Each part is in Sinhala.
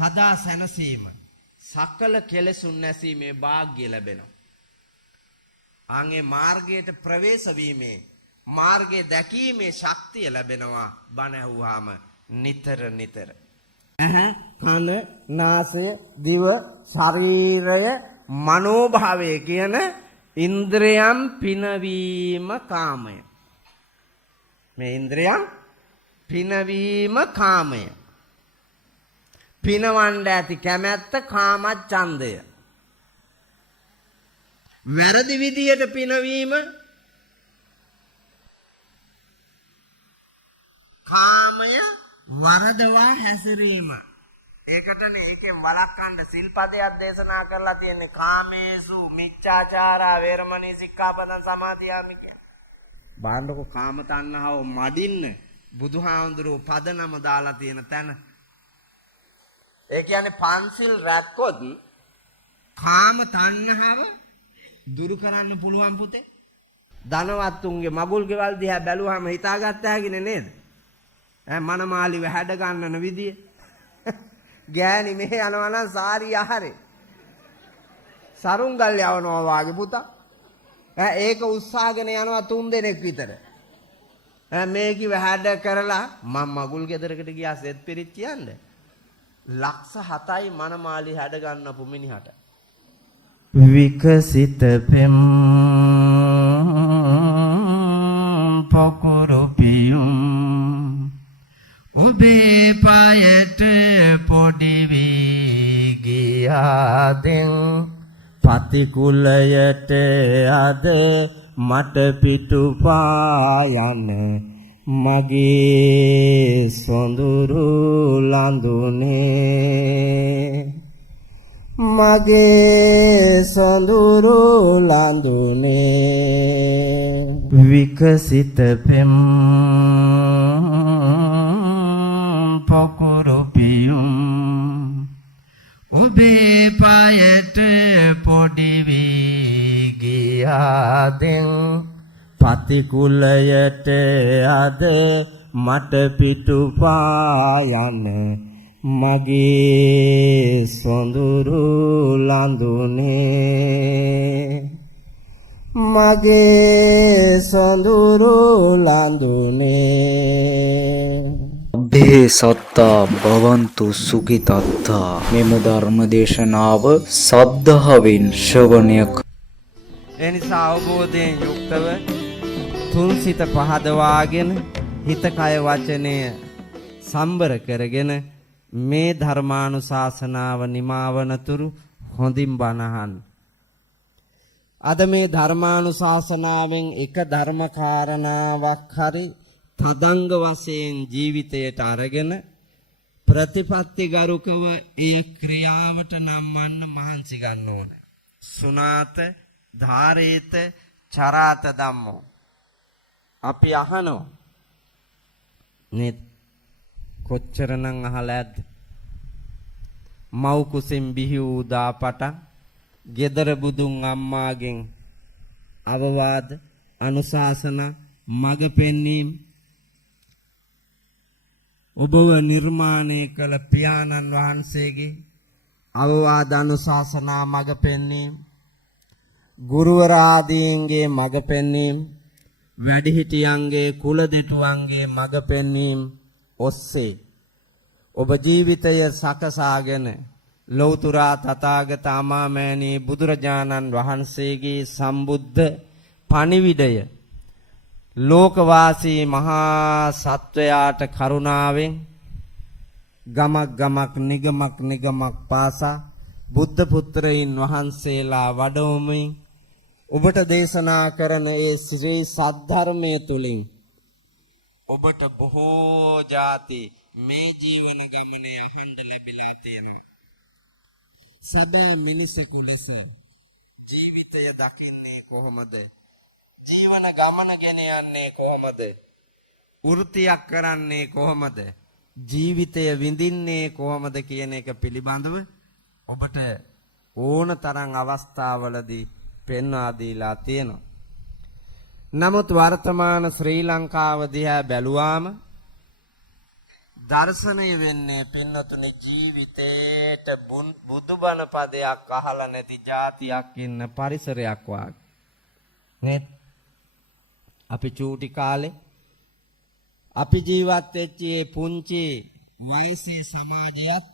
සදා සැනසීම සකල කෙලෙසුන් නැසීමේ වාග්ය ලැබෙනවා. ආන්ගේ මාර්ගයට ප්‍රවේශ වීමේ මාර්ගය දැකීමේ ශක්තිය ලැබෙනවා බණ ඇහුවාම නිතර නිතර. කන, නාසය, දිව, ශරීරය, මනෝභාවය කියන ඉන්ද්‍රයන් පිනවීම කාමය. මේ ඉන්ද්‍රයන් පිනවීම කාමය. පිනවන්න ඇති කැමැත්ත කාමච්ඡන්දය. වැරදි විදියට පිනවීම කාමය වරදවා හැසිරීම. ඒකටනේ ඒකෙන් වළක්වන්න සිල්පදයක් දේශනා කරලා තියෙන්නේ කාමේසු මිච්ඡාචාරා වේරමණී සික්ඛාපදං සමාදියාමි කියන. බාණ්ඩක කාම තණ්හාව මඩින්න බුදුහාමුදුරුවෝ පදනම දාලා තියෙන තැන. ඒ කියන්නේ පන්සිල් රැක්කොත් කාම තණ්හාව දුරු කරන්න පුළුවන් පුතේ. ධනවත්තුන්ගේ මගුල් ගෙවල් දිහා බැලුවාම හිතාගත්ත හැකිනේ නේද? මනමාලිව හැඩ ගන්නන විදිය. ගෑණි මෙහෙ යනවා නම් සාරිය අහරේ. සරුංගල් යවනවා වාගේ පුතා. ඒක උස්සාගෙන යනවා 3 දෙනෙක් විතර. මේ කිව හැඩ කරලා මම මගුල් ගෙදරකට ගියා සෙත් පිරිත් කියන්නේ. ලක්ෂ 7යි මනමාලි හැඩ ගන්නපු මිනිහට. විකසිත පෙම් පොකුරු පියුම් ඔබේ පායට පොඩි වී ගියාදෙන් පතිකුලයට අද මට පිටුපා යන මගේ සොඳුරු ලඳුනේ මගේ සොඳුරු ලඳුනේ විකසිත පෙම් පොකුරු පියුම් ඔබේ පායට පොඩි වී ගියාදෙන් පතිකුලයට අද මට පිටුපා යන මගේ සොඳුරු ලඳුනේ මගේ සොඳුරු ලඳුනේ. අබ්බේ සත්තා භවන්තු සුඛිතත්තා. මෙම ධර්ම දේශනාව සද්ධාවෙන් ශ්‍රවණය. ඒ නිසා අවබෝධයෙන් යුක්තව තුන් සිත පහදවාගෙන හිත කය වචනය සම්බර කරගෙන මේ ධර්මානුශාසනාව නිමාවනතුරු හොඳින් බණ අහන්න. අද මේ ධර්මානුශාසනාවෙන් එක ධර්ම කාරණාවක් හරි තදංග වශයෙන් ජීවිතයට අරගෙන ප්‍රතිපත්තිගරුකව එය ක්‍රියාවට නම්වන්න මහන්සි ගන්න ඕන. සුනාත ධාරේත චරාත ධම්මෝ. අපි අහනවා නේද? කොච්චරනම් අහලා ඇද්ද? මව් කුසෙන් බිහි වූ දාපටන් ගෙදර බුදුන් අම්මාගෙන් අවවාද අනුශාසනා මඟ පෙන්වීම ඔබව නිර්මාණය කළ පියාණන් වහන්සේගේ අවවාද අනුශාසනා මඟ පෙන්වීම ගුරුවරයාදීන්ගේ මඟ පෙන්වීම වැඩිහිටියන්ගේ කුල දෙටුවන්ගේ මඟ පෙන්වීම ඔස්සේ ඔබ ජීවිතය සකසාගෙන ලෞතුරා තථාගත අමාමෑණී බුදුරජාණන් වහන්සේගේ සම්බුද්ධ පණිවිඩය ලෝකවාසී මහා සත්වයාට කරුණාවෙන් ගමක් නිගමක් පාසා බුද්ධ පුත්‍රයන් වහන්සේලා වඩවමින් ඔබට දේශනා කරන ඒ ශ්‍රී සද්ධර්මයේ තුලින් ඔබට බොහෝ જાති මේ ජීවන ගමනේ අහන්න ලැබිලා තියෙනවා. සදා මිනිසෙකු ලෙස ජීවිතය දකින්නේ කොහොමද? ජීවන ගමන ගෙන යන්නේ කොහොමද? වෘත්තියක් කරන්නේ කොහොමද? ජීවිතය විඳින්නේ කොහොමද කියන එක පිළිබඳව ඔබට ඕන තරම් අවස්ථාවලදී පෙන්වා දීලා තියෙනවා. නමුත් වර්තමාන ශ්‍රී ලංකාව දිහා බැලුවාම දර්ශනය වෙන්නේ පින්නතුනේ ජීවිතේ බුදුබණ පදයක් අහලා නැති જાතියක් ඉන්න පරිසරයක් වාගේ නේද? අපි චූටි කාලේ අපි ජීවත් වෙච්ච මේ පුංචි වයසේ සමාජයත්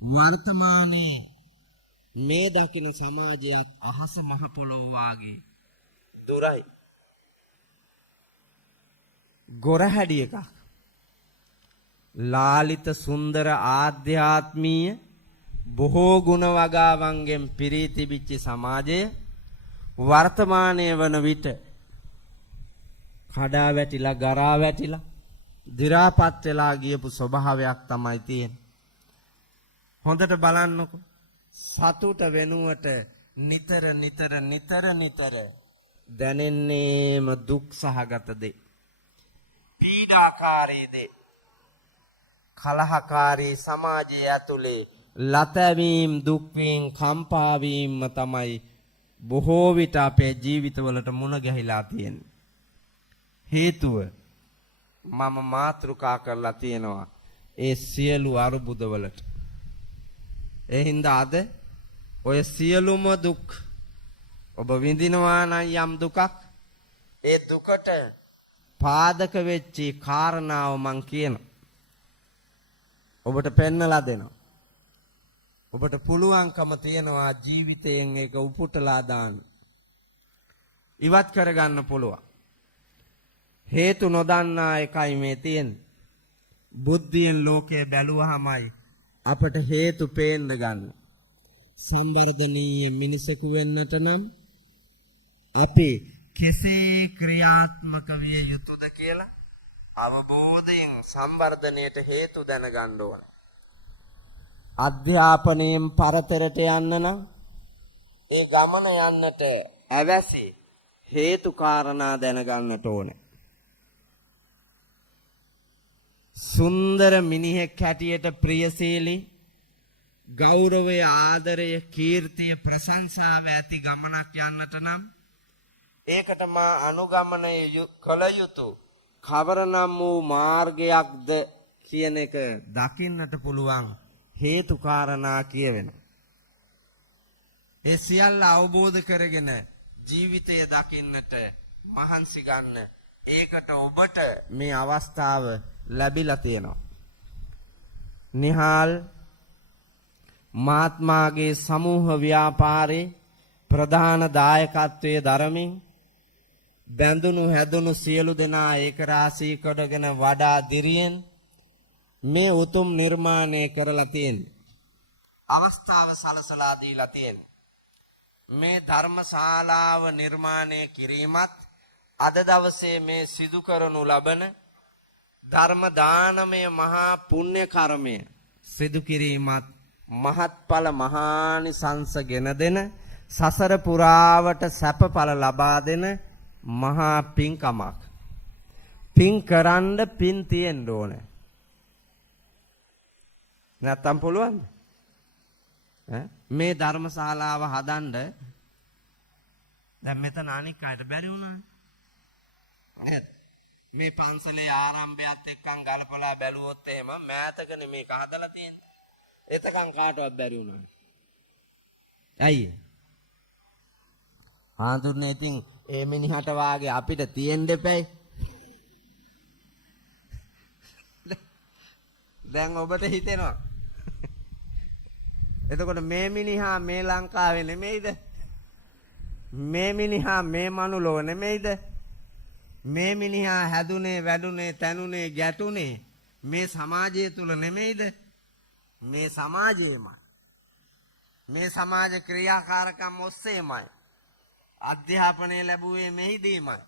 වර්තමානයේ මේ දකින සමාජයත් අහස මහ පොළොව වාගේ දුරයි. ගොරහැඩි එකක්. ලාලිත සුන්දර ආධ්‍යාත්මීය බොහෝ ගුණ වගාවන්ගෙන් පිරී තිබිච්ච සමාජය වර්තමානයේ වන විට කඩා වැටිලා ගරා වැටිලා දි รา පත් වෙලා ගියපු ස්වභාවයක් තමයි තියෙන්නේ. හොඳට බලන්නකො. සතුට වෙනුවට නිතර දැනෙන්නේම දුක් සහගත දේ. පීඩාකාරී දේ. කලහකාරී සමාජයේ ඇතුලේ ලතවීම් දුක් වීම කම්පා වීම තමයි බොහෝ විට අපේ ජීවිතවලට මුණ ගැහිලා තියෙන්නේ. හේතුව මම මාතෘකා කරලා තියෙනවා ඒ සියලු අරුබුදවලට. ඒ හින්දා අද ඔය සියලුම දුක් ඔබ විඳිනවා නම් යම් දුකක් ඒ දුකට පාදක වෙච්ච කාරණාව මං කියනවා. ඔබට පෙන්නලා දෙනවා. ඔබට පුළුවන්කම තියෙනවා ජීවිතයෙන් ඒක උපුටලා දාන්න. ඉවත් කරගන්න පුළුවන්. හේතු නොදන්නා එකයි මේ තියෙන්නේ. බුද්ධියෙන් ලෝකය බැලුවහමයි අපට හේතු පේන්න ගන්න. සංවර්ධනීය මිනිසෙකු වෙන්නට නම් අපි කෙසේ ක්‍රියාත්මක විය යුතුද කියලා අවබෝධයෙන් සංවර්ධනයට හේතු දැනගන්න ඕන. අධ්‍යාපනයෙන් පරතරට යන්න නම් ඒ ගමන යන්නට අවැසි හේතු කාරණා දැනගන්නට ඕනේ. සුන්දර මිනිහෙක් හැටියට ප්‍රියශීලී ගෞරවය ආදරය කීර්තිය ප්‍රශංසාව ඇති ගමනක් යන්නට නම් ඒකට මා අනුගමනය කළ යුතු කවරනම් වූ මාර්ගයක්ද කියන එක දකින්නට පුළුවන් හේතු කාරණා කියවෙනවා. ඒ සියල්ල අවබෝධ කරගෙන ජීවිතය දකින්නට මහන්සි ගන්න. ඒකට ඔබට මේ අවස්ථාව ලැබිලා තියෙනවා. නිහාල් මහත්මාගේ සමූහ ව්‍යාපාරේ ප්‍රධාන දායකත්වයේ දරමින් බැඳුණු හැදුණු සියලු දෙනා ඒක රාශී කොටගෙන වඩා දිරියෙන් මේ උතුම් නිර්මාණය කරලා තියෙන්නේ. අවස්ථාව සලසලා දීලා තියෙන්නේ. මේ ධර්මශාලාව නිර්මාණය කිරීමත් අද දවසේ මේ සිදු කරනු ලබන ධර්ම දානමය මහා පුණ්‍ය කර්මය සිදු කිරීමත් මහත්ඵල මහානිසංස ගෙන දෙන සසර පුරාවට සැපඵල ලබා දෙන මහා පින්කමක්. පින් කරන්න පින් තියෙන්න ඕනේ. නැත්තම් පුළුවන්ද? මේ ධර්මශාලාව හදන්න දැන් මෙතන අනික් අයට බැරි වුණා. නේද? මේ පන්සලේ ආරම්භයත් එක්කන් ගලපලා බැලුවොත් එහෙම මෑතකනේ මේක හදලා තියෙන්නේ. එතකන් කාටවත් බැරි වුණා. ඇයි? ආඳුරනේ ඉතින් ඒ මිනිහට වාගේ අපිට තියෙන්න දෙපැයි. දැන් ඔබට හිතෙනවා. එතකොට මේ මිනිහා මේ ලංකාවේ නෙමෙයිද? මේ මිනිහා මේ මනුලෝ නෙමෙයිද? මේ මිනිහා හැදුනේ වැඩුනේ තැනුනේ ගැටුනේ මේ සමාජය තුල නෙමෙයිද? මේ සමාජයමයි. මේ සමාජ ක්‍රියාකාරකම් ඔස්සේමයි. අධ්‍යාපනය ලැබුවේ මෙහිදීමයි.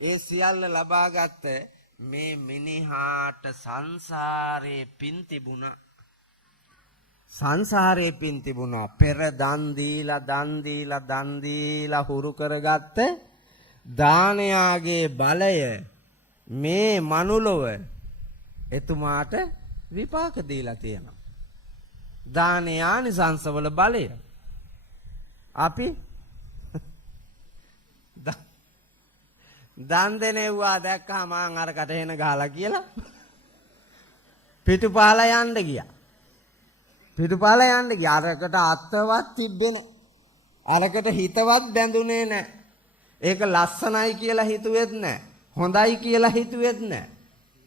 ඒ සියල්ල ලබාගත්ත මේ මිනිහාට සංසාරේ පින් තිබුණා. සංසාරේ පින් තිබුණා. පෙර දන් දීලා හුරු කරගත්ත දානයාගේ බලය මේ මනුලොව එතුමාට විපාක දීලා තියෙනවා. දානයානිසංසවල බලය. අපි දන් දෙනෙව්වා දැක්කම මං අරකට එන ගහලා කියලා පිටුපහලා යන්න ගියා. පිටුපාල යන්න ගියා. අරකට අත්වත් තිබ්බේ නැහැ. අරකට හිතවත් බැඳුනේ නැහැ. ඒක ලස්සනයි කියලා හිතුවෙත් නැහැ. හොඳයි කියලා හිතුවෙත් නැහැ.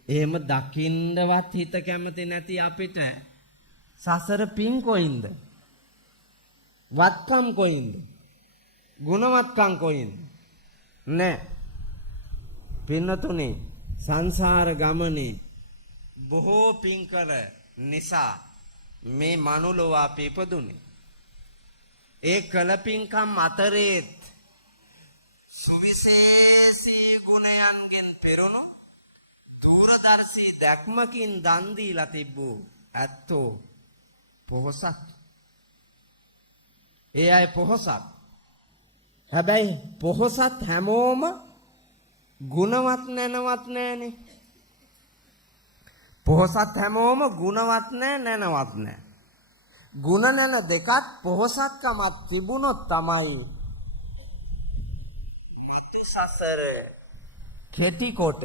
එහෙම දකින්නවත් හිත කැමති නැති අපිට සසර පින් කොයින්ද? වත්කම් කොයින්ද? ගුණවත්කම් කොයින්ද? නෑ. පින්නතුනේ සංසාර ගමනේ බොහෝ පින් කළ නිසා මේ මනුලොව අපි ඉපදුනේ. ඒ කළ පින්කම් අතරේත් සුවිශේෂී ගුණයන්ගෙන් පෙරුණු දූරදර්ශී දැක්මකින් දන් දීලා තිබ්බු ඇත්තෝ පොහොසත්. ඒ අය පොහොසත්. හැබැයි පොහොසත් හැමෝම ගුණවත් නැනවත් නෑනේ. පොහොසත් හැමෝම ගුණවත් නෑ නැනවත් නෑ. ගුණ නැන දෙකත් පොහොසත්කමක් තිබුණොත් තමයි සසර කෙටි කොට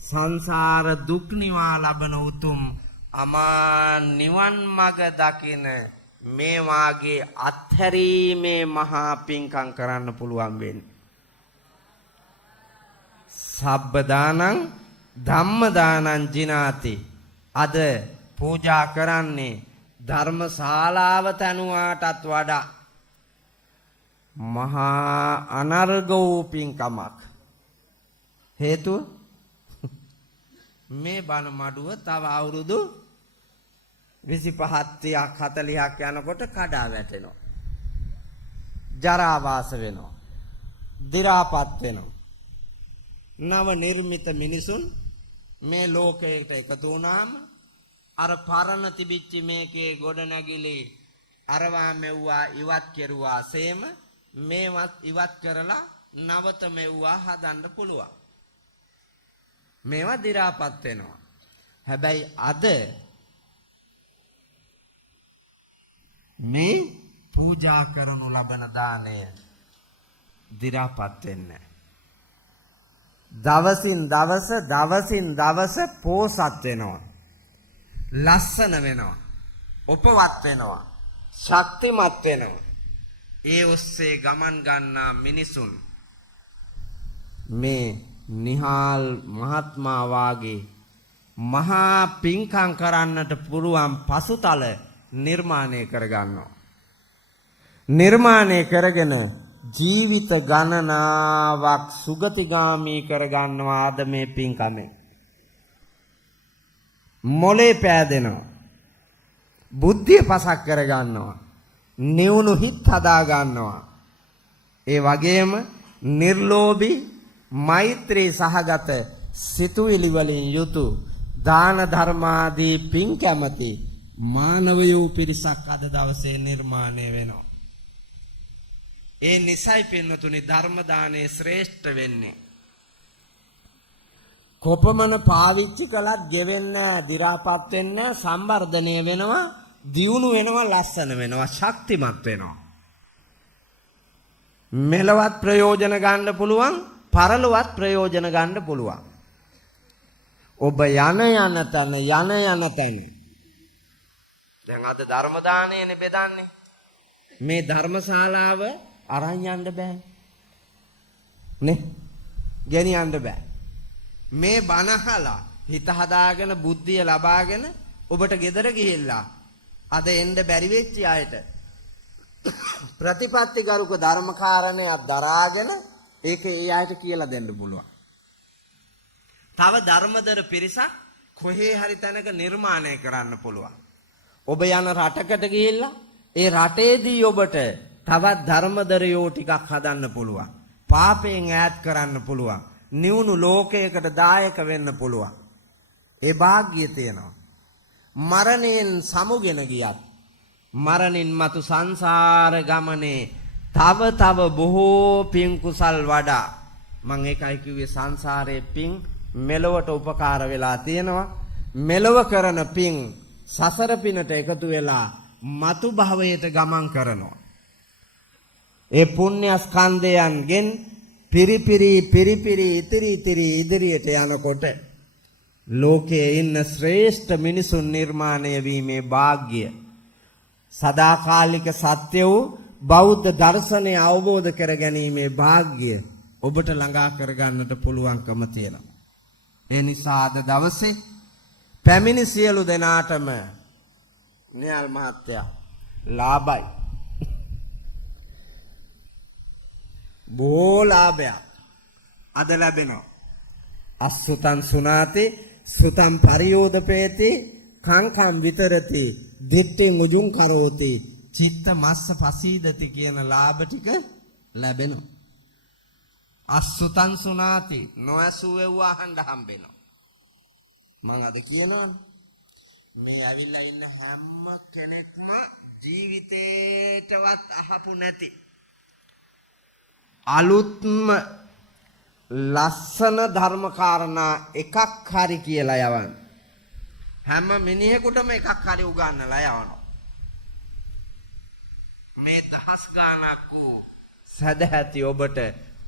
සංසාර දුක් නිවා ලබන උතුම් අමා නිවන් මඟ දකින මේ වාගේ අත්හැරීමේ මහා පිංකම් කරන්න පුළුවන් වෙන්නේ. සබ්බ දානං ධම්ම දානං ජිනාති. අද පූජා කරන්නේ ධර්ම ශාලාව තනුවාටත් වඩා මහා අනර්ග වූ පිංකමක්. හේතුව මේ බණ මඩුව තව අවුරුදු 25ක් 30ක් 40ක් යනකොට කඩා වැටෙනවා. ජරා වාස වෙනවා. දි รา පත් වෙනවා. නව නිර්මිත මිනිසුන් මේ ලෝකයට එකතු වුණාම අර පරණ තිබිච්ච මේකේ ගොඩනැගිලි අරවා මෙව්වා ඉවත් කෙරුවා සේම මේවත් ඉවත් කරලා නවත මෙව්වා හදන්න පුළුවන්. මේවා දි รา පත් වෙනවා. හැබැයි අද මේ පූජා කරනු ලබන දාණය දි รา පත් වෙන්නේ. දවසින් දවස පෝසත් වෙනවා. ලස්සන වෙනවා. උපවත් වෙනවා. ශක්තිමත් වෙනවා. ඒ ඔස්සේ ගමන් ගන්නා මිනිසුන් මේ නිහාල් මහත්මා වාගේ මහා පිංකම් කරන්නට පුළුවන් පසුතල නිර්මාණය කරගන්නවා. නිර්මාණය කරගෙන ජීවිත ගණනාවක් සුගතිගාමී කරගන්නවා අද මේ පින්කමෙන්. මොලේ පෑදෙනවා. බුද්ධිය පසක් කරගන්නවා. නිවුණු හිත් හදා ගන්නවා. ඒ වගේම නිර්ලෝභී මෛත්‍රී සහගත සිතුවිලි වලින් යුතු දාන ධර්මාදී පින් කැමති මානවයෝ පිරිසක් අද දවසේ නිර්මාණය වෙනවා. ඒ නිසයි පින්නතුනි ධර්ම දානයේ ශ්‍රේෂ්ඨ වෙන්නේ. කොපමණ පාවිච්චි කළත් ගෙවෙන්නේ දි รา පත් වෙන්නේ සම්වර්ධනය වෙනවා, දියුණු වෙනවා, ලස්සන වෙනවා, ශක්තිමත් වෙනවා. මෙලවත් ප්‍රයෝජන ගන්න පුළුවන්, පරලොවත් ප්‍රයෝජන ගන්න පුළුවන්. ඔබ යන තැන දැන් අද ධර්ම දාණයනේ බෙදන්නේ. මේ ධර්මශාලාව අරන් යන්න බෑ නේ, ගෙනියන්න බෑ. මේ බණ අහලා හිත හදාගෙන බුද්ධිය ලබාගෙන ඔබට ගෙදර ගිහිල්ලා අද එන්න බැරි වෙච්ච අයට ප්‍රතිපත්ති ගරුක ධර්මකාරණයක් දරාගෙන ඒක ඒ අයට කියලා දෙන්න පුළුවන්. තව ධර්මදර පිරිසක් කොහේ හරි තැනක නිර්මාණය කරන්න පුළුවන්. ඔබ යන රටකට ගිහිල්ලා ඒ රටේදී ඔබට තවත් ධර්මදරයෝ ටිකක් හදන්න පුළුවන්. පාපයෙන් ඈත් කරන්න පුළුවන්. නිවුණු ලෝකයකට දායක වෙන්න පුළුවන්. ඒ වාග්ය තියෙනවා. මරණයෙන් සමුගෙන ගියත් මරණින් මතු සංසාර ගමනේ තව බොහෝ පින් කුසල් වඩා මම ඒකයි කිව්වේ සංසාරයේ පින් මෙලොවට උපකාර වෙලා තියෙනවා. මෙලොව කරන පින් සසර පිනට එකතු වෙලා මතු භවයට ගමන් කරනවා. ඒ පුණ්‍ය ස්කන්ධයන්ගෙන් පිරිපිරි ඉදිරියට යනකොට ලෝකයේ ඉන්න ශ්‍රේෂ්ඨ මිනිසුන් නිර්මාණය වීමේ වාග්ය සදාකාලික සත්‍ය වූ බෞද්ධ දර්ශනය අවබෝධ කර ගැනීමේ වාග්ය ඔබට ළඟා කරගන්නට පුළුවන්කම තියෙනවා. ඒ නිසා අද දවසේ පැමිණි සියලු දෙනාටම නියල් මහත්තයා ලාභයි. බොහෝ ලාභයක් අද ලැබෙනවා. අසුතං සුනාති සුතං පරියෝදපේති කංකම් විතරති දිට්ඨින් උජුං කරෝති චිත්ත මස්ස පසීදති කියන ලාභ ටික ලැබෙනවා. අසුතං සුනාති නොඇසුවෙව් අහන්න හම්බෙනවා. මම අද කියනවනේ මේ ඇවිල්ලා ඉන්න හැම කෙනෙක්ම ජීවිතේටවත් අහපු නැති අලුත්ම ලස්සන ධර්ම කාරණා එකක් හරි කියලා යවන්න. හැම මිනිහෙකුටම එකක් හරි උගන්වලා යවනවා. මේ දහස් ගාණක් වූ සදැහැති ඔබට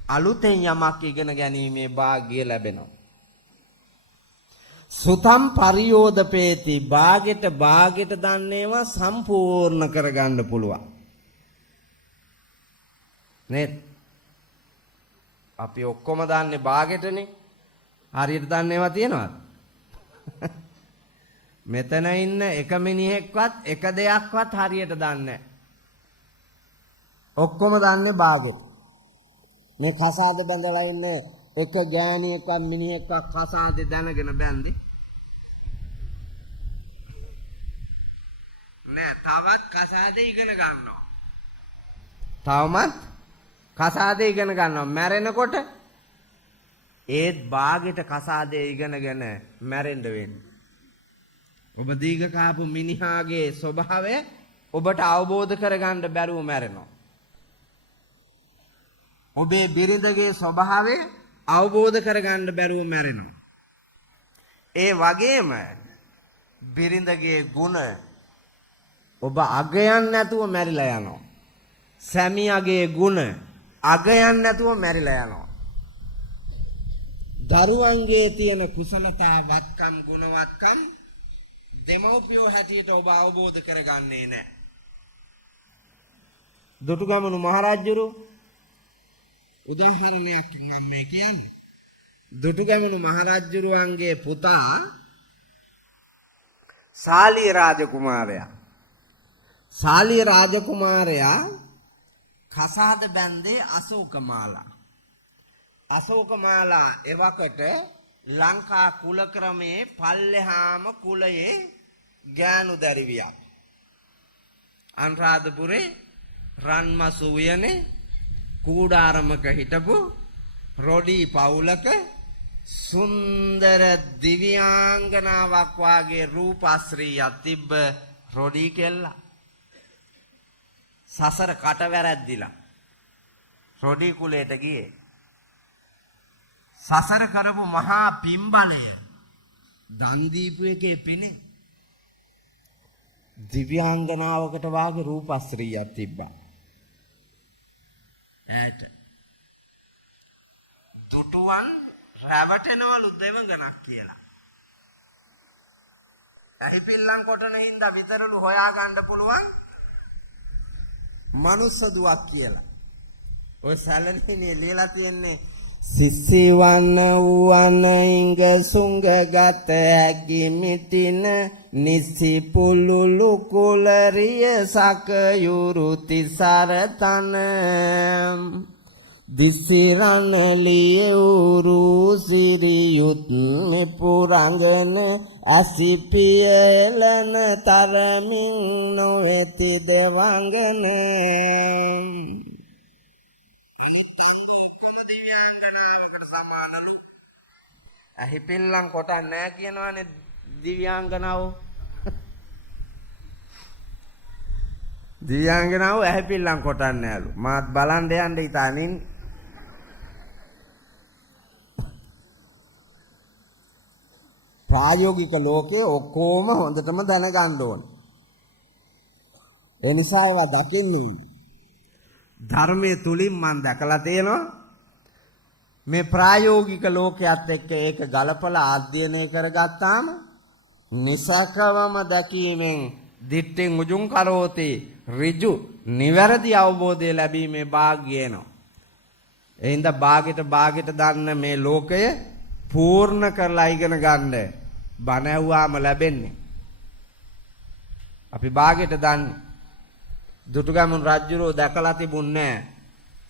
අලුතෙන් යමක් ඉගෙන ගැනීමේ වාග්ය ලැබෙනවා. සුතම් පරියෝදපේති භාගෙට දන්නේවා සම්පූර්ණ කරගන්න පුළුවන්. නේද? අපි ඔක්කොම දන්නේ භාගෙටනේ. හරියට දන්නේවා තියනවද? මෙතන ඉන්න එක මිනිහෙක්වත් එක දෙයක්වත් හරියට දන්නේ නැහැ. ඔක්කොම දන්නේ භාගෙට. මේ කසාද බඳලා ඉන්න එක ගෑණියෙක්වත් මිනිහෙක්වත් කසාදේ දැනගෙන බැන්දි නෑ. තවත් කසාදේ ඉගෙන ගන්නවා. තවමත් කසාදේ ඉගෙන ගන්නවා. මැරෙනකොට ඒත් භාගෙට කසාදේ ඉගෙනගෙන මැරෙන්න වෙන්නේ. ඔබ දීග කාපු මිනිහාගේ ස්වභාවය ඔබට අවබෝධ කරගන්න බැරුව මැරෙනවා. ඔබේ බිරිඳගේ ස්වභාවය අවබෝධ කරගන්න බැරුව මැරෙනවා. ඒ වගේම බිරිඳගේ ගුණ ඔබ අගයන් නැතුව මැරිලා යනවා. සැමියාගේ ගුණ අගයන් නැතුව මැරිලා යනවා. දරුවන්ගේ තියෙන කුසලතා වත්කම් ගුණවත්කම් දෙමව්පියෝ හැටියට ඔබ අවබෝධ කරගන්නේ නැහැ. දුටුගැමුණු මහරජුරු උදාහරණයක් මම මේ කියන්නේ. දුටුගැමුණු මහරජුරුවන්ගේ පුතා සාලිය රාජකුමාරයා. සාලිය රාජකුමාරයා කසාද බැන්දේ අශෝකමාලා. අශෝකමාලා එවකට ලංකා කුල ක්‍රමේ පල්ලෙහාම කුලයේ ගෑනු දැරිවියක්. අනුරාධපුරේ රන්මසු උයනේ කූඩාරමක හිටපු රොඩි පවුලක සුන්දර දිව්‍යාංගනාවක් වාගේ රූපශ්‍රීයක් තිබ්බ රොඩි කෙල්ලා. සසර කට වැරද්දිලා රොඩි කුලයට ගියේ. සසර කරපු මහා පිම්බලය දන් දීපු එකේ පෙනේ. දිව්‍යාංගනාවකට වාගේ රූපශ්‍රීයක් තිබ්බා. ඈට දුටුවන් රැවටෙනවලු දෙවඟනක් කියලා. ඇහි පිල්ලම් කොටන හින්දා විතරලු හොයා ගන්න පුළුවන් මනුස්ස දුවක් කියලා. ඔය සැලනේ ලියලා තියෙන්නේ සිසිවන වූවන ඉංග සුංගගත හැකි මිටින නිසි පුලුලු කුලරිය සකයුරුති සරතන දිසිරණලිය උරු සිරියුත් පුරංගන අසිපිය එලන තරමින් නොවෙති දෙවංගන. ඇහි පිල්ලම් කොටන්නේ නැහැ කියනවනේ දිව්‍යාංගනාව. දිව්‍යාංගනාව ඇහි පිල්ලම් කොටන්නේ නැලු. මාත් බලන්න යන්න ඉතාලින්. ප්‍රායෝගික ලෝකේ ඔක්කොම හොඳටම දැනගන්න ඕනේ. ඒ නිසා ඒවා දකින්නේ ධර්මයේ තුලින් මම දැකලා තියෙනවා. මේ ප්‍රායෝගික ලෝකයක් එක්ක ඒක ගලපලා අධ්‍යයනය කරගත්තාම නිසකවම දැකීමෙන් දිට්ඨින් උජුං කරෝති ඍජු නිවැරදි අවබෝධය ලැබීමේ වාග්ය එනවා. එහෙනම් භාගයට දන්න මේ ලෝකය පූර්ණ කරලා ඉගෙන ගන්න බණ ඇහුවාම ලැබෙන්නේ. අපි භාගයට දන්නේ දුටුගැමුණු රජුරෝ දැකලා තිබුණේ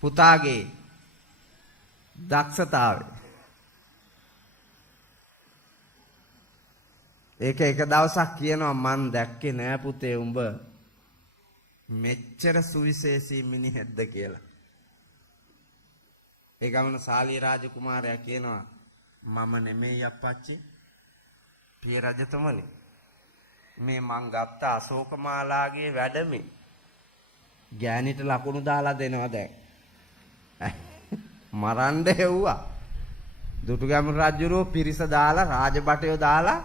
පුතාගේ දක්ෂතාවය. ඒක එක දවසක් කියනවා මං දැක්කේ නෑ පුතේ උඹ මෙච්චර සුවිශේෂී මිනිහෙක්ද කියලා. ඒ ගමන සාලී රාජකුමාරයා කියනවා මම නෙමෙයි අප්පච්චි පිය රජතුමනි මේ මං ගත්ත අශෝකමාලාගේ වැඩමි. ගෑනිට ලකුණු දාලා දෙනවා දැන්. මරන්න හෙව්වා. දුටුගැමුණු රජුරෝ පිරිස දාලා රාජබටයෝ දාලා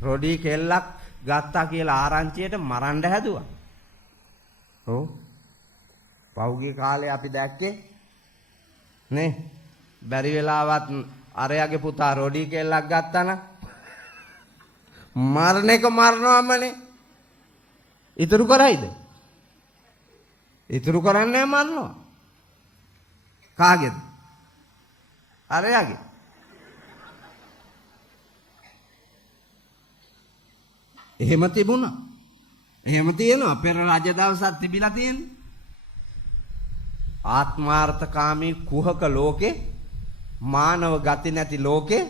රොඩි කෙල්ලක් ගත්තා කියලා ආරංචියට මරන්න හැදුවා. ඔව්. පෞගේ කාලේ අපි දැක්කේ නේ බැරි වෙලාවත් අරයාගේ පුතා රොඩි කෙල්ලක් ගත්තා නම් මරණ එක මරනවාමනේ. ඉතුරු කරයිද? ඉතුරු කරන්නේ මරනවා. කාගේද? අරයාගේ. එහෙම තිබුණා. එහෙම තියෙනවා. පෙර රජ දවසක් තිබිලා තියෙන්නේ. ආත්මාර්ථකාමී කුහක ලෝකේ මානව ගති නැති ලෝකේ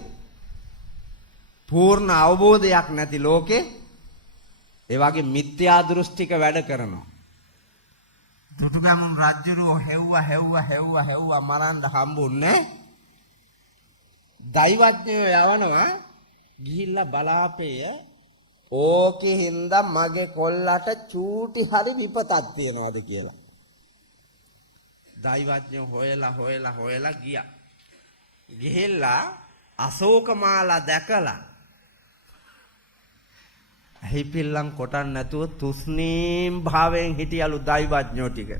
පූර්ණ අවබෝධයක් නැති ලෝකේ ඒ වගේ මිත්‍යා දෘෂ්ටික වැඩ කරනවා. දුටුගැමුණු රජුරෝ හෙව්වා මරන්න හම්බුන්නේ. දෛවඥයෝ යවනවා ගිහිල්ලා බලාපෙය ඕකේ හින්දා මගේ කොල්ලට චූටි හරි විපතක් තියනවාද කියලා. දෛවඥයෝ හොයලා ගියා. ගිහිල්ලා අශෝකමාලා දැකලා හිපිල්ලම් කොටන්න නැතුව තුස්නීම් භාවයෙන් හිටියලු දෛවඥයෝ ටික.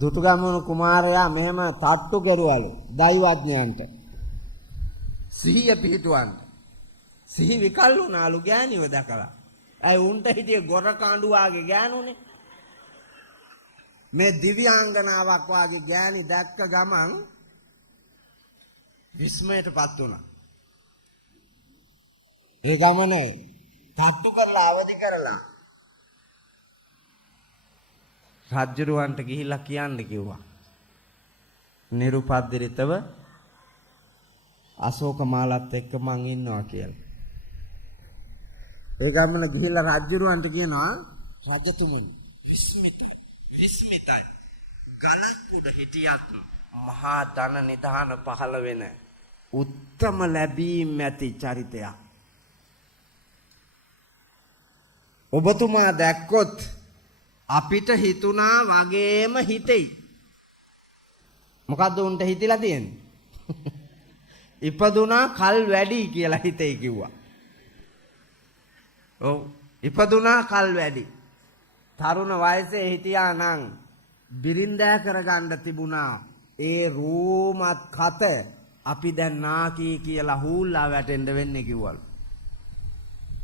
දුටුගැමුණු කුමාරයා මෙහෙම තට්ටු කරුවලු දෛවඥයන්ට. සිහිය පිහිටුවන්න. සිහි විකල් වුණාලු ගෑණිව දැකලා. ඇයි උන්ට හිටියේ ගොර කඳු වාගේ ගෑනුනේ. මේ දිව්‍යාංගනාවක් වාගේ ගෑණි දැක්ක ගමන් විස්මයටපත් වුණා. ඒ ගමනේ තට්ටු කරලා අවදි කරලා රජුරවන්ට ගිහිල්ලා කියන්න කිව්වා. නිරුපද්දරිතව අශෝකමාලත් එක්ක මං ඉන්නවා කියලා. ඒ ගමන ගිහිල්ලා රජුරවන්ට කියනවා රජතුමනි විස්මිතයි. ගලක් උඩ හිටියත් මහා ධන නිධාන පහළ වෙන උත්තම ලැබීම් ඇති චරිතයක්. ඔබතුමා දැක්කොත් අපිට හිතුණා වගේම හිතෙයි. මොකද්ද උන්ට හිතිලා තියෙන්නේ? ඉපදුනා කල් වැඩි කියලා හිතේ කිව්වා. ඔව් ඉපදුනා කල් වැඩි. තරුණ වයසේ හිටියා නම් බිරින්දෑ කරගන්න තිබුණා. ඒ රූමත් කත අපි දැන් නාකී කියලා හූල්ලා වැටෙන්න වෙන්නේ කිව්වලු.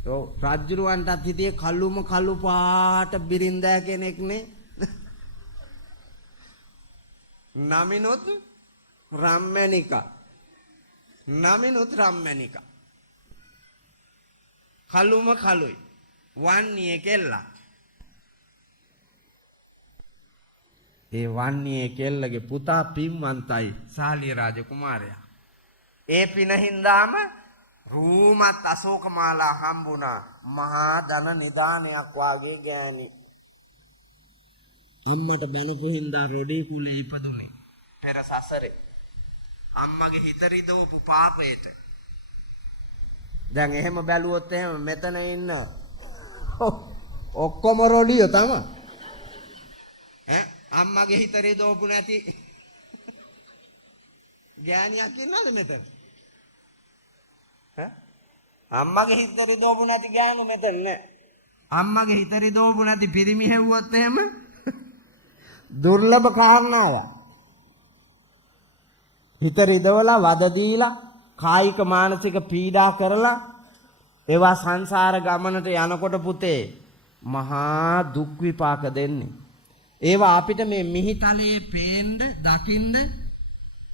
ඔව් රජුරවන්ටත් හිටියේ කළු පාට බිරින්දෑ කෙනෙක් නේ. නමිනොත් රම්මණිකා. කළුයි. වන්නේ කෙල්ලා. ඒ වන්නේ කෙල්ලගේ පුතා පින්වන්තයි සාලිය රාජකුමාරයා. ඒ පිනින්දාම රූමත් අශෝකමාලා හම්බුණා. මහා ධන නිදානයක් වාගේ ගෑණි. අම්මට බැනපු හින්දා රොඩේ කුලේ ඉපදුනේ. පෙර සසරේ. අම්මගේ හිත රිදවපු පාපයට. දැන් එහෙම බැලුවොත් එහෙම මෙතන ඉන්න ඔක්කොම රොඩිය තමයි. අම්මගේ හිත රිදවපු නැති ගෑණියක් ඉන්නවද මෙතන? අම්මගේ හිත රිදවපු නැති ගෑනු මෙතන නෑ. අම්මගේ හිත රිදවපු නැති පිරිමි හැවුවොත් එහෙම දුර්ලභ කාරණාවක්. හිත රිදවලා වද දීලා කායික මානසික පීඩා කරලා ඒවා සංසාර ගමනට යනකොට පුතේ මහා දුක් විපාක දෙන්නේ. ඒවා අපිට මේ මිහිතලයේ පේන්න දකින්න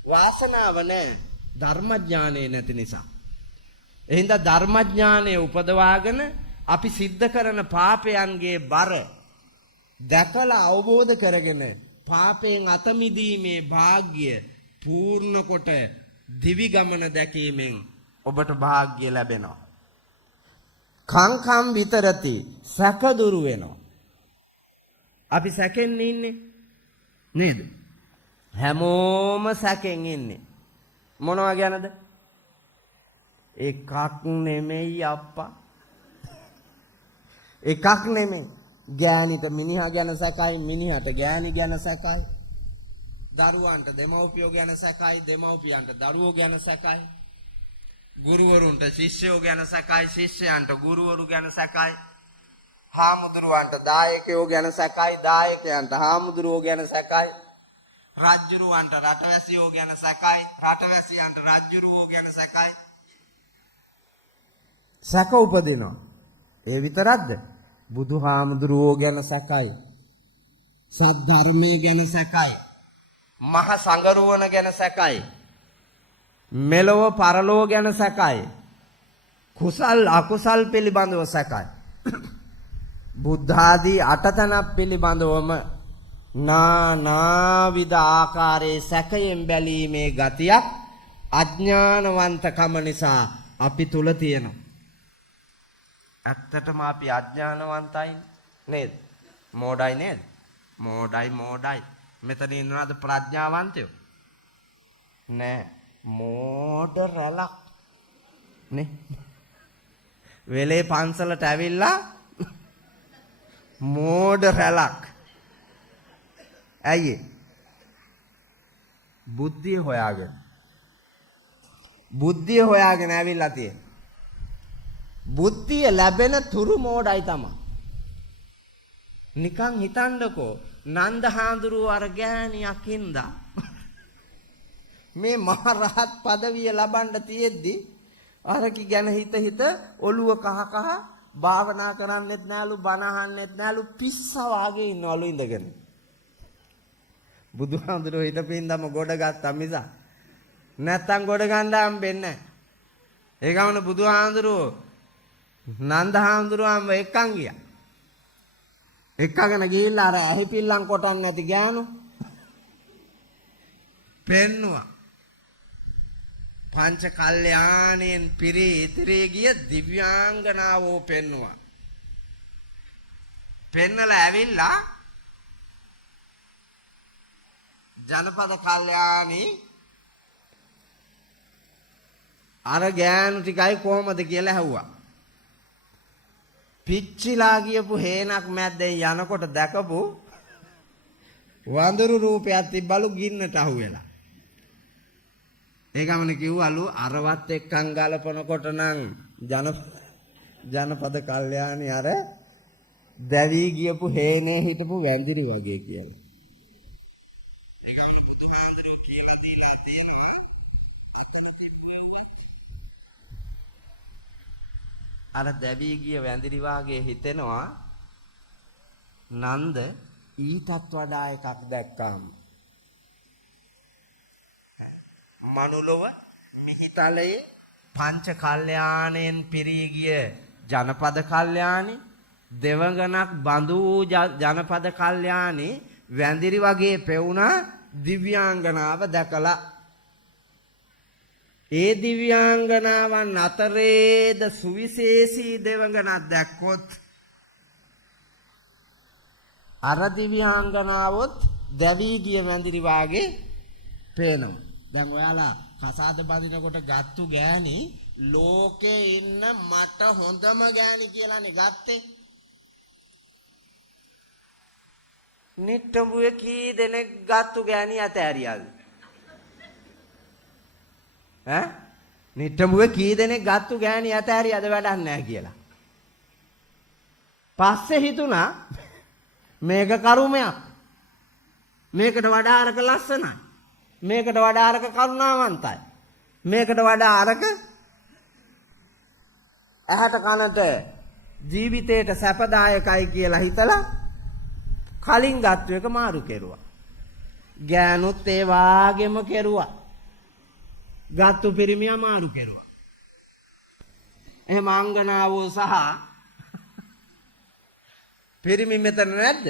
වාසනාව නැහැ. ධර්මඥානෙ නැති නිසා. එහෙනම් ධර්මඥානෙ උපදවාගෙන අපි සිද්ධ කරන පාපයන්ගේ බර දැකලා අවබෝධ කරගෙන පාපයෙන් අත මිදීමේ වාග්ය පූර්ණ කොට දිවි ගමන දැකීමෙන් ඔබට වාග්ය ලැබෙනවා. කංකම් විතරති සැක දුරු වෙනවා. අපි සැකෙන් ඉන්නේ නේද? හැමෝම සැකෙන් ඉන්නේ. මොනවා ගැනද? එකක් නෙමෙයි අප්පා. එකක් නෙමෙයි. ගෑනිට මිනිහා ගැන සැකයි, මිනිහට ගෑණි ගැන සැකයි. දරුවන්ට දෙමව්පියෝ ගැන සැකයි, දෙමව්පියන්ට දරුවෝ ගැන සැකයි. ගුරුවරුන්ට ශිෂ්‍යයෝ ගැන සැකයි, ශිෂ්‍යයන්ට ගුරුවරු ගැන සැකයි. හාමුදුරුවන්ට දායකයෝ ගැන සැකයි, දායකයන්ට හාමුදුරුවෝ ගැන සැකයි. රජ්ජුරුවන්ට රටවැසියෝ ගැන සැකයි, රටවැසියන්ට රජ්ජුරුවෝ ගැන සැකයි. සැක උපදිනවා. ඒ විතරක්ද? බුදුහාමුදුරුවෝ ගැන සැකයි. සද්ධර්මයේ ගැන සැකයි. මහ සංගරුවන ගැන සැකයි. මෙලොව පරලොව ගැන සැකයි. කුසල් අකුසල් පිළිබඳව සැකයි. බුද්ධ ආදී අටතනක් පිළිබඳවම නානාවිධ ආකාරයේ සැකයෙන් බැලීමේ ගතියක් අඥානවන්තකම නිසා අපි තුල තියෙනවා. ඇත්තටම අපි අඥානවන්තයි නේද? මෝඩයි නේද? මෝඩයි. මෙතන ඉන්නවද ප්‍රඥාවන්තයෝ? නෑ. මෝඩ රැලක් නේ. වෙලේ පන්සලට ඇවිල්ලා මෝඩ රැලක්. ඇයි? බුද්ධිය හොයාගෙන ඇවිල්ලා තියෙන. බුද්ධිය ලැබෙන තුරු මෝඩයි තමයි. නිකන් හිතන්නකෝ නන්ද හාමුදුරුවෝ අර ගෑණියක් හින්දා මේ මහ රහත් পদවිය ලබන්න තියෙද්දි අරකි ගැන හිත ඔළුව කහ භාවනා කරන්නෙත් නෑලු බණ අහන්නෙත් නෑලු පිස්සා වාගේ ඉන්නවලු ඉඳගෙන. බුදුහාමුදුරුවෝ හිටපින්දම ගොඩ ගත්තා මිස නැත්තම් ගොඩ ගන්න හම්බෙන්නේ නෑ. ඒ ගමන බුදුහාමුදුරුවෝ නන්ද හාමුදුරුවන්ව එක්කන් ගියා. එක්කගෙන ගිහිල්ලා අර ඇහි පිල්ලම් කොටන්න නැති ගෑනු පෙන්නුවා. පංච කල්යාණයෙන් පිරී ඉතිරී ගිය දිව්‍යාංගනාවෝ පෙන්නුවා. පෙන්නලා ඇවිල්ලා ජනපද කල්යාණී අර ගෑනු ටිකයි කොහමද කියලා ඇහුවා. පිච්චිලා ගියපු හේනක් මැද්දෙන් යනකොට දැකපු වඳුරු රූපයක් තිබ්බලු ගින්නට අහුවෙලා. ඒ ගමන කිව්වලු අරවත් එක්කන් ගලපනකොට නම් ජනපද කල්යාණි අර දැවි ගියපු හේනේ හිටපු වැඳිරි වගේ කියලා. අර දැවි ගිය වැඳිරි වාගේ හිතෙනවා නන්ද ඊටත් වඩා එකක් දැක්කාම මනුලොව මිහිතලයේ පංච කල්යාණයෙන් පිරී ගිය ජනපද කල්යාණි දෙවඟනක් බඳු වූ ජනපද කල්යාණි වැඳිරි වගේ පෙවුනා දිව්‍යාංගනාව දැකලා ඒ දිව්‍යාංගනාවන් අතරේද සුවිශේෂී දෙවඟනක් දැක්කොත් අර දිව්‍යාංගනාවොත් දැවි ගිය වැඳිරි වාගේ පේනවා. දැන් ඔයාලා කසාද බඳිනකොට ගත්තු ගෑණි ලෝකේ ඉන්න මට හොඳම ගෑණි කියලානේ ගත්තේ. නිට්ටඹුවේ කී දෙනෙක් ගත්තු ගෑණි අතෑරියාද? ඈ නිට්ටඹුවේ කී දෙනෙක් ගත්තු ගෑණි අතෑරියාද වැඩක් නැහැ කියලා. පස්සේ හිතුණා මේක කරුමයක්. මේකට වඩා අරක ලස්සනයි. මේකට වඩා අරක කරුණාවන්තයි. මේකට වඩා අරක ඇහැට කනට ජීවිතේට සැපදායකයි කියලා හිතලා කලින් ගත්ත එක මාරු කෙරුවා. ගෑනුත් ඒ වාගෙම කෙරුවා. ගත්තු පිරිමියා මාරු කෙරුවා. එහෙම අංගනාවෝ සහ පිරිමි මෙතන නැද්ද?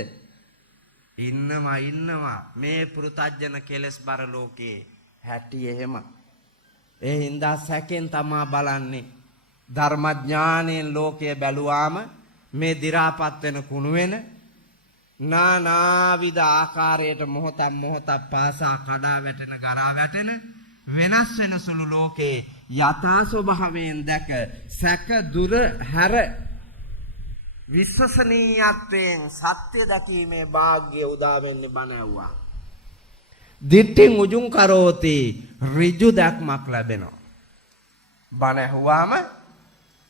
ඉන්නවා මේ පෘතජන කෙලස් බර ලෝකේ හැටි එහෙම. ඒ හින්දා සැකෙන් තමා බලන්නේ. ධර්මඥානයෙන් ලෝකය බැලුවාම මේ දි รา පත් වෙන කුණු වෙන නානාවිද ආකාරයට මොහොතක් පාසා කඩා වැටෙන ගරා වැටෙන වෙනස් වෙන සුළු ලෝකේ යථා ස්වභාවයෙන් දැක සැක දුර හැර විශ්වසනීයත්වයෙන් සත්‍ය දකීමේ වාග්ය උදා වෙන්නේ බණ ඇව්වා. දිට්ඨින් උජුං කරෝති ඍජු දැක්මක් ලැබෙනවා. බණ ඇහුවාම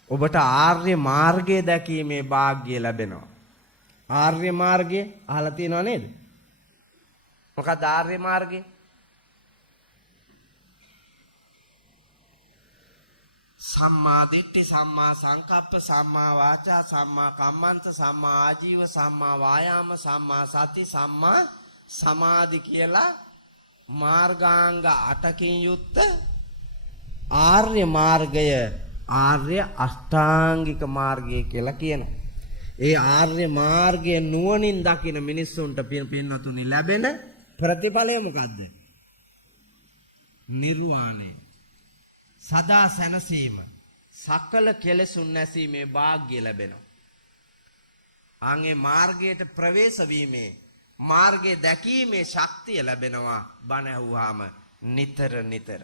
ඔබට ආර්ය මාර්ගය දැකීමේ වාග්ය ලැබෙනවා. ආර්ය මාර්ගය අහලා තියෙනව නේද? මොකක්ද ආර්ය මාර්ගය? සම්මා දිට්ඨි, සම්මා සංකප්ප, සම්මා වාචා, සම්මා කම්මන්ත, සම්මා ආජීව, සම්මා වායාම, සම්මා සති, සම්මා සමාධි කියලා මාර්ගාංග 8කින් යුක්ත ආර්ය මාර්ගය ආර්ය අෂ්ටාංගික මාර්ගය කියලා කියනවා. ඒ ආර්ය මාර්ගය නුවණින් දකින මිනිස්සුන්ට පින්වතුනි ලැබෙන ප්‍රතිඵලය මොකද්ද? නිර්වාණය. සදා සැනසීම. සකල කෙලෙසුන් නැසීමේ වාග්ය ලැබෙනවා. ආන්ගේ මාර්ගයට ප්‍රවේශ වීමේ මාර්ගය දැකීමේ ශක්තිය ලැබෙනවා බණ ඇහුවාම නිතර.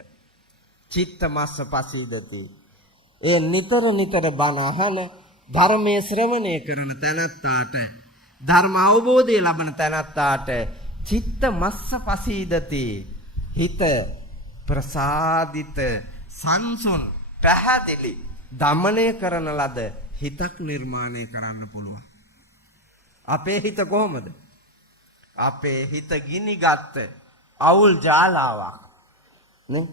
චිත්ත මස්ස පසීදති. ඒ නිතර බණ අහන ධර්මයේ ශ්‍රවණය කරන තැනැත්තාට ධර්ම අවබෝධය ලබන තැනැත්තාට චිත්ත මස්ස පසීදති. හිත ප්‍රසාදිත සංසුන් පැහැදිලි දමනය කරන ලද හිතක් නිර්මාණය කරන්න පුළුවන්. අපේ හිත කොහොමද? අපේ හිත ගිනිගත් අවුල් ජාලාවක් නේ.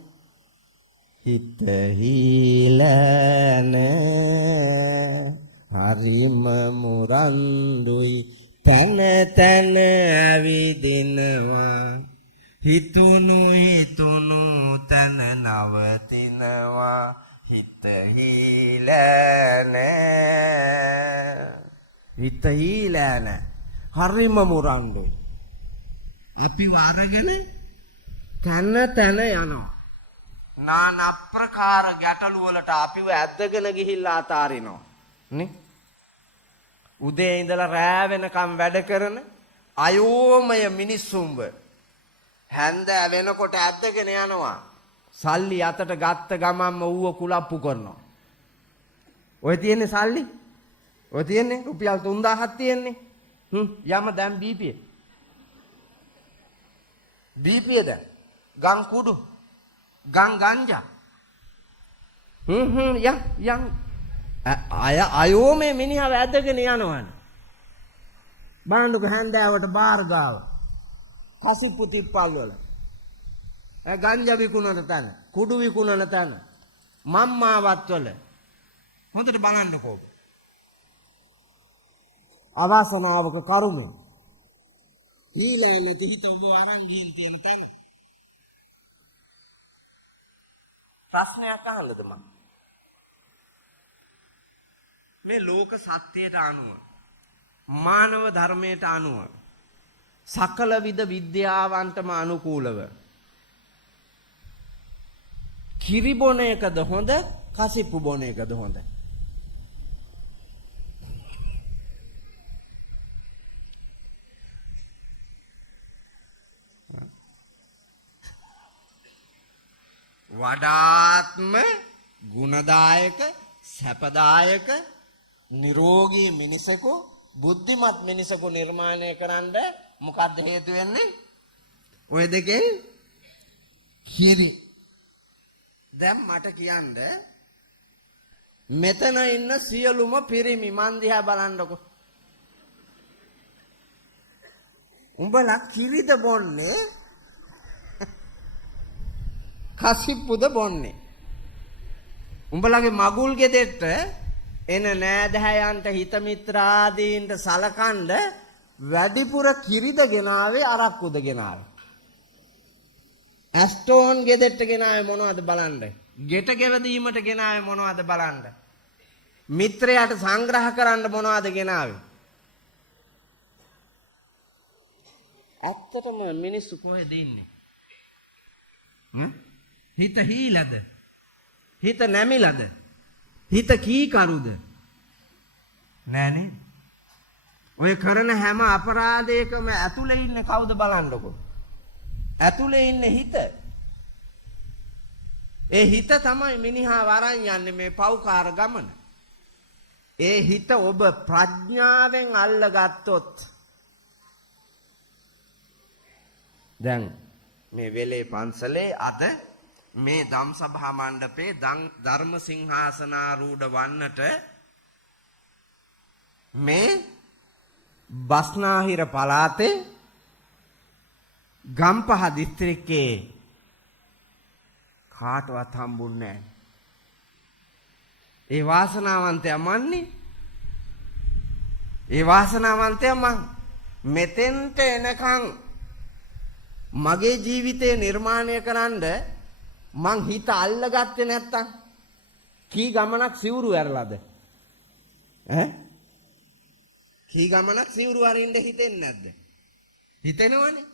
හිත හීලන හරිම මුරන්දුයි තන ඇවිදිනවා. හිතුණු තන නවතිනවා. හිත හීලන හරිම මුරන්දුයි. අපි වරගෙන තන යනවා. නාන ප්‍රකාර ගැටලු වලට අපිව ඇද්දගෙන ගිහිල්ලා අතාරිනවා නේ. උදේ ඉඳලා රෑ වෙනකම් වැඩ කරන අයෝමය මිනිස්සුන්ව හැන්ද වෙනකොට ඇද්දගෙන යනවා. සල්ලි අතට ගත්ත ගමන්ම ඌව කුලප්පු කරනවා. ඔය තියෙන්නේ සල්ලි? ඔය තියෙන්නේ රුපියල් 3000ක් තියෙන්නේ. යම දැන් බීපිය. බීපියද? ගම් කුඩු. ගම් ගංජා. යම් අයෝ මේ මිනිහා වැදගෙන යනවනේ. බාණ්ඩුක හැන්දෑවට බාර් ගාව. කසිප්පු තිප්පල් වල. ගංජා විකුණන තැන, කුඩු විකුණන තැන, මම්මාවත් වල. හොඳට බලන්නකෝ. අවාසනාවක කරුමේ. ඊළඟ නැති හිත ඔබ අරන් ගිහින් තියෙන තැන. ප්‍රශ්නයක් අහන්නද මම? මේ ලෝක සත්‍යයට අනුව මානව ධර්මයට අනුව සකල විද විද්‍යාවන්ටම අනුකූලව කිරි බොන එකද හොඳ කසිප්පු බොන එකද හොඳ? වඩාත්ම ගුණදායක සැපදායක නිරෝගී මිනිසෙකු බුද්ධිමත් මිනිසෙකු නිර්මාණය කරන්න මොකක්ද හේතු වෙන්නේ? ඔය දෙකෙන් කිරි. දැන් මට කියන්න මෙතන ඉන්න සියලුම පිරිමි මන් දිහා බලන්නකො. උඹලා කිරිද බොන්නේ? කසිප්පුද බොන්නේ? උඹලගේ මගුල් ගෙදෙට්ට එන නෑදෑයන්ට හිත මිත්‍රාදීන්ට සලකන්න වැඩිපුර කිරිද ගෙනාවේ අරක්කුද ගෙනාවේ? ඇස්ටෝන් ගෙදෙට්ට ගෙනාවේ මොනවද බලන්න? ගෙට ගෙවදීමට ගෙනාවේ මොනවද බලන්න? මිත්‍රයාට සංග්‍රහ කරන්න මොනවද ගෙනාවේ? ඇත්තටම මිනිස්සු කොහෙද ඉන්නේ? හිත හීලද? හිත නැමිලද? හිත කීකරුද? නෑනේ. ඔය කරන හැම අපරාධයකම ඇතුලේ ඉන්නේ කවුද බලන්නකො. ඇතුලේ ඉන්නේ හිත. ඒ හිත තමයි මිනිහා වරන් යන්නේ මේ පෞකාර ගමන. ඒ හිත ඔබ ප්‍රඥාවෙන් අල්ලගත්තොත් දැන් මේ වෙලේ පන්සලේ අද මේ ධම් සභා මණ්ඩපේ ධර්ම සිංහාසනාරූඪ වන්නට මේ බස්නාහිර පළාතේ ගම්පහ දිස්ත්‍රික්කයේ කාටවත් හම්බුන්නේ නැහැ. ඒ වාසනාවන්තයා මන්නේ. ඒ වාසනාවන්තයා මං. මෙතෙන්ට එනකන් මගේ ජීවිතේ නිර්මාණය කරන්න මං හිත අල්ලගත්තේ නැත්තම් කී ගමනක් සිවුරු ඇරලාද? කී ගමනක් සිවුරු අරින්න හිතෙන්නේ නැද්ද? හිතෙනවනේ.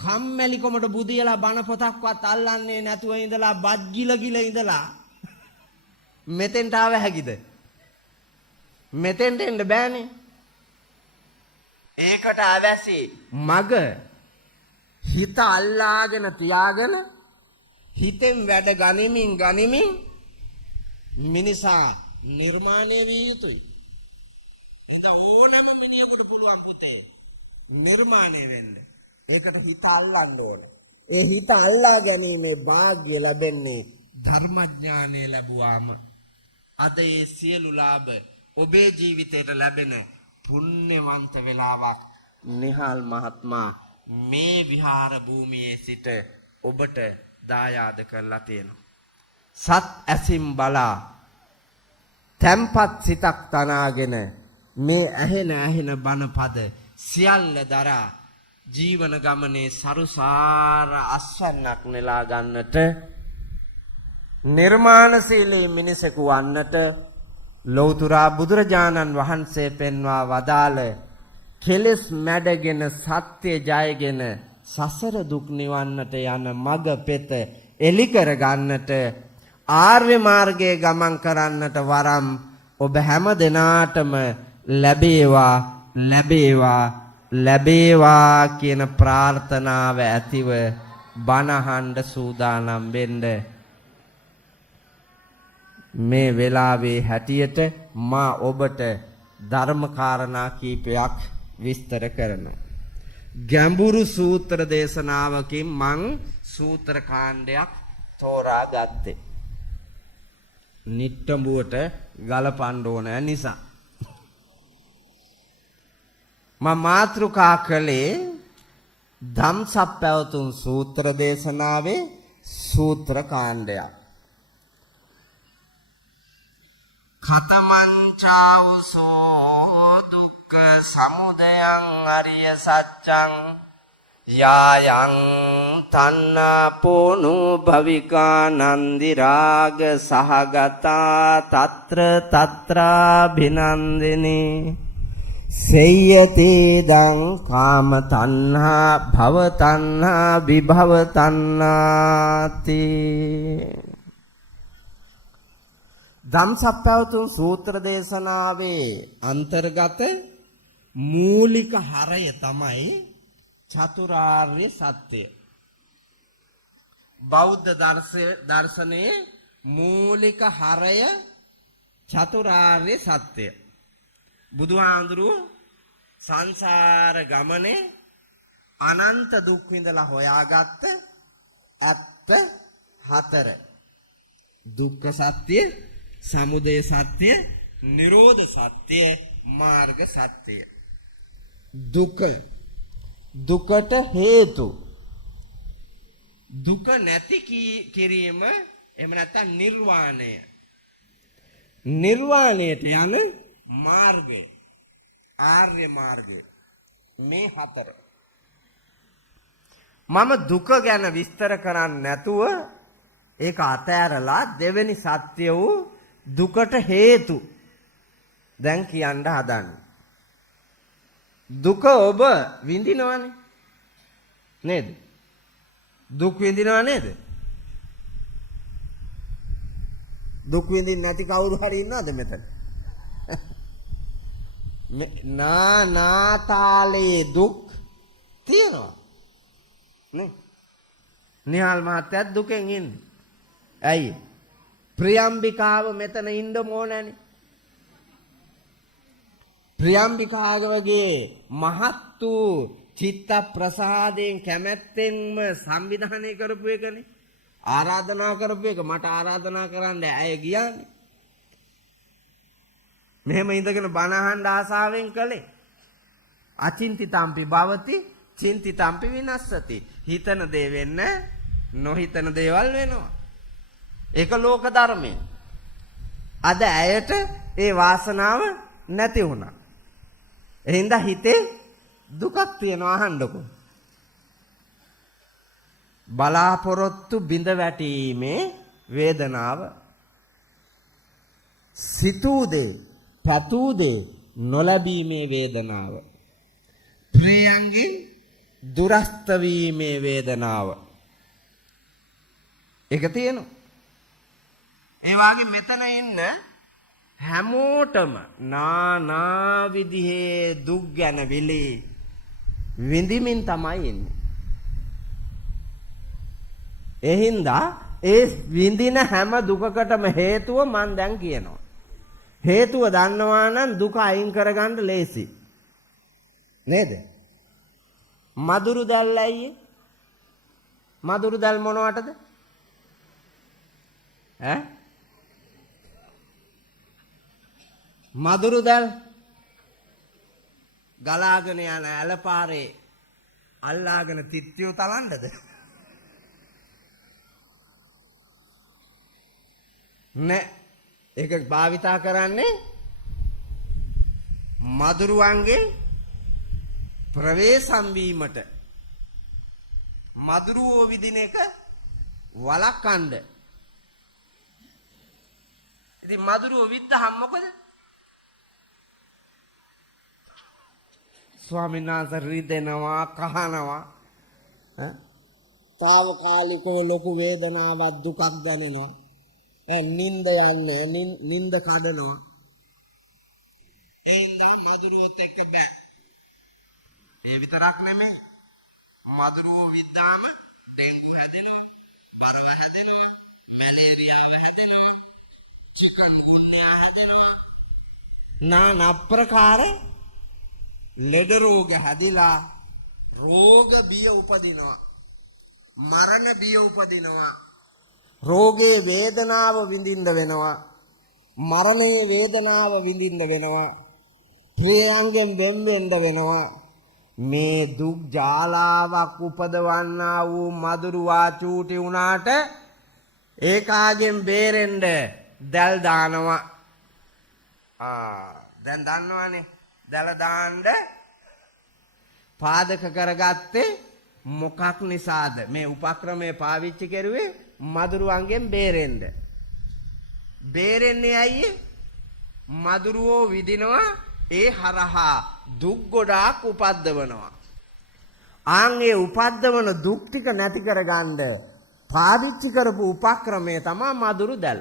කම්මැලිකමට බුදියලා බණ පොතක්වත් අල්ලන්නේ නැතුව ඉඳලා බත් ගිල ඉඳලා මෙතෙන්ට ආව හැකිද? මෙතෙන්ට එන්න බෑනේ. ඒකට අවැසි මග හිත අල්ලාගෙන තියාගෙන හිතෙන් වැඩ ගනිමින් මිනිසා නිර්මාණය විය යුතුයි. එඳ ඕනම මිනිහෙකුට පුළුවන් පුතේ නිර්මාණය වෙන්න. ඒකට හිත අල්ලන්න ඕන. ඒ හිත අල්ලා ගැනීමේ වාග්ය ලැබෙන්නේ ධර්මඥානය ලැබුවාම. අද ඒ සියලු ලාභ ඔබේ ජීවිතයට ලැබෙන පුණ්‍යවන්ත වෙලාවක් නිහාල් මහත්මයා මේ විහාර භූමියේ සිට ඔබට දායාද කරලා තියෙනවා. සත් ඇසින් බලා තැම්පත් සිතක් තනාගෙන මේ ඇහෙන බණ පද සියල්ල දරා ජීවන ගමනේ සරුසාර අස්වැන්නක් නෙලා ගන්නට නිර්මාණශීලී මිනිසෙකු වන්නට ලෞතුරා බුදුරජාණන් වහන්සේ පෙන්වා වදාළ කෙලෙස් මැඩගෙන සත්‍ය ජයගෙන සසර දුක් නිවන්නට යන මඟ පෙත එලි කර ගන්නට ආර්ය මාර්ගයේ ගමන් කරන්නට වරම් ඔබ හැම දිනාටම ලැබේවා කියන ප්‍රාර්ථනාව ඇතිව බණහඬ සූදානම් වෙන්න. මේ වෙලාවේ හැටියට මා ඔබට ධර්ම කාරණා කීපයක් විස්තර කරනවා. ගැඹුරු සූත්‍ර දේශනාවකින් මං සූත්‍ර කාණ්ඩයක් තෝරා ගත්තේ. නිට්ටඹුවට ගලපන්න ඕන නිසා. මම මාතෘකා කළේ ධම්සප්පවතුන් සූත්‍ර දේශනාවේ සූත්‍ර කාණ්ඩයක්. කතමංචාවසෝ දුක්ඛ සමුදයං අරිය සත්‍යං යායං තණ්හා පොනු භවිකා නන්දි රාග සහගතා తත්‍රා භිනන්දිනේ සේයතේ දං කාම තණ්හා භව තණ්හා විභව තණ්හාති. ධම්සප්පවතුන් සූත්‍ර දේශනාවේ අන්තර්ගත මූලික හරය තමයි චතුරාර්ය සත්‍ය. බෞද්ධ දර්ශනයේ මූලික හරය චතුරාර්ය සත්‍ය. බුදුහාඳුරුවෝ සංසාර ගමනේ අනන්ත දුක් විඳලා හොයාගත්ත ඇත්ත හතර. දුක්ඛ සත්‍ය, සමුදය සත්‍ය, නිරෝධ සත්‍ය, මාර්ග සත්‍ය. දුකට හේතු. දුක නැති කිරීම එහෙම නැත්නම් නිර්වාණය. නිර්වාණයට යන මාර්ගය. ආර්ය මාර්ගය. මේ හතර. මම දුක ගැන විස්තර කරන්නේ නැතුව ඒක අතෑරලා දෙවෙනි සත්‍ය වූ දුකට හේතු දැන් කියන්න හදන්නේ. දුක ඔබ විඳිනවනේ නේද? දුක් විඳිනව නේද? දුක් විඳින්න නැති කවුරු හරි ඉන්නවද මෙතන? නාතාලේ දුක් තියෙනවා නේ? නිහාල් මහත්තයත් දුකෙන් ඉන්නේ. ඇයි? ප්‍රියම්බිකාව මෙතන ඉන්න ඕනනේ. ප්‍රියම්බිකාවගේ මහත් වූ චිත්ත ප්‍රසාදයෙන් කැමැත්තෙන්ම සංවිධානය කරපු එකනේ. ආරාධනා කරපු එක මට ආරාධනා කරන්න ඇය ගියානේ. මෙහෙම ඉඳගෙන බණ අහන්න ආසාවෙන් කළේ. අචින්තිතම්පි භවති චින්තිතම්පි විනස්සති. හිතන දේ වෙන්න නොහිතන දේවල් වෙනවා. ඒක ලෝක ධර්මය. අද ඇයට ඒ වාසනාව නැති වුණා. එහෙනම් හිතේ දුකක් තියෙනවා අහන්නකෝ. බලාපොරොත්තු බිඳ වැටීමේ වේදනාව. සිතූ දේ පැතූ දේ නොලැබීමේ වේදනාව. ප්‍රියයන්ගෙන් දුරස්ත වීමේ වේදනාව. ඒක තියෙනවා. ඒ වගේ මෙතන ඉන්න හැමෝටම නානා විදිහේ දුක් ගැන විඳිමින් තමයි ඉන්නේ. එහින්දා ඒ විඳින හැම දුකකටම හේතුව මන් දැන් කියනවා. හේතුව දන්නවා නම් දුක අයින් කරගන්න ලේසි. නේද? මදුරු දැල් අයියේ. මදුරු දැල් මොනවටද? ඈ? මදුරු දැල් ගලාගෙන යන ඇලපාරේ අල්ලාගෙන තිත්තියෝ තලන්නද? නෑ. ඒක භාවිතා කරන්නේ මදුරුවන්ගේ ප්‍රවේශම් වීමට. මදුරුවෝ විදින එක වළක්වන්න. ඉතින් මදුරුවෝ විද්දහම මොකද? ස්වාමීන් වහන්සේ රිදෙනවා කහනවා. තාවකාලිකව ලොකු වේදනාවක් දුකක් දැනෙනවා. නින්ද යන්නේ නින්ද කඩනවා. එයින්දා මදුරුවොත් එක්ක බෑ. ඒ විතරක් නෙමෙයි. මදුරුවෝ විද්දාම ඩෙන්ගු හැදෙනවා, පරව හැදෙනවා, මැලේරියාව හැදෙනවා, චිකන්ගුන්යා හැදෙනවා. নানা ප්‍රකාර ලෙඩ රෝග හැදිලා රෝග බිය උපදිනවා. මරණ බිය උපදිනවා. රෝගේ වේදනාව විඳින්න වෙනවා. මරණයේ වේදනාව විඳින්න වෙනවා. ප්‍රියයන්ගෙන් වෙන් වෙන්න වෙනවා. මේ දුක් ජාලාවක් උපදවන්නා වූ මදුරුවා චූටි වුණාට ඒකාගෙන් බේරෙන්න දැල් දානවා. දැන් දන්නවනේ දැල් දාන්න පාදක කරගත්තේ මොකක් නිසාද? මේ උපක්‍රමය පාවිච්චි කරුවේ මදුරුවන්ගෙන් බේරෙන්න. බේරෙන්නේ ඇයි? මදුරුවෝ විදිනවා ඒ හරහා දුක් ගොඩාක් උපද්දවනවා. ආන්ගේ උපද්දවන දුක් ටික නැති කරගන්න පාවිච්චි කරපු උපක්‍රමය තමයි මදුරු දැල.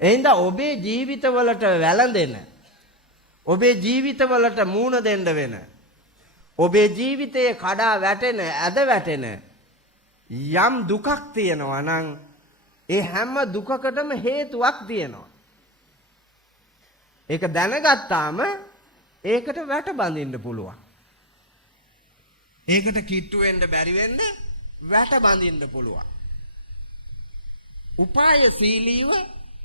එහෙනම් ඔබේ ජීවිතවලට වැළඳෙන, ඔබේ ජීවිතවලට මූණ දෙන්න වෙන, ඔබේ ජීවිතයේ කඩා වැටෙන, ඇද වැටෙන යම් දුකක් තියෙනවා නම් ඒ හැම දුකකටම හේතුවක් තියෙනවා. ඒක දැනගත්තාම ඒකට වැට බඳින්න පුළුවන්. ඒකට කිට්ටු වෙන්න බැරි වෙන්න වැට බඳින්න පුළුවන්. උපායශීලීව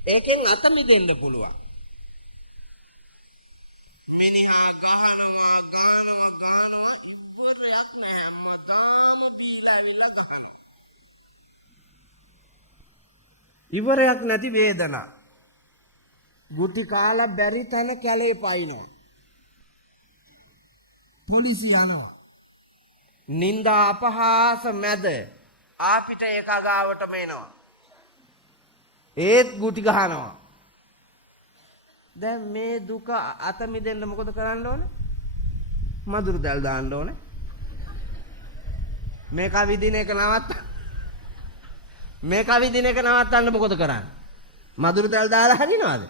ඒකෙන් අත මිදෙන්න පුළුවන්. මිනිහා ගහනවා ඉවරයක් නෑ. හැමදාම බීලා ඇවිල්ලා ගහනවා. ඉවරයක් නැති වේදනා. ගුටි කාලා බැරි තැන කැලේ පයින්නවා. පොලිසිය යනවා. නින්දා අපහාස මැද ආපිට එක ගාවටම එනවා. ඒත් ගුටි ගහනවා. දැන් මේ දුක අත මිදෙන්න මොකද කරන්න ඕනේ? මදුරු දැල් දාන්න ඕනේ. මේක විදින එක නවත්තන්න මොකද කරන්නේ? මදුරු දැල් දාලා හරිනවද?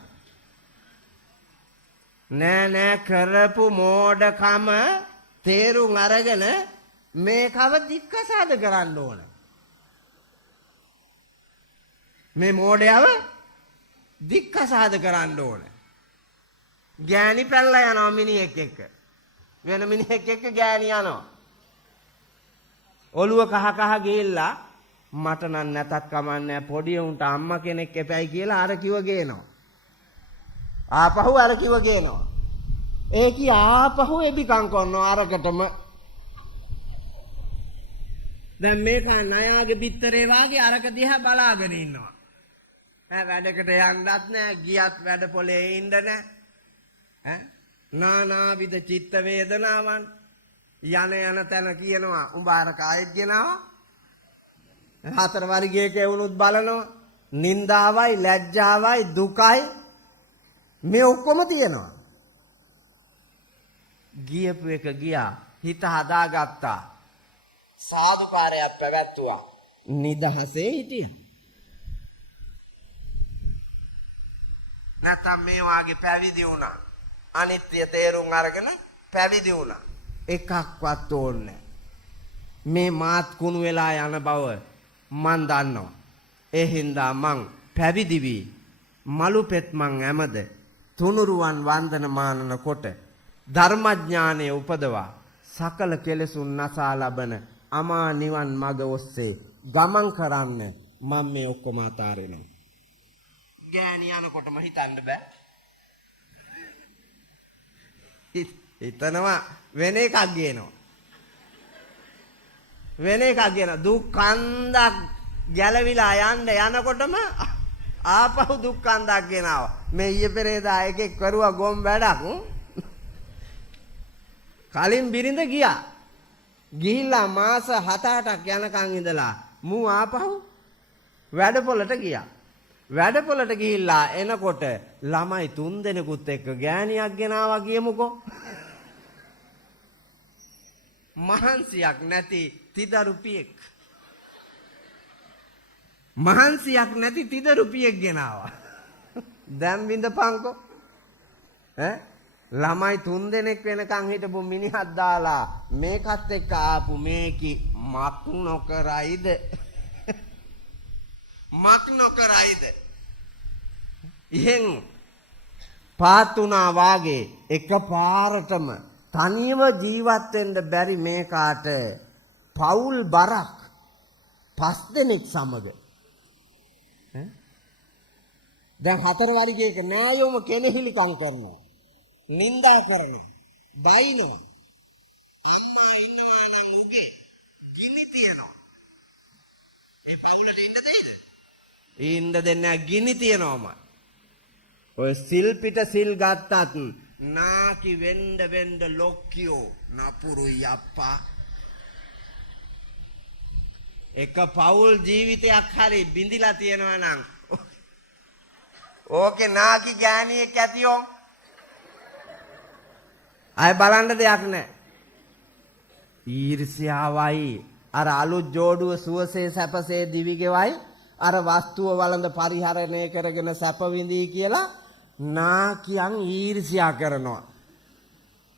නෑ කරපු මෝඩකම තේරුම් අරගෙන මේකව දික්කසාද කරන්න ඕන. මේ මෝඩයව දික්කසාද කරන්න ඕන. ගෑණි පැල්ලා යනවා මිනිහෙක් එක්ක. වෙන මිනිහෙක් එක්ක ගෑණි යනවා. ඔළුව කහ ගිහිල්ලා මට නම් නැතත් කමන්නේ පොඩි උන්ට අම්මා කෙනෙක් එපැයි කියලා අර කිව්ව ගේනවා. ආපහු අර කිව්ව ගේනවා. ඒ කී ආපහු එබිකම් කරනවා අරකටම. දැන් මේක ණයාගේ බිත්තරේ වාගේ අරක දිහා බලාගෙන ඉන්නවා. වැඩකට යන්නත් නෑ, ගියත් වැඩ පොලේ ඉන්න නෑ. නානාවිද චිත්ත වේදනාවන් යන තැන කියනවා උඹ අර කායෙත් ගෙනාවා. හතර වර්ගයක වුණුත් බලනවා. නින්දාවයි, ලැජ්ජාවයි, දුකයි මේ ඔක්කොම තියෙනවා. ගියපු එක ගියා, හිත හදාගත්තා, සාදුකාරයක් පැවැත්තුවා, නිදහසේ හිටියා. නැත්තම් මේ වාගේ පැවිදි වුණා, අනිත්‍ය තේරුම් අරගෙන පැවිදි වුණා. එකක්වත් ඕනේ මේ මාත් කුණු වෙලා යන බව මන් දන්නවා. ඒ හින්දා මං පැවිදි වී මලු පෙත් මං ඇමද තුනුරුවන් වන්දනමානන කොට ධර්මඥානය උපදවා සකල කෙලෙසුන් නසා ලබන අමා නිවන් මඟ ඔස්සේ ගමන් කරන්න මම මේ ඔක්කොම අතාරිනවා. ගෑණි යනකොටම හිතන්න බෑ. හිතනවා වෙන එකක් ගේනවා. දුක් කන්දක් ගැලවිලා යනකොටම ආපහු දුක් කන්දක් ගෙනාවා. මේ ඊයේ පෙරේදා එකෙක් කරුවා ගොම් වැඩක්. කලින් බිරිඳ ගියා. ගිහිල්ලා මාස 7-8ක් යනකන් ඉඳලා මූ ආපහු වැඩපොළට ගියා. වැඩපොළට ගිහිල්ලා එනකොට ළමයි 3 දෙනෙකුත් එක්ක ගෑණියක් ගෙනාවා කියමුකෝ. මහන්සියක් නැති තිදරුපියෙක් ගෙනාවා. දැන් විඳපන්කෝ. ළමයි 3 දෙනෙක් වෙනකන් හිටපු මිනිහක් දාලා මේකත් එක්ක ආපු මේකි මක් නොකරයිද? ඉහෙන් පාතුනා වාගේ එකපාරටම තනියම ජීවත් වෙන්න බැරි මේකාට පවුල් බරක් 5 දෙනෙක් සමග. දැන් 4 වර්ගයක න්යායොම කෙනෙහිලිකම් කරනවා. නින්දා කරනවා. බයිනවා. අම්මා ඉන්නවා නම් උගේ ගිනි තියනවා. ඒ පවුලට ඉන්න දෙයිද? ඉන්න දෙන්නේ ගිනි තියනවාම. ඔය සිල් පිට සිල් ගත්තත් නාකි වෙන්න ලොක්කියෝ නපුරුයි අප්පා. එක පවුල් ජීවිතයක් හරි බිඳිලා තියෙනවා නම් ඕකේ නාකි ගෑණියෙක් ඇතියෝ. අය බලන්න දෙයක් නැහැ. ඊර්ෂ්‍යාවයි අර අලුත් ජෝඩුව සුවසේ සැපසේ දිවිගෙවයි අර වස්තුව වළඳ පරිහරණය කරගෙන සැප විඳී කියලා නාකියන් ඊර්ෂ්‍යා කරනවා.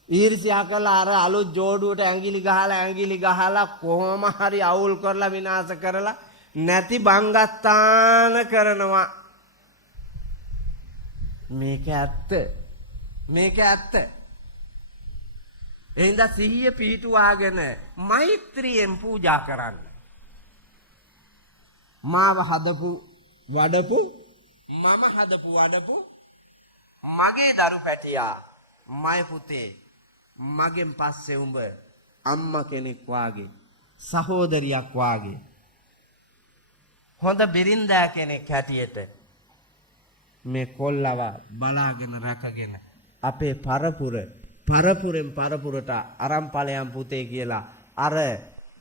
ඊර්ෂ්‍යා කළා අර අලුත් ජෝඩුවට ඇඟිලි ගහලා කොහොම හරි අවුල් කරලා විනාශ කරලා නැති බංගස්ථාන කරනවා. මේක ඇත්ත. එහෙනම් සිහිය පිහිටුවාගෙන මෛත්‍රියෙන් පූජා කරන්න. මම හදපු වඩපු මගේ දරු පැටියා මය පුතේ මගෙන් පස්සේ උඹ අම්මා කෙනෙක් වාගේ සහෝදරියක් වාගේ හොඳ බිරින්දා කෙනෙක් හැටියට මේ කොල්ලව බලාගෙන රැකගෙන අපේ පරපුරෙන් පරපුරට අරන් ඵලයන් පුතේ කියලා අර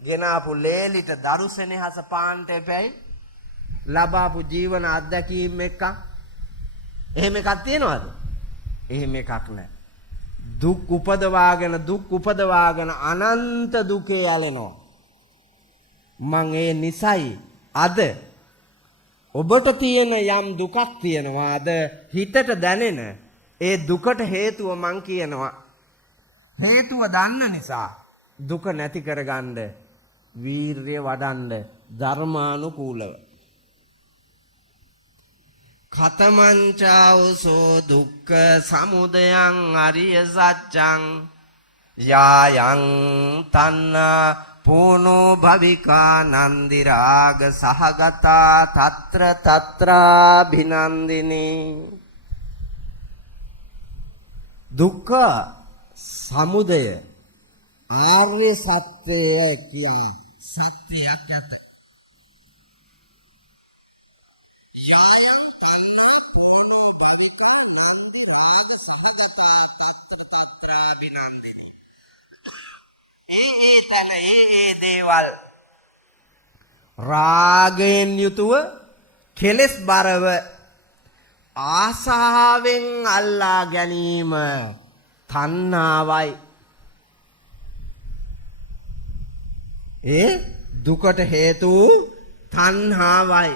ගෙනාපු ලේලිට දරු සෙනෙහස පාන්ට එපැයි ලබාපු ජීවන අත්දැකීම් එක්ක එහෙම එකක් තියනවද? එහෙම එකක් නැහැ. දුක් උපදවාගෙන අනන්ත දුකේ ඇලෙනවා. මං ඒ නිසයි අද ඔබට තියෙන යම් දුකක් තියෙනවා අද හිතට දැනෙන ඒ දුකට හේතුව මං කියනවා හේතුව දන්න නිසා දුක නැති කරගන්න වීර්ය වඩන්න ධර්මානුකූලව කතමංචාවසෝ දුක්ඛ සමුදයං අරිය සත්‍යං යායන් තන්නා පූනෝ භවිකා නන්දි රාග සහගතා తත්‍ර తත්‍රා භිනන්දිනී දුක්ඛ සමුදය ආර්ය සත්‍යය කියන සත්‍යයක් නැත. යායන් තන්නා පූනෝ භවිකා නන්දි රාග සහගතා తත්‍රා භිනන්දිනී ඒ දේවල් රාගයෙන් යුතුව කෙලෙස් බරව ආසාවෙන් අල්ලා ගැනීම තණ්හාවයි. ඒ දුකට හේතු තණ්හාවයි.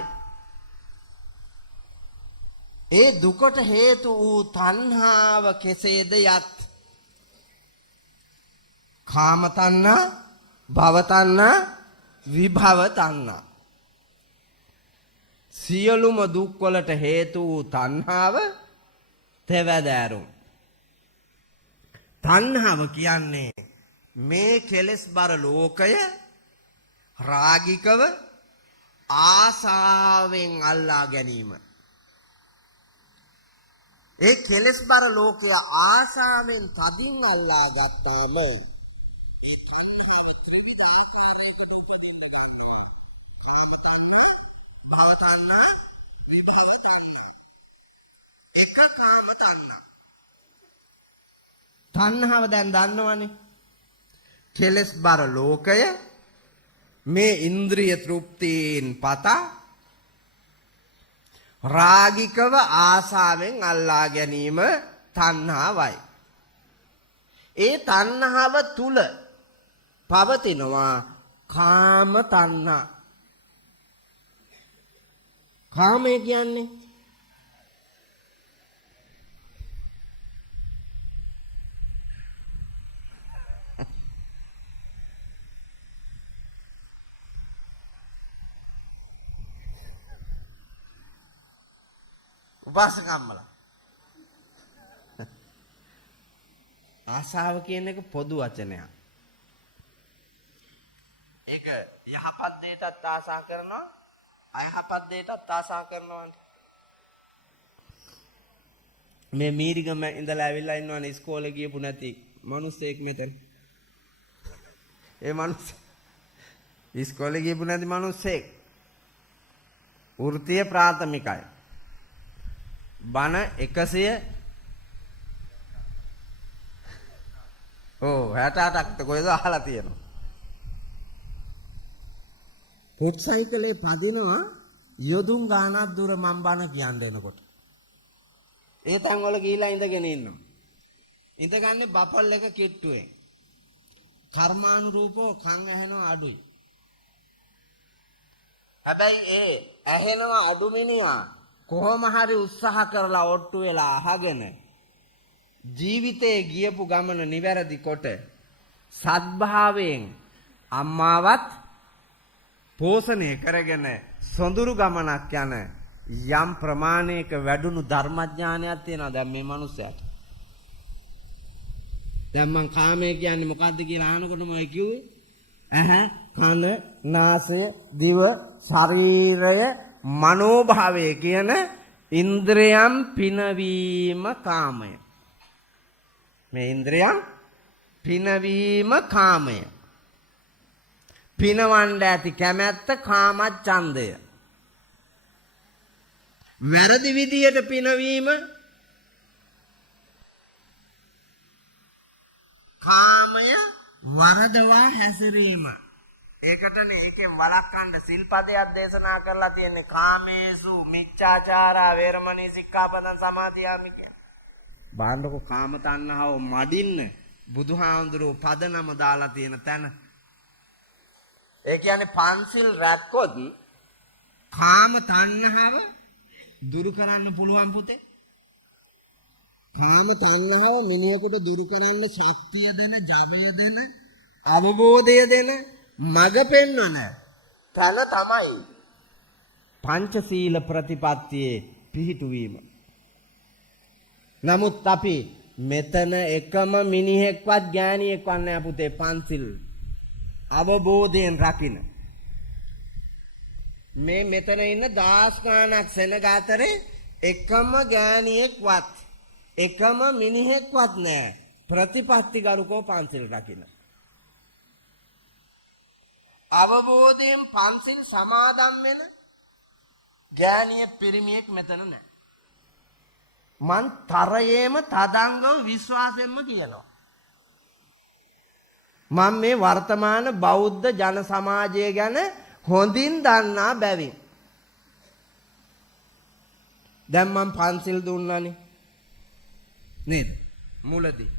ඒ දුකට හේතු වූ තණ්හාව කෙසේද යත් කාම තණ්හා, භව තණ්හා, විභව තණ්හා. සියලුම දුක් වලට හේතු වූ තණ්හාව තෙවදෑරුම්. තණ්හාව කියන්නේ මේ කෙලෙස් බර ලෝකය රාගිකව ආසාවෙන් අල්ලා ගැනීම. ඒ කෙලෙස් බර ලෝකය ආසාවෙන් තදින් අල්ලා ගත්තාම තණ්හාව දැන් දන්නවනේ. කෙලස් බර ලෝකය මේ ඉන්ද්‍රිය තෘප්තියෙන් පතා රාගිකව ආසාවෙන් අල්ලා ගැනීම තණ්හාවයි. ඒ තණ්හාව තුල පවතිනවා කාම තණ්හා. කාමය කියන්නේ උපාසකම්මලා ආසාව කියන එක පොදු වචනයක්. ඒක යහපත් දෙයටත් ආසා කරනවා අයහපත් දෙයටත් ආසා කරනවා. මේ මීරිගම ඉඳලා ඇවිල්ලා ඉන්නවනේ ඉස්කෝලේ ගියපු නැති මිනිස්සෙක් මෙතන. ඒ මිනිස් ඉස්කෝලේ ගියපු නැති මිනිස්සෙක් වෘත්තීය ප්‍රාථමිකයි. බණ 68ක් කොහෙද අහලා තියෙනවා. පුත්සයිකලේ පදිනවා යොදුන් ගානක් දුර මම බණ කියන්න එනකොට. ඒ තැන් වල ගිහිලා ඉඳගෙන ඉන්නවා. ඉඳගන්නේ බපල් එක කිට්ටුවේ. කර්මානුරූපව කන් ඇහෙනවා අඩුයි. හැබැයි ඒ ඇහෙනවා අඩු මිනිහා කොහොම හරි උත්සාහ කරලා ඔට්ටු වෙලා අහගෙන ජීවිතේ ගියපු ගමන නිවැරදි කොට සත්භාවයෙන් අම්මාවත් පෝෂණය කරගෙන සොඳුරු ගමනක් යන යම් ප්‍රමාණයක වැඩුණු ධර්මඥානයක් තියෙනවා දැන් මේ මිනිස්සයාට. දැන් මං කාමය කියන්නේ මොකද්ද කියලා අහනකොට මම කිව්වේ ඇහැ, කන, නාසය, දිව, ශරීරය, මනෝභාවය කියන ඉන්ද්‍රයන් පිනවීම කාමය. මේ ඉන්ද්‍රයන් පිනවීම කාමය. පිනවන්න ඇති කැමැත්ත කාමච්ඡන්දය. වැරදි විදියට පිනවීම, කාමය වරදවා හැසිරීම. ඒකටනේ ඒකෙන් වළක්වන්න සිල්පදයක් දේශනා කරලා තියෙන්නේ කාමේසු මිච්ඡාචාරා වේරමණී සික්ඛාපදං සමාදියාමි කියන්නේ. බාණ්ඩක කාම තණ්හාව මඩින්න බුදුහාමුදුරුවෝ පදනම දාලා තියෙන තැන. ඒ කියන්නේ පන්සිල් රැක්කොත් කාම තණ්හාව දුරු කරන්න පුළුවන් පුතේ. කාම තණ්හාව මිනිහෙකුට දුරු කරන්න ශක්තිය දෙන, ජවය දෙන, අවබෝධය දෙන, මඟ පෙන්වන තැන තමයි පංචශීල ප්‍රතිපත්තියේ පිහිටුවීම. නමුත් අපි මෙතන එකම මිනිහෙක්වත් ඥානියෙක්වත් නැහැ පුතේ පන්සිල් අවබෝධයෙන් රකින්න. මේ මෙතන ඉන්න 10 ගාණක් සෙනග අතරේ එකම ඥානියෙක්වත් එකම මිනිහෙක්වත් නැහැ ප්‍රතිපත්තිගරුකෝ පන්සිල් රකින්න. අවබෝධයෙන් පන්සිල් සමාදන් වෙන ඥානියෙක් පිරිමියෙක් මෙතන නැහැ. මන් තරයේම තදංගව විශ්වාසයෙන්ම කියනවා. මම මේ වර්තමාන බෞද්ධ ජන සමාජය ගැන හොඳින් දන්නා බැවින්. දැන් මම පන්සිල් දුන්නානේ නේද? මුලදී.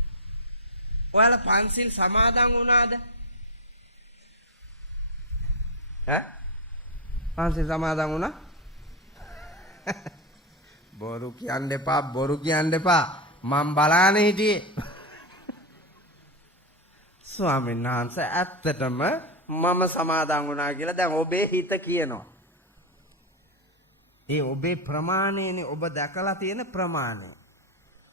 ඔයාලා පන්සිල් සමාදන් වුණාද? පන්සිල් සමාදන් වුණා? බොරු කියන්න එපා, බොරු කියන්න එපා. මම බලාන හිටියේ. ස්වාමීන් වහන්සේ ඇත්තටම මම සමාදන් වුණා කියලා දැන් ඔබේ හිත කියනවා. ඒ ඔබේ ප්‍රමාණයනේ ඔබ දැකලා තියෙන ප්‍රමාණය.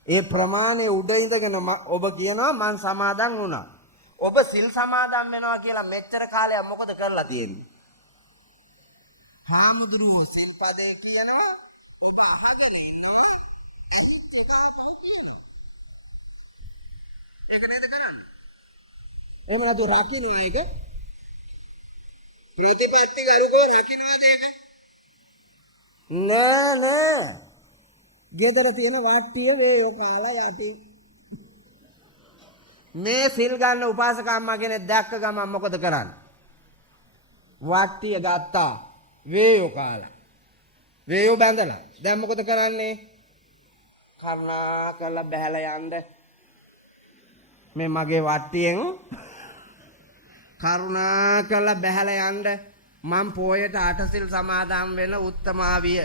ඒ ප්‍රමාණය උඩ ඉඳගෙන ඔබ කියනවා මං සමාදන් වුණා. ඔබ සිල් සමාදන් වෙනවා කියලා මෙච්චර කාලයක් මොකද කරලා තියෙන්නේ? හාමුදුරුවෝ සිල්පදේ කියලා එහෙම නැතු රකින්න එක ප්‍රතිපත්ති කරුකෝ රකින්නද ඒක? නෑ ගෙදර තියෙන වාට්ටිය වේයෝ කාලා යටි. මේ සිල් ගන්න උපාසක අම්මා කෙනෙක් දැක්ක ගමන් මොකද කරන්නේ? වාට්ටිය ගත්තා වේයෝ කාලා. වේයෝ බැඳලා. දැන් මොකද කරන්නේ? කරුණාකරලා බහැලා යන්න. මේ මගේ වාට්ටියෙන් කරුණාකරලා බහැලා යන්න. මම පොයට අටසිල් සමාදන් වෙන උත්තමාවිය.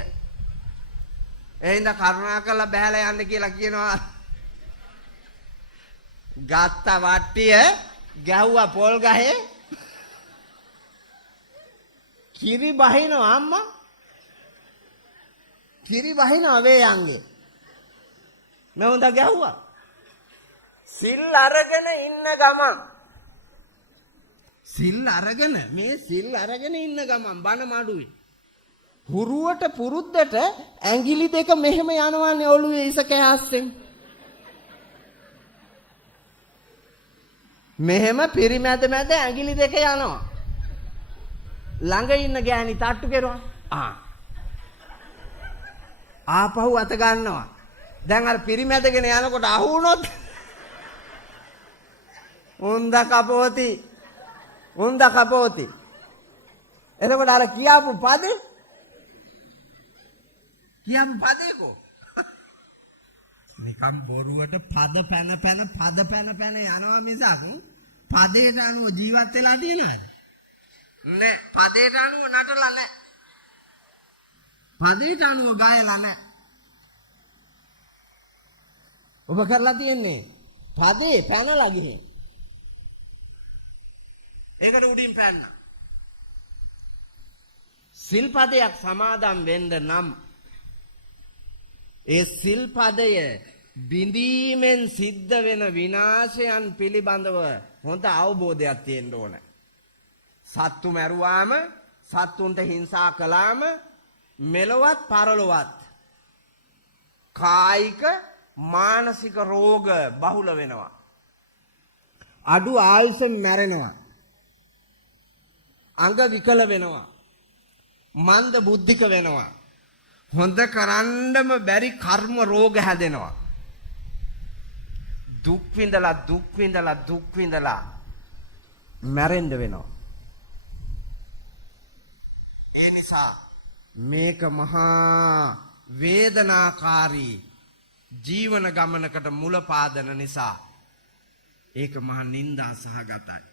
එහෙනම් කරුණාකරලා බහැලා යන්න කියලා කියනවා. ගත්ත වට්ටිය ගැහුවා පොල් ගහේ. කිරි බහිනවා අම්මා. කිරි බහිනවා වේයන්ගේ. මම උන්ට ගැහුවා. සිල් අරගෙන ඉන්න ගමන් සිල් අරගෙන ඉන්න ගමන් බන මඩුවේ හුරුවට පුරුද්දට ඇඟිලි දෙක මෙහෙම යනවානේ ඔළුවේ ඉස කැස්සෙන්. මෙහෙම පිරිමැද මැද ඇඟිලි දෙක යනවා. ළඟ ඉන්න ගෑණි තට්ටු කෙරුවා. ආපහු අත ගන්නවා. දැන් අර පිරිමැදගෙන යනකොට අහු වුණොත් උන්ද කපෝති. එතකොට අර කියාපු පදේකෝ නිකම් බොරුවට පද පැන යනවා මිසක් පදේට අනුව ජීවත් වෙලා තියනවාද? නෑ. පදේට අනුව නටලා නෑ. පදේට අනුව ගායලා නෑ. ඔබ කරලා තියෙන්නේ පදේ පැනලා ගිහින්. ඒකට උඩින් පැන්න. සිල්පදයක් සමාදන් වෙන්න නම් ඒ සිල්පදය බිඳීමෙන් සිද්ධ වෙන විනාශයන් පිළිබඳව හොඳ අවබෝධයක් තියෙන්න ඕන. සත්තු මැරුවාම, සත්තුන්ට හිංසා කළාම මෙලොවත් පරලොවත් කායික මානසික රෝග බහුල වෙනවා. අඩු ආයුෂෙන් මැරෙනවා. අංග විකල වෙනවා. මන්ද බුද්ධික වෙනවා. හොඳ කරන්නම බැරි කර්ම රෝග හැදෙනවා. දුක් විඳලා මැරෙන්න වෙනවා. ඒ නිසා මේක මහා වේදනාකාරී ජීවන ගමනකට මුල පාදන නිසා ඒක මහා නිന്ദා සහගතයි.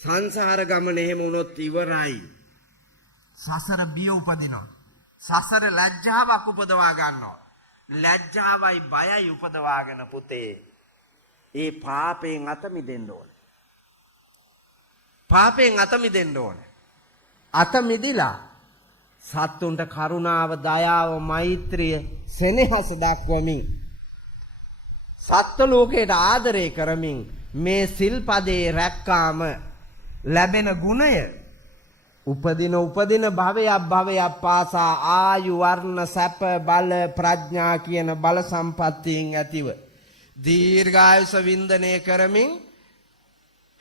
සංසාර ගමන එහෙම වුණොත් ඉවරයි. සසර බිය උපදිනවා. සසර ලැජ්ජාවක් උපදවා ගන්නවා. ලැජ්ජාවයි බයයි උපදවාගෙන පුතේ ඒ පාපයෙන් අත මිදෙන්න ඕන. පාපයෙන් අත මිදෙන්න ඕන. අත මිදිලා සත්තුන්ට කරුණාව, දයාව, මෛත්‍රිය, සෙනෙහස දක්වමින් සත්ත්ව ලෝකයට ආදරය කරමින් මේ සිල්පදේ රැක්කාම ලැබෙන ගුණය උපදින භවයක් පාසා ආයු වර්ණ සැප බල ප්‍රඥා කියන බල සම්පත්තියෙන් ඇතිව දීර්ඝායුෂ වින්දනය කරමින්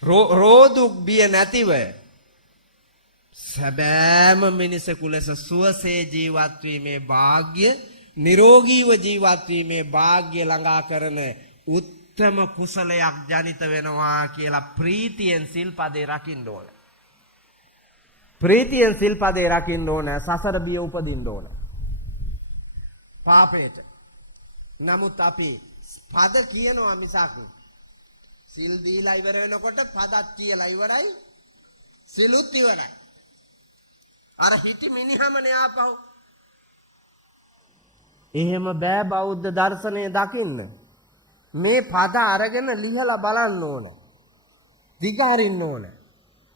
රෝදුක් බිය නැතිව සැබෑම මිනිසෙකු ලෙස සුවසේ ජීවත් වීමේ වාග්ය, නිරෝගීව ජීවත් වීමේ වාග්ය ළඟා කරන උත්තම කුසලයක් ජනිත වෙනවා කියලා ප්‍රීතියෙන් සිල්පදේ රකින්න ඕන. ප්‍රීතියෙන් සිල්පදේ රකින්න ඕන. සසර බිය උපදින්න ඕන. පාපේට. නමුත් අපි පද කියනවා මිසක් සිල් දීලා ඉවර වෙනකොට පදත් කියලා ඉවරයි. සිලුත් ඉවරයි. අර හිටි මිනිහමනේ ආපහු. එහෙම බෑ බෞද්ධ දර්ශනය දකින්න. මේ පද අරගෙන ලිහලා බලන්න ඕන. දිගාරින්න ඕන.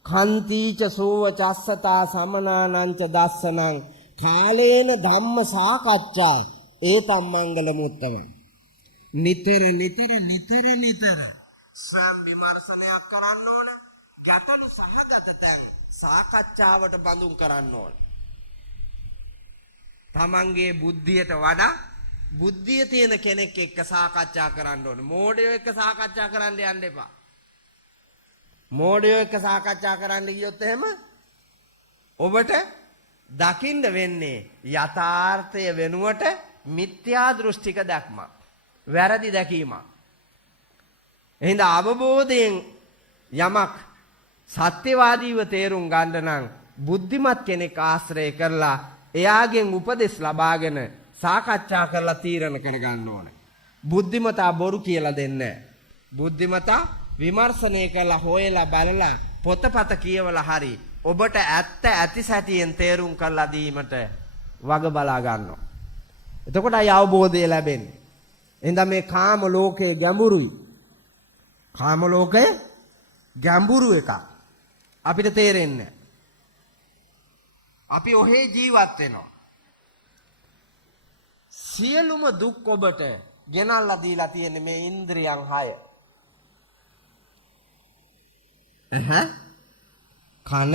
කන්තිච සෝව චස්සතා සමනානංච දස්සනං කාලේන ධම්ම සාකච්ඡා ඒතම් මංගල මුත්තම. නිතර සම් විමර්ශනයක් කරන්න ඕන. ගැටලු සහගත සාකච්ඡාවට බඳුන් කරන්න ඕන. තමන්ගේ බුද්ධියට වඩා බුද්ධිය තියෙන කෙනෙක් එක්ක සාකච්ඡා කරන්න ඕන. මෝඩයෝ එක්ක සාකච්ඡා කරන්න යන්න එපා. මෝඩයෝ එක්ක සාකච්ඡා කරන්න ගියොත් එහෙම ඔබට දකින්න වෙන්නේ යථාර්ථය වෙනුවට මිත්‍යා දෘෂ්ටික දැක්මක්, වැරදි දැකීමක්. එහෙනම් අවබෝධයෙන් යමක් සත්‍යවාදීව තේරුම් ගන්න නම් බුද්ධිමත් කෙනෙක් ආශ්‍රය කරලා එයාගෙන් උපදෙස් ලබාගෙන සාකච්ඡා කරලා තීරණ කරගන්න ඕන. බුද්ධිමතා බොරු කියලා දෙන්නේ නැහැ. බුද්ධිමතා විමර්ශනය කරලා හොයලා බලලා පොතපත කියවලා හරි ඔබට ඇත්ත ඇති සැටියෙන් තේරුම් කරලා දීමට වග බලා ගන්නවා. එතකොටයි අවබෝධය ලැබෙන්නේ. එහෙනම් මේ කාම ලෝකයේ ගැඹුරුයි. කාම ලෝකය ගැඹුරු එකක්. අපිට තේරෙන්නේ. අපි ඔහේ ජීවත් වෙනවා. සියලුම දුක් ඔබට ගෙනල්ලා දීලා තියෙන්නේ මේ ඉන්ද්‍රියන් 6. කන,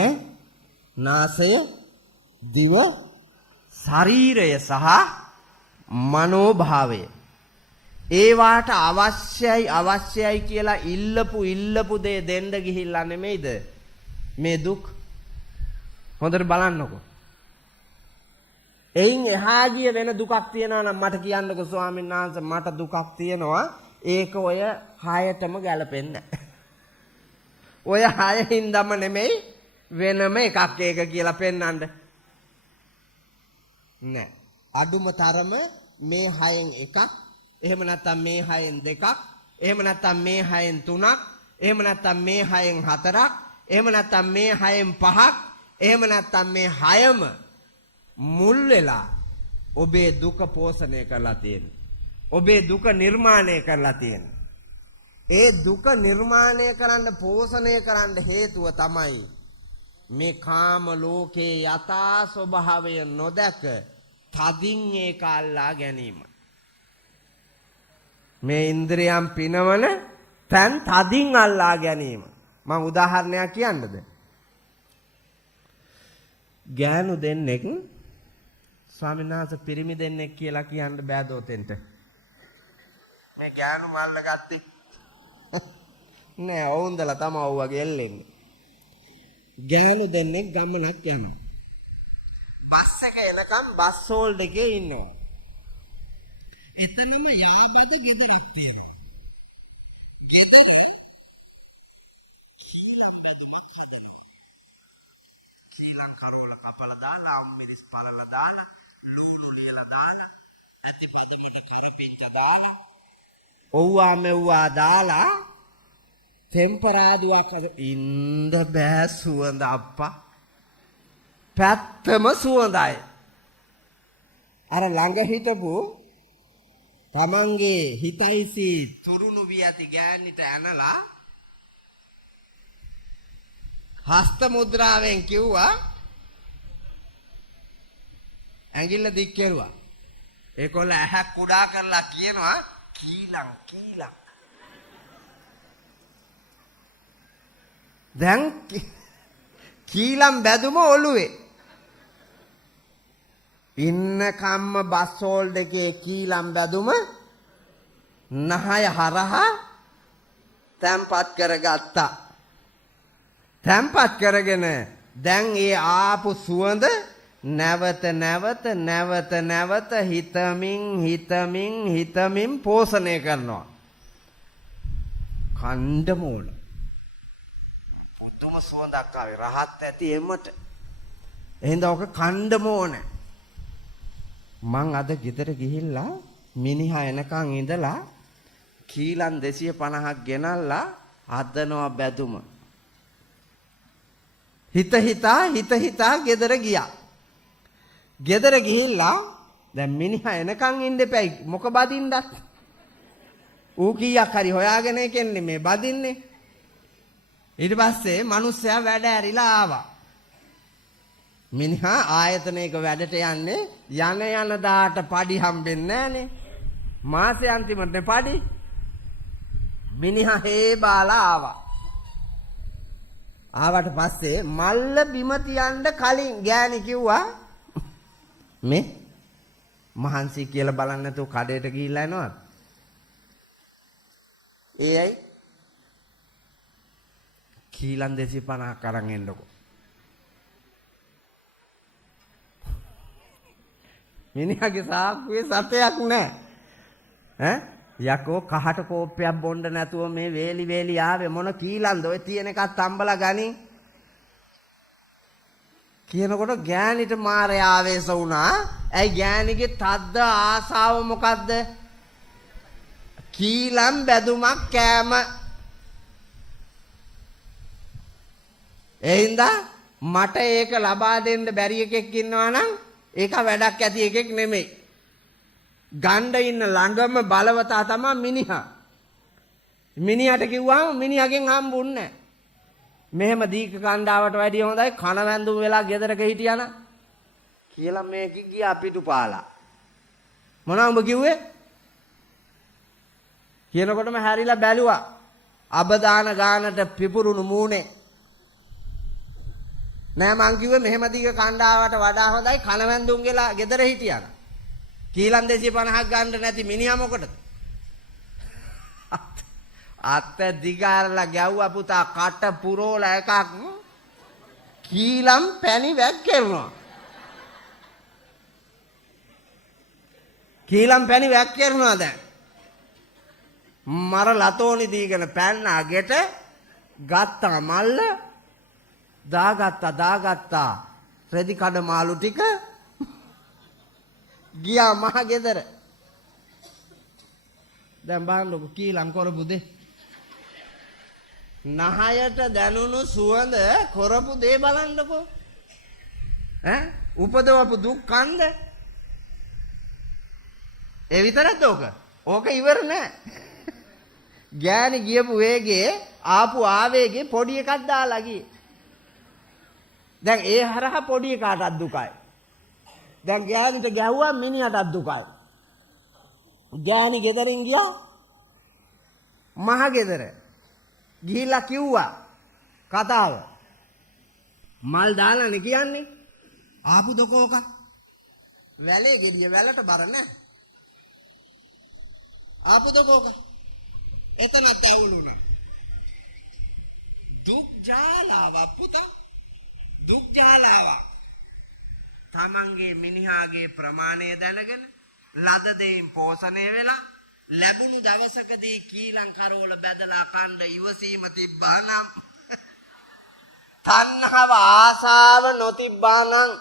නාසය, දිව, ශරීරය සහ මනෝභාවය. ඒවාට අවශ්‍යයි කියලා ඉල්ලපු දේ දෙන්න ගිහිල්ලා නෙමෙයිද මේ දුක්. හොඳට බලන්නකෝ. එයින් එහා ගිය වෙන දුකක් තියෙනවා නම් මට කියන්නකෝ ස්වාමීන් වහන්සේ මට දුකක් තියෙනවා. ඒක ඔය 6ටම ගැලපෙන්නේ නැහැ. ඔය 6ින්දම නෙමෙයි වෙනම එකක් ඒක කියලා පෙන්වන්න. නෑ. අඩුම තරම මේ 6න් එකක්, එහෙම නැත්නම් මේ 6න් දෙකක්, එහෙම නැත්නම් මේ 6න් තුනක්, එහෙම නැත්නම් මේ 6න් හතරක්, එහෙම නැත්නම් මේ 6න් පහක්, එහෙම නැත්නම් මේ 6ම මුල් වෙලා ඔබේ දුක පෝෂණය කරලා තියෙනවා. ඔබේ දුක නිර්මාණය කරලා තියෙනවා. ඒ දුක නිර්මාණය කරන්න පෝෂණය කරන්න හේතුව තමයි මේ කාම ලෝකේ යථා ස්වභාවය නොදක තදින් ඒක අල්ලා ගැනීම. මේ ඉන්ද්‍රියම් පිනවන තන් තදින් අල්ලා ගැනීම. මම උදාහරණයක් කියන්නද? ගෑනු දෙන්නෙක් ස්වාමීන් වහන්සේ පිරිමි දෙන්නෙක් කියලා කියන්න බෑ දෝතෙන්ට. මේ ගෑනු මල්ල ගත්තේ නෑ වුන්දලා තමයි ඔව් වගේ එල්ලෙන්නේ. ගෑනු දෙන්නෙක් ගමනක් යනවා. බස් එක එනකම් බස් හෝල්ඩ් එකේ ඉන්නවා. එතනම යාබද ගෙදරක් තියෙනවා. ගෙදර ශ්‍රී ලංකාවල කපලා දාලා මිරිස් පලලා දාලා ලූණු ලියලා දාලා ඇති පදමට කරපිච්ච දාලා ඔව්වා මෙව්වා දාලා ටෙම්පරාදුවක් ඉන්න බෑ සුවඳ අප්පා. පැත්තම සුවඳයි. අර ළඟ හිටපු තමන්ගේ හිතයිසි තුරුණු වී ඇති ගෑනිට ඇනලා හස්ත මුද්‍රාවෙන් කිව්වා ඇඟිල්ල දික් කෙරුවා. ඒකොල්ල ඇහැ කුඩා කරලා කියනවා කීලං කීලං. දැන් කීලම් බැදුම ඔළුවේ ඉන්න කම්ම බස් හෝල්ඩ් එකේ කීලම් බැදුම නහය හරහා තැම්පත් කරගත්තා. තැම්පත් කරගෙන දැන් ඒ ආපු සුවඳ නැවත නැවත නැවත නැවත හිතමින් හිතමින් හිතමින් පෝෂණය කරනවා. කණ්ඩම ඕන. පුදුම සුවඳක් ආවේ රහත් ඇති එමට. එහෙනම් ඔක කණ්ඩම ඕනේ. මං අද ගෙදර ගිහිල්ලා මිනිහා එනකන් ඉඳලා කීලන් 250ක් ගෙනල්ලා හදනවා බැදුම. හිත හිතා ගෙදර ගියා. ගෙදර ගිහිල්ලා දැන් මිනිහා එනකන් ඉන්න එපැයි මොක බදින්නත්. ඌ කීයක් හරි හොයාගෙන ඉන්නේ මේ බදින්නේ. ඊට පස්සේ මිනිස්සයා වැඩ ඇරිලා ආවා. මිනිහා ආයතනයක වැඩට යන්නේ යන දාට පඩි හම්බෙන්නේ නැහනේ. මාසේ අන්තිමට පඩි. මිනිහා හේ බාලා ආවා. ආවට පස්සේ මල්ල බිම තියන්න කලින් ගෑණි කිව්වා මේ මහන්සි කියලා බලන්න නැතුව කඩේට ගිහිල්ලා එනවද? ඒයි කීලන් 250ක් අරන් එන්නකෝ. මිනිහාගේ සාක්කුවේ සතයක් නැහැ. යකෝ කහට කෝප්පයක් බොන්න නැතුව මේ වේලි ආවේ මොන කීලන්ද ඔය තියෙන එකත් තම්බලා ගනි කියනකොට ගෑනිට මාරේ ආවේශ වුණා. ඇයි ගෑනිගේ තද්ද ආසාව මොකද්ද? කීලම් බැදුමක් කෑම. එහෙනම් මට ඒක ලබා දෙන්න බැරි එකෙක් ඉන්නවා නම් ඒක වැඩක් ඇති එකෙක් නෙමෙයි. ගණ්ඩ ඉන්න ළඟම බලවතා තමයි මිනිහා. මිනිහට කිව්වම මිනිහගෙන් හම්බුන්නේ නැහැ. මෙහෙම දීක කණ්ඩාවට වැඩිය හොඳයි කන වැන්දුම් වෙලා ගෙදරක හිටියාන කියලා මේක ගියා පිටුපාලා. මොනවා උඹ කිව්වේ? කියනකොටම හැරිලා බැලුවා. අබදාන ගානට පිපුරුණු මූණේ. නෑ මං කිව්වේ මෙහෙම දීක කණ්ඩාවට වඩා හොඳයි කන වැන්දුම් වෙලා ගෙදර හිටියාන. කීලන් 250ක් ගන්න නැති මිනිහා මොකටද? අත දිගාරලා ගැව්වා පුතා කට පුරෝලා එකක් කීලම් පැණි වැක්කෙනවා. කීලම් පැණි වැක්කෙනවා දැන්. මර ලතෝනි දීගෙන පැන්නා ගෙට ගත්තා මල්ල දාගත්තා රෙදි කඩ මාළු ටික ගියා මහ ගෙදර. දැන් බලන්නකො කීලම් කරපු දේ. නහයට දැනුණු සුවඳ කරපු දේ බලන්නකො. උපදවපු දුක් කන්ද. ඒ විතරද ඕක? ඕක ඉවර නෑ. ගෑණි ගියපු වේගේ ආපු ආවේගේ පොඩි එකක් දාලා ගියේ. දැන් ඒ හරහා පොඩි එකාටත් දුකයි. දැන් ගෑණිට ගැහුවා මිනිහටත් දුකයි. ගෑණි ගෙදරින් ගියා මහ ගෙදර. ගිහිල්ලා කිව්වා කතාව. මල් දාලානේ කියන්නේ. ආපු දකෝක. වැලේ ගෙඩිය වැලට බර නැහැ. ආපු දකෝක. එතනත් ඇවුලුණා. දුක් ජාලාව පුතා. දුක් ජාලාව. තමන්ගේ මිනිහාගේ ප්‍රමාණය දැනගෙන ලද දෙයින් පෝෂණය වෙලා ලැබුණු දවසකදී කීලං කරවල බැදලා කණ්ඩ ඉවසීම තිබ්බා නම් තණ්හාව ආසාව නොතිබ්බා නම්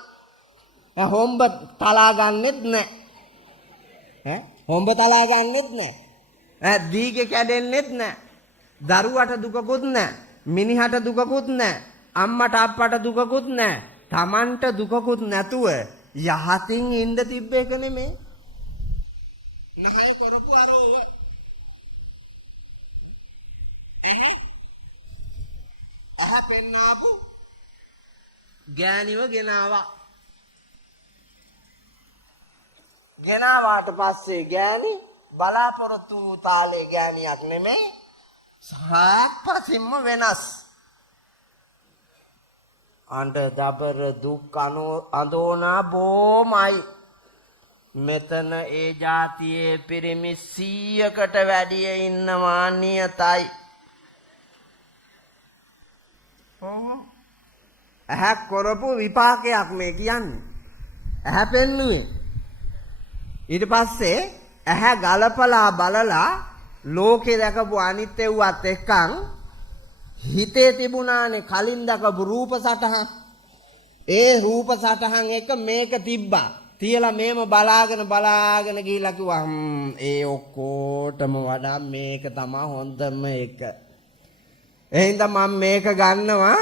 හොම්බ තලා ගන්නෙත් නැහැ. හොම්බ තලා ගන්නෙත් නැහැ. දීගේ කැඩෙන්නෙත් නැහැ. දරුවට දුකකුත් නැහැ. මිනිහට දුකකුත් නැහැ. අම්මට අප්පට දුකකුත් නැහැ. Tamanට දුකකුත් නැතුව යහතින් ඉඳ තිබ්බ එක නෙමේ. නැහැ කරපු අරව. පෙන්නාපු ගෑනිව ගෙනාවා. ගෙනාවාට පස්සේ ගෑණි බලාපොරොත්තු වූ තාලේ ගෑණියක් නෙමෙයි. සාපසින්ම වෙනස්. අඬ දබර දුක් අඳෝනා බොමයි. මෙතන ඒ જાතියේ පිරිමි 100කට වැඩිය ඉන්නවා නියතයි. ඇහැ කරපු විපාකයක් මේ කියන්නේ. ඇහැ පෙන්නුවේ. ඊට පස්සේ ඇහැ ගලපලා බලලා ලෝකේ දැකපු අනිත් ඒවත් එක්කන් හිතේ තිබුණානේ කලින් දැකපු රූප සටහන්. ඒ රූප සටහන් එක මේක තිබ්බා. තියලා මේම බලාගෙන ගිහිල්ලා කිව්වා ඒ ඔක්කොටම වඩා මේක තමයි හොඳම එක. එහෙනම් මම මේක ගන්නවා.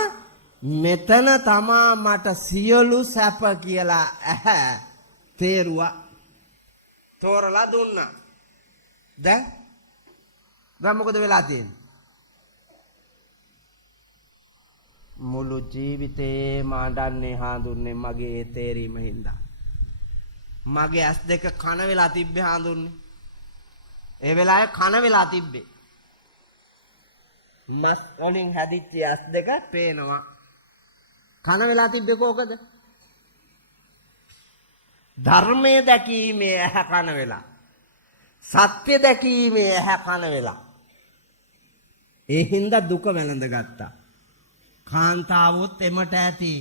මෙතන තමා මට සියලු සැප කියලා ඇහැ තේරුවා. තෝරලා දුන්නා. දැන් මොකද වෙලා තියෙන්නේ? මුළු ජීවිතේ මාඩන්නේ හාඳුන්නේ මගේ තේරීම හින්දා. මගේ ඇස් දෙක කන වෙලා තිබ්බේ හාඳුන්නේ. ඒ වෙලාවේ කන වෙලා තිබ්බේ. මස් වලින් හැදිච්ච ඇස් දෙක පේනවා. කන වෙලා තිබ්බේ කොහොකද? ධර්මයේ දැකීමේ ඇහැ කන වෙලා. සත්‍ය දැකීමේ ඇහැ කන වෙලා. ඒ හින්දා දුක වැළඳ ගත්තා. කාන්තාවොත් එමට ඇති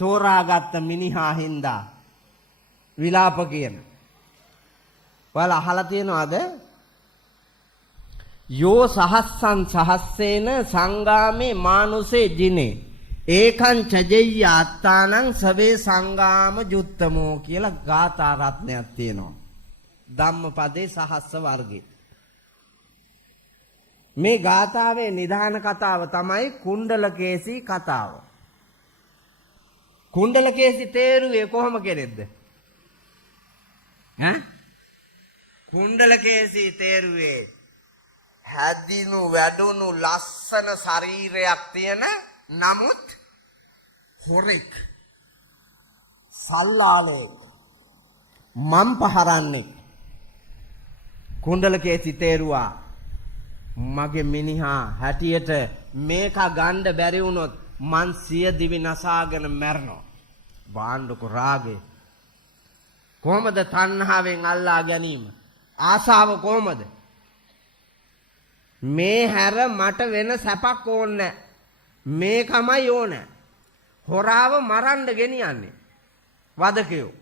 තෝරාගත්ත මිනිහා හින්දා විලාප කියන. ඔයාලා අහලා තියෙනවද? යෝ සහස්සං සහස්සේන සංගාමේ මානුසේ ජිනේ ඒකං චජෙය්‍ය අත්තානං සවේ සංගාම ජුත්තමෝ කියලා ගාථා රත්නයක් තියෙනවා. ධම්මපදේ සහස්ස වර්ගයේ. මේ ගාථාවේ නිධාන කතාව තමයි කුණ්ඩලකේසි කතාව. කුණ්ඩලකේසි තේරුවේ කොහොම කෙනෙක්ද? කුණ්ඩලකේසි තේරුවේ හැදිනු වැඩුණු ලස්සන ශරීරයක් තියෙන නමුත් හොරෙක් සල්ලාලෙක් මම් පහරන්නේ. කුණ්ඩලකේසි තේරුවා මගේ මිනිහා හැටියට මේක ගන්න බැරි වුණොත් මං සිය දිවි නසාගෙන මැරෙනවා. බාණ්ඩක රාගේ. කොහමද තණ්හාවෙන් අල්ලා ගැනීම? ආසාව කොහමද? මේ හැර මට වෙන සැපක් ඕනේ. මේකමයි ඕනේ. හොරාව මරන්න ගෙනියන්නේ. වදකයෝ.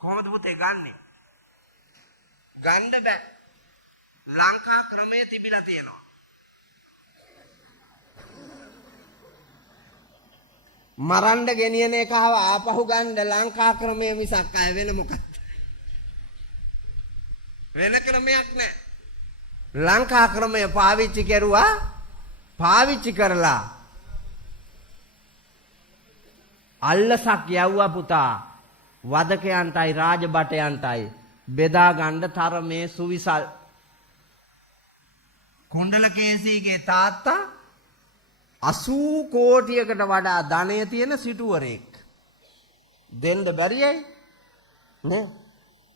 කොහොමද පුතේ ගන්නෙ? ගන්න බෑ. ලංකා ක්‍රමයේ තිබිලා තියෙනවා. මරන්න ගෙනියන එකව ආපහු ගන්න ලංකා ක්‍රමයේ මිසක් අය වෙන මොකක්ද? වෙන ක්‍රමයක් නැහැ. ලංකා ක්‍රමය පාවිච්චි කරුවා. පාවිච්චි කරලා අල්ලසක් යවුවා පුතා. වදකයන්ටයි රාජබටයන්ටයි බෙදා ගන්න තරමේ සුවිසල්. කුණ්ඩලකේසිගේ තාත්තා 80 කෝටියකට වඩා ධනය තියෙන සිටුවරෙක්. දෙන්න බැරියයි නේ?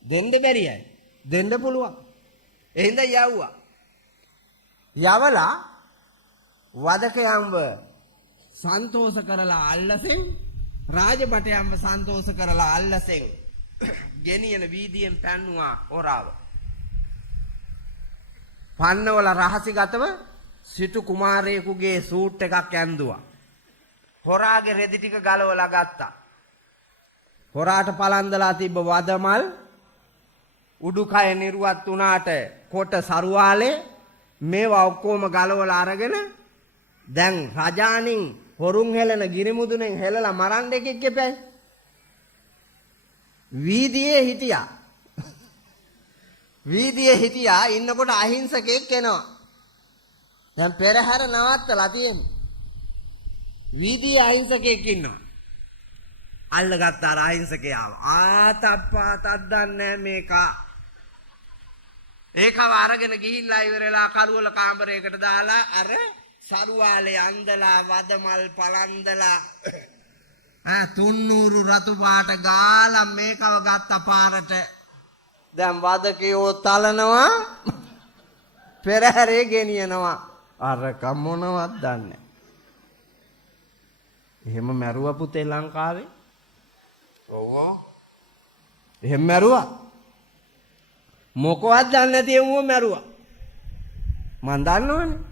දෙන්න බැරියයි. දෙන්න පුළුවන්. එහෙනම් යවුවා. යවලා වදකයන්ව සන්තෝෂ කරලා අල්ලසෙන් රාජබටයන්ව සන්තෝෂ කරලා අල්ලසෙන් ගෙනියන වීදියෙන් පැන්නුවා හොරාව. පන්නවල රහසිගතව සිටු කුමාරයෙකුගේ සූට් එකක් ඇඳුවා. හොරාගේ රෙදි ටික ගලවලා ගත්තා. හොරාට පලන්දලා තිබ්බ වදමල් උඩුකය නිරුවත් වුණාට කොට සරුවාලේ මේවා ඔක්කොම ගලවලා අරගෙන දැන් රජාණන් හොරුන් හෙලන ගිරිමුදුනෙන් හෙලලා මරන්න එකෙක් එපැයි. වීදියේ හිටියා. වීදියේ හිටියා ඉන්නකොට අහිංසකෙක් එනවා. දැන් පෙරහැර නවත්තලා තියෙන්නේ. වීදියේ අහිංසකෙක් ඉන්නවා. අල්ලගත්ත අර අහිංසකයාව. ආතප්පාතක් දන්නේ මේක. ඒකව අරගෙන ගිහිල්ලා ඉවරලා කරුවල කාමරයකට දාලා අර සරුවාලේ අන්දලා වදමල් පලන්දලා තුන්නූරු රතු පාට ගාලා මේකව ගත්ත පාරට දැන් වදකයෝ තලනවා පෙරහැරේ ගෙනියනවා අර කම්මොනවත් දන්නේ එහෙම මැරුවා පුතේ ලංකාවේ ඔව් එහෙම මැරුවා මොකවත් දන්නේ නැති එවුව මැරුවා මන් දන්නවනේ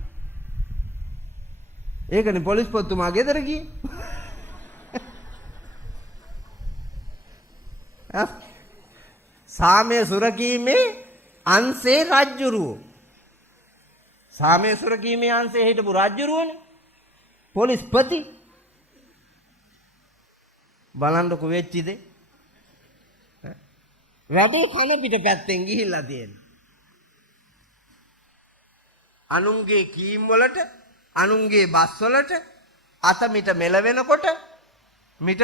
ඒකනේ පොලිස් පොත්තුමා ගෙදර ගියේ සාමය සුරකීමේ අංශේ රජ්ජුරුව සාමය සුරකීමේ අංශේ හිටපු රජ්ජුරුවනේ පොලිස්පති බලන්නකො වෙච්ච දේ වැඩේ කන පිට පැත්තෙන් ගිහිල්ලා තියෙනවා අනුන්ගේ කීම් වලට අනුන්ගේ බස් වලට අත මිට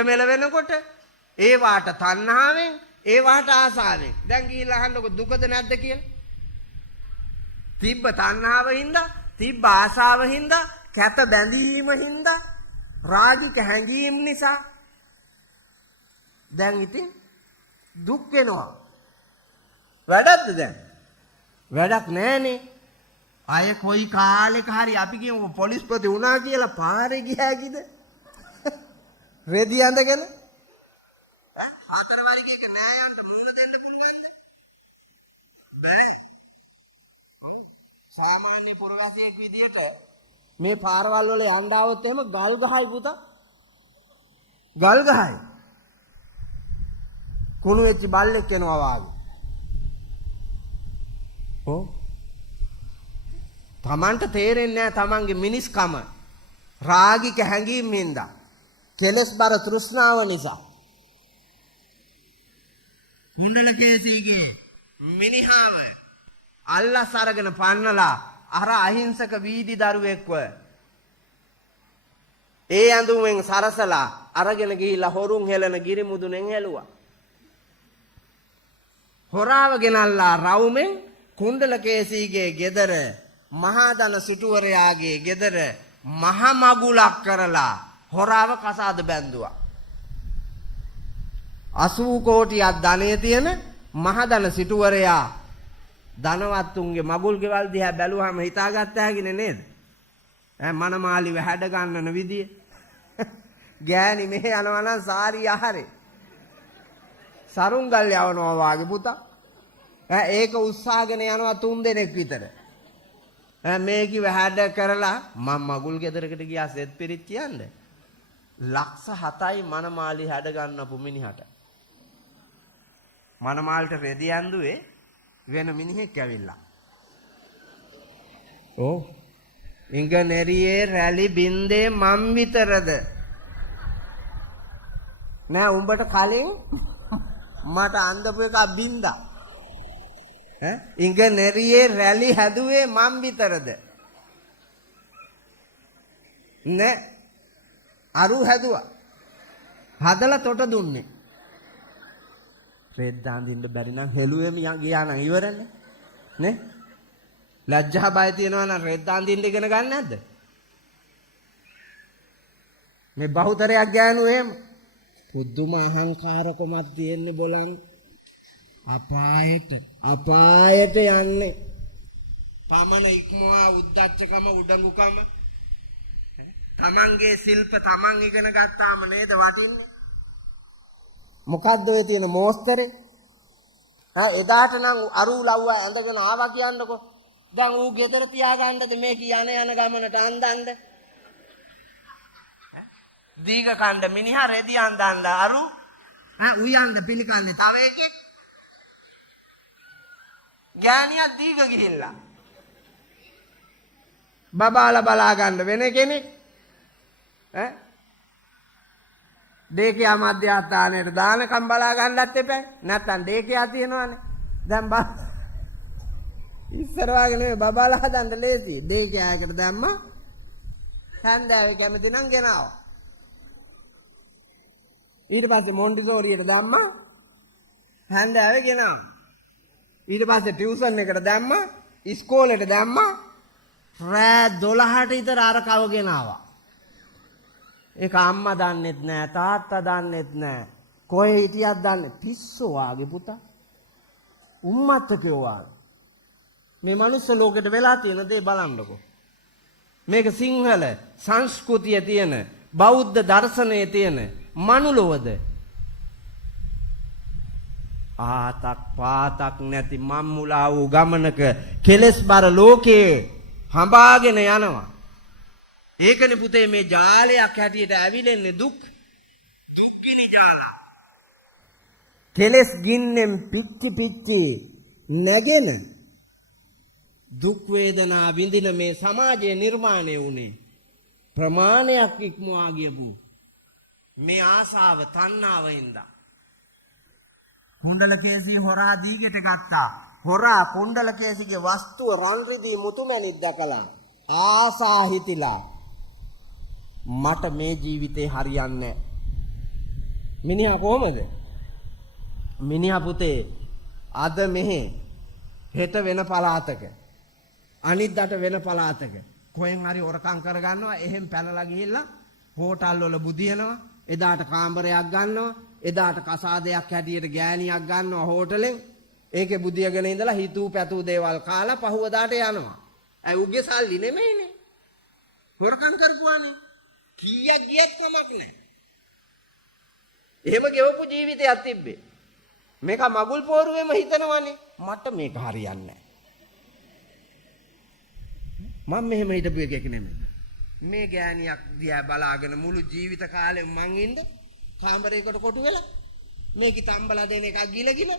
මෙලවෙනකොට ඒ වාට තණ්හාවෙන් ඒ වාට ආසාවෙන් දැන් ගිහිල්ලා අහන්නකො දුකද නැද්ද කියලා තිබ්බ තණ්හාව හින්දා තිබ්බ ආසාව හින්දා කැත බැඳීම හින්දා රාගික හැඟීම් නිසා දැන් ඉතින් දුක් වෙනවා වැඩක්ද දැන් වැඩක් නැහනේ අය කොයි කාලෙක හරි අපි කියමු පොලිස්පති වුණා කියලා පාරේ ගියා කිද රෙදි ඇඳගෙන හතර වරිගයක නෑයන්ට මූණ දෙන්න පුළුවන්ද බෑ සාමාන්‍ය පුරවැසියෙක් විදියට මේ පාරවල් වල යන්න આવොත් එහෙම ගල් ගහයි පුතා ගල් ගහයි කුණු වෙච්ච බල්ලෙක් එනවා වාගේ ඔව් තමන්ට තේරෙන්නේ නැහැ තමන්ගේ මිනිස්කම රාගික හැඟීම් හින්දා කෙලස් බර තෘෂ්ණාව නිසා මුණ්ඩලකේසීගේ මිනිහාව අල්ලස් අරගෙන පන්නලා අර අහිංසක වීදි දරුවෙක්ව ඒ ඇඳුමෙන් සරසලා අරගෙන ගිහිල්ලා හොරුන් හෙලන ගිරිමුදුනෙන් හෙළුවා හොරාව ගෙනල්ලා රවුමෙන් කුණ්ඩලකේසීගේ ගෙදර මහාදන සිටුවරයාගේ ගෙදර මහ මගුලක් කරලා හොරාව කසාද බැන්දුවා 80 කෝටියක් ධනෙ තියෙන මහදන සිටුවරයා ධනවත්තුන්ගේ මගුල් ගෙවල් දිහා බැලුවාම හිතාගත්ත හැකිනේ නේද මනමාලිව හැඩ ගන්නන විදිය ගෑණි මෙහෙ යනවා නම් සාරි ආහාරේ සරුංගල් යවනවා වාගේ පුතා ඒක උස්සාගෙන යනවා 3 දෙනෙක් විතර මේ කිව හැඩ කරලා මම මගුල් ගෙදරකට ගියා සෙත් පිරිත් කියන්නේ ලක්ෂ 7යි මනමාලි හැඩ ගන්නපු මිනිහට මනමාල්ට රෙදි ඇඳුවේ වෙන මිනිහෙක් ඇවිල්ලා ඕ ඉංග නෙරියේ රැලි බින්දේ මම් විතරද නෑ උඹට කලින් මට අඳපු එක බින්දා ඉංග නෙරියේ රැලි හැදුවේ මම් විතරද නෑ අරු හැදුවා හදලා තොට දුන්නේ රෙද්ද අඳින්න බැරි නම් හෙළුවෙම ගියා නම් ඉවරනේ නේ ලැජ්ජා බය තියනවා නම් රෙද්ද අඳින්න ඉගෙන ගන්න නැද්ද මේ බහුතරයක් ගෑනු එහෙම පුදුම අහංකාරකමක් තියෙන්නේ බලන්න අපායට යන්නේ පමණ ඉක්මවා උද්දච්චකම උඩඟුකම තමන්ගේ ශිල්ප තමන් ඉගෙන ගත්තාම නේද වටින්නේ මොකද්ද ඔය තියෙන මෝස්තරේ එදාට නම් අරු ලව්ව ඇඳගෙන ආවා කියන්නකො දැන් ඌ ගෙදර තියාගන්නද මේ කියන යන ගමනට අන්දන්න දීග කණ්ඩ මිනිහා රෙදි අන්දන්න අරු උයන්න පිළිකන්නේ තව එකෙක්. ගෑනියක් දීග ගිහිල්ලා. බබාලා බලා ගන්න වෙන කෙනෙක්. දේකියා මධ්‍යස්ථානයට දානකම් බලා ගන්නත් එපා. නැත්තම් දේකියා තියෙනවනේ. දැන් ඉස්සර වගේ නෙවෙයි බබාලා හදන්න ලේසි. දේකියායකට දැම්මා. හැන්දෑවේ කැමති නම් ගෙනාවා. ඊට පස්සේ මොන්ටිසෝරියට දැම්මා. හැන්දෑවේ ගෙනාවා. ඊට පස්සේ ටියුෂන් එකට දැම්මා. ඉස්කෝලේට දැම්මා. රෑ 12ට විතර අර කව ගෙනාවා. ඒක අම්මා දන්නෙත් නෑ තාත්තා දන්නෙත් නෑ. කොහේ හිටියත් දන්නේ පිස්සෝ වාගේ පුතා. උම්මත්තකෝ වාගේ. මේ මනුස්ස ලෝකෙට වෙලා තියෙන දේ බලන්නකෝ. මේක සිංහල සංස්කෘතිය තියෙන බෞද්ධ දර්ශනයේ තියෙන මනුලොවද ආතක් පාතක් නැති මම්මුලා වූ ගමනක කෙලස් බර ලෝකේ හඹාගෙන යනවා. ඒකනේ පුතේ මේ ජාලයක් හැටියට ඇවිලෙන්නේ දුක්. දුක්ඛිනි ජාලා. කෙලස් ගින්නෙන් පිච්චි නැගෙන දුක් වේදනා විඳින මේ සමාජයේ නිර්මාණය වුණේ ප්‍රමාණයක් ඉක්මවා ගියපු මේ ආසාව තණ්හාව හින්දා. කුණ්ඩලකේසී හොරා දීගෙට ගත්තා. හොරා කුණ්ඩලකේසීගේ වස්තුව රන් රිදී මුතුමැණික් දැකලා ආසා හිතිලා මට මේ ජීවිතේ හරියන්නේ මිනිහා කොහමද? මිනිහා පුතේ අද මෙහෙ හෙට වෙන පළාතක අනිද්දාට වෙන පළාතක කොහෙන් හරි හොරකම් කරගන්නවා. එහෙන් පැනලා ගිහිල්ලා හෝටල් වල බුදියනවා. එදාට කාමරයක් ගන්නවා. එදාට කසාදයක් හැටියට ගෑණියක් ගන්නවා හෝටලෙන්. ඒකේ බුදියගෙන ඉඳලා හිතූ පැතූ දේවල් කාලා පහුවදාට යනවා. ඇයි උගේ සල්ලි නෙමෙයිනේ. හොරකම් කරපුවානේ. කීයක් ගියත් කමක් නැහැ. එහෙම ගෙවපු ජීවිතයක් තිබ්බේ. මේක මගුල් පෝරුවේම හිතනවනේ මට මේක හරියන්නේ නැහැ. මම මෙහෙම හිටපු එකෙක් නෙමෙයි. මේ ගෑණියක් දිහා බලාගෙන මුළු ජීවිත කාලෙම මං ඉන්න කාමරයකට කොටු වෙලා මේකි තම්බලා දෙන එකක් ගිලගිල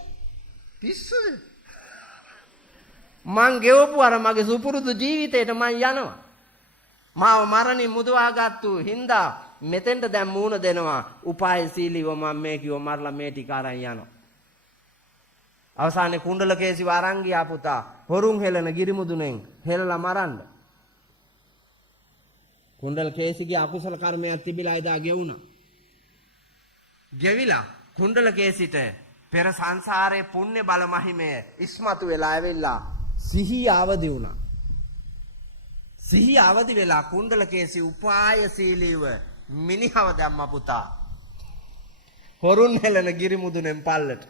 පිස්සුද? මං ගෙවපු අර මගේ සුපුරුදු ජීවිතේට මං යනවා. මාව මරණින් මුදවාගත්තු හින්දා මෙතෙන්ට දැන් මූණ දෙනවා. උපායශීලීව මම මේ කිව්ව මරලා මේ ටික අරන් යනවා. අවසානයේ කුණ්ඩලකේසි වරන් ගියා පුතා. හොරුන් හෙලන ගිරිමුදුනෙන් හෙලලා මරන්න. කුණ්ඩලකේසිගේ අකුසල කර්මයක් තිබිලා එදා ගෙවුණා. ගෙවිලා කුණ්ඩලකේසිට පෙර සංසාරයේ පුණ්‍ය බල මහිමය ඉස්මතු වෙලා ඇවිල්ලා සිහිය අවදි වුණා. සිහිය අවදි වෙලා කුණ්ඩලකේසි උපායශීලීව මිනිහව දැම්ම පුතා. හොරුන් හෙලන ගිරිමුදුනෙන් පල්ලට.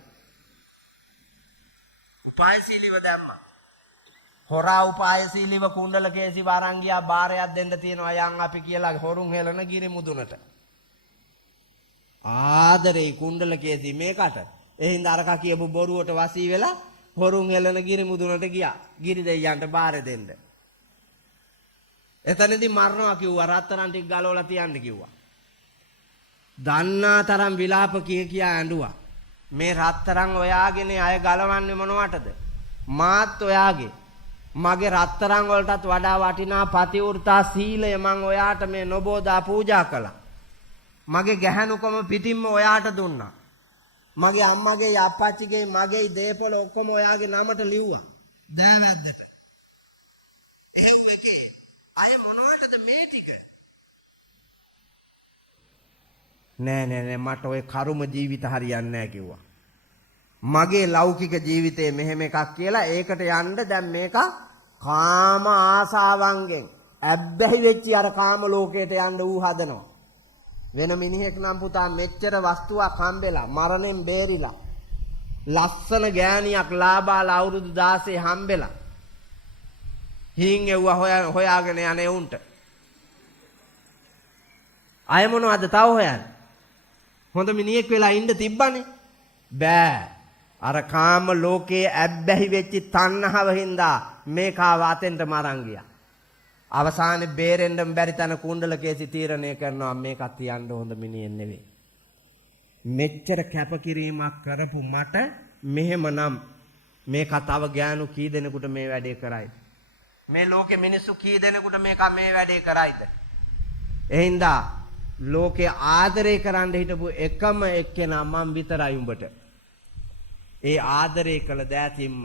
උපායශීලීව දැම්ම. හොරා උපායශීලීව කුණ්ඩලකේසි වරන් ගියා බාරයක් දෙන්න තියෙනවා යන් අපි කියලා හොරුන් හෙලන ගිරිමුදුනට. ආදරේ කුණ්ඩලකේසි මේකට. එහෙනම් අරකා කියපු බොරුවට වසී වෙලා හොරුන් හෙලන ගිරිමුදුනට ගියා. ගිරි දෙයියන්ට බාර දෙන්න. එතනදී මරනවා කිව්වා. රත්තරන් ටික ගලවලා තියන්න කිව්වා. දන්නා තරම් විලාප කියා ඇඬුවා. මේ රත්තරන් ඔයාගෙන අය ගලවන්නේ මොනවටද? මාත් ඔයාගේ. මගේ රත්තරන් වලටත් වඩා වටිනා පතිවෘතා සීලය මං ඔයාට මේ නොබෝදා පූජා කළා. මගේ ගැහණුකම පිටින්ම ඔයාට දුන්නා. මගේ අම්මගේ අප්පච්චිගේ මගේ දේපොළ ඔක්කොම ඔයාගේ නමට ලිව්වා. දෑවැද්දට. එහෙව් එකේ අය මොනවටද මේ ටික? නෑ මට ඔය කරුම ජීවිත හරියන්නේ නෑ කිව්වා. මගේ ලෞකික ජීවිතේ මෙහෙම එකක් කියලා ඒකට යන්න දැන් මේක කාම ආසාවන්ගෙන් ඇබ්බැහි වෙච්චි අර කාම ලෝකයට යන්න ඌ හදනවා. වෙන මිනිහෙක් නම් පුතා මෙච්චර වස්තුවක් හම්බෙලා මරණයෙන් බේරිලා ලස්සන ගෑණියක් ලාබාලා අවුරුදු 16 හම්බෙලා හින් එව්වා හොයාගෙන යන්නේ උන්ට. අය මොනවද තව හොයන්නේ? හොඳ මිනිහෙක් වෙලා ඉන්න තිබ්බනේ. බෑ. අර කාම ලෝකයේ ඇබ්බැහි වෙච්ච තණ්හාව හින්දා මේකා වාතෙන්ට මරන් ගියා. අවසානයේ බේරෙන්න බැරි තැන කුණ්ඩලකේසි තීරණය කරනවා මේකත් තියන්න හොඳ මිනිහෙක් නෙවෙයි. මෙච්චර කැපකිරීමක් කරපු මට මෙහෙමනම් මේ කතාව ගෑනු කී දෙනෙකුට මේ වැඩේ කරයිද? මේ ලෝකේ මිනිස්සු කී දෙනෙකුට මේ වැඩේ කරයිද? එහෙන්දා ලෝකේ ආදරය කරන්න හිටපු එකම එක්කෙනා මම විතරයි උඹට. ඒ ආදරය කළ දෑතිම්ම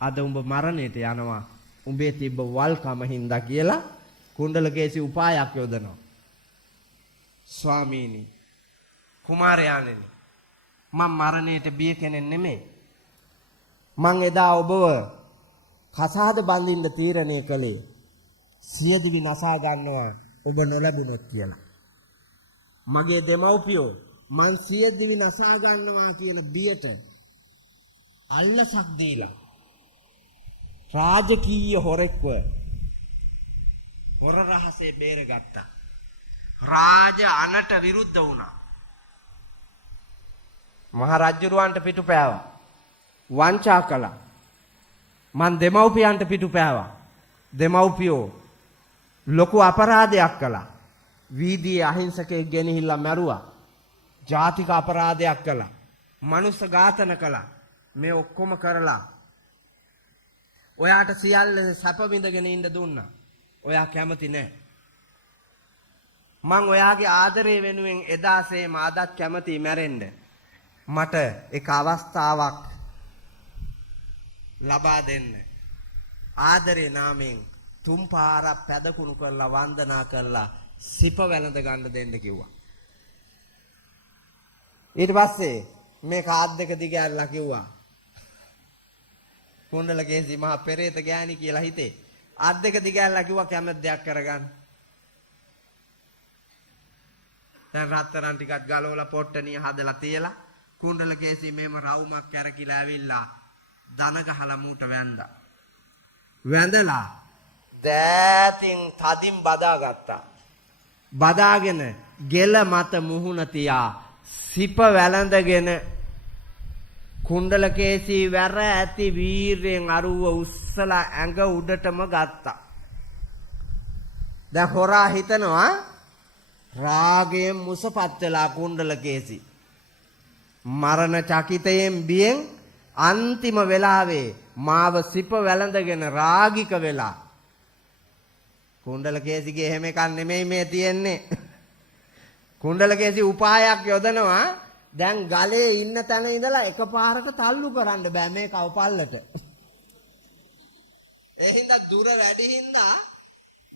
අද උඹ මරණයට යනවා. උඹේ තිබ්බ වල්කම හින්දා කියලා කුණ්ඩලකේසි උපායක් යොදනවා. ස්වාමීනි කුමාරයාණෙනි මම මරණයට බිය කෙනෙක් නෙමෙයි. මං එදා ඔබව කසාද බඳින්න තීරණය කළේ සියදිවි නසා ගන්නවා ඔබ නොලැබුණොත් කියලා. මගේ දෙමව්පියෝ මං සියදිවි නසා ගන්නවා කියන බියට අල්ලසක් දීලා රාජකීය හොරෙක්ව හොර රහසේ බේරගත්තා. රාජ අනට විරුද්ධ වුණා. මහ රජුරවන්ට පිටු පෑවා. වංචා කළා. මං දෙමව්පියන්ට පිටු පෑවා. දෙමව්පියෝ ලොකු අපරාධයක් කළා. වීදියේ අහිංසකයෙක් ගෙනහිල්ලා මැරුවා. ජාතික අපරාධයක් කළා. මනුස්ස ඝාතන කළා. මේ ඔක්කොම කරලා ඔයාට සියල්ල සැප විඳගෙන ඉන්න දුන්නා. ඔයා කැමති නැහැ. මං ඔයාගේ ආදරය වෙනුවෙන් එදාසේම අදත් කැමතියි මැරෙන්න. මට එක අවස්ථාවක් ලබා දෙන්න. ආදරේ නාමයෙන් තුන් පාරක් පැදකුණු කරලා වන්දනා කරලා සිප වැළඳ ගන්න දෙන්න කිව්වා. ඊට පස්සේ මේ කාත් දෙක දිගහැරලා කිව්වා කුණ්ඩලකේසි මහ පෙරේත ගෑණි කියලා හිතේ. අත් දෙක දිගහැරලා කිව්වා කැමති දෙයක් කරගන්න. දැන් රත්තරන් ටිකක් ගලවලා පොට්ටනිය හදලා තියලා කුණ්ඩලකේසි මෙහෙම රවුමක් කැරකිලා ඇවිල්ලා දන ගහලා මූට වැන්දා. වැඳලා දෑතින් තදින් බදාගත්තා. බදාගෙන ගෙල මත මුහුණ තියා සිප වැළඳගෙන කුණ්ඩලකේසි වැර ඇති වීරයෙන් අරුව උස්සලා ඇඟ උඩටම ගත්තා. දැන් හොරා හිතනවා රාගයෙන් මුසපත් වෙලා කුණ්ඩලකේසි මරණ චකිතයෙන් බියෙන් අන්තිම වෙලාවේ මාව සිප වැළඳගෙන රාගික වෙලා. කුණ්ඩලකේසිගේ එහෙම එකක් නෙමෙයි මේ තියෙන්නේ. කුණ්ඩලකේසි උපායක් යොදනවා. දැන් ගලේ ඉන්න තැන ඉඳලා එකපාරට තල්ලු කරන්න බෑ මේ කවපල්ලට. ඒ හින්දා දුර වැඩි හින්දා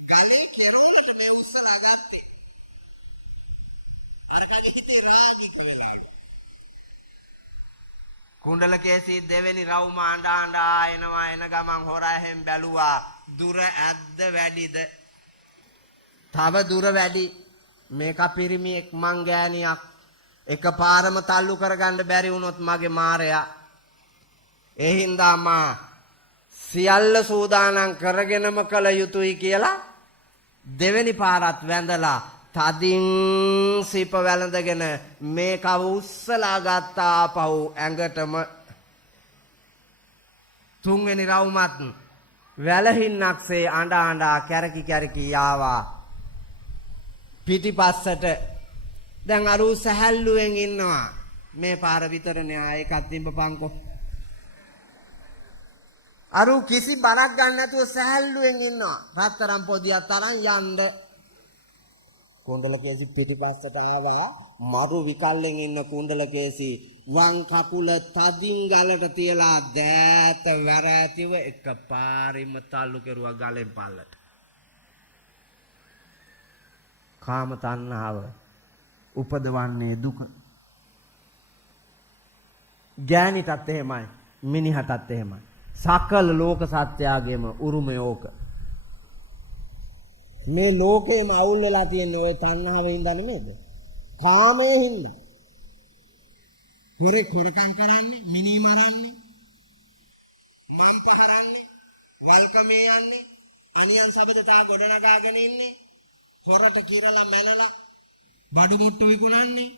ගලේ කෙරුණට මේ උස්සලා ගත්තේ. අරකගේ හිතේ රාගික වෙනවා. කුණ්ඩලකේසි දෙවෙනි රවුම අඬා එනවා. එන ගමන් හොරා හැම් බැලුවා. දුර ඇද්ද වැඩිද? තව දුර වැඩි. මේක පිරිමියෙක් මං ගෑණියක්. එකපාරම තල්ලු කරගන්න බැරි වුණොත් මගේ මාරයා. ඒ හින්දා මා සියල්ල සූදානම් කරගෙනම කළ යුතුයි කියලා දෙවෙනි පාරත් වැඳලා තදින් සිප වැළඳගෙන මේක උස්සලා ගත්තා පව් ඇඟටම. තුන්වෙනි රවුමත් වැලහින්නක්සේ අඬා කැරකි කැරකි ආවා පිටිපස්සට. දැන් අරු සැහැල්ලුවෙන් ඉන්නවා. මේ පාර විතරනේ ආයෙකත් තිබ්බපන්කෝ. අරු කිසි බරක් ගන්න නැතුව සැහැල්ලුවෙන් ඉන්නවා. රත්තරන් පොදියක් තරම් යන්න. කුණ්ඩලකේසි පිටිපස්සට ආවා. මරු විකල්ලෙන් ඉන්න කුණ්ඩලකේසි වම් කකුල තදින් ගලට තියලා දෑත වැර ඇතිව එකපාරින්ම තල්ලු කෙරුවා ගලෙන් පල්ලට. කාම තණ්හාව උපදවන්නේ දුක. ගෑනිටත් එහෙමයි මිනිහටත් එහෙමයි. සකල ලෝක සත්‍යයගේම උරුමය ඕක. මේ ලෝකේම අවුල් වෙලා තියෙන ওই තණ්හාවෙන් හින්දා නෙමෙයිද? කාමයේ හින්දා. හොරකම් කරන්නේ, මිනි මරන්නේ, මම් පහරන්නේ, වල්කමේ යන්නේ, අනියන් සබදතා ගොඩනගාගෙන ඉන්නේ, හොරට කිරලා මැලලා, බඩු මුට්ටු විකුණන්නේ,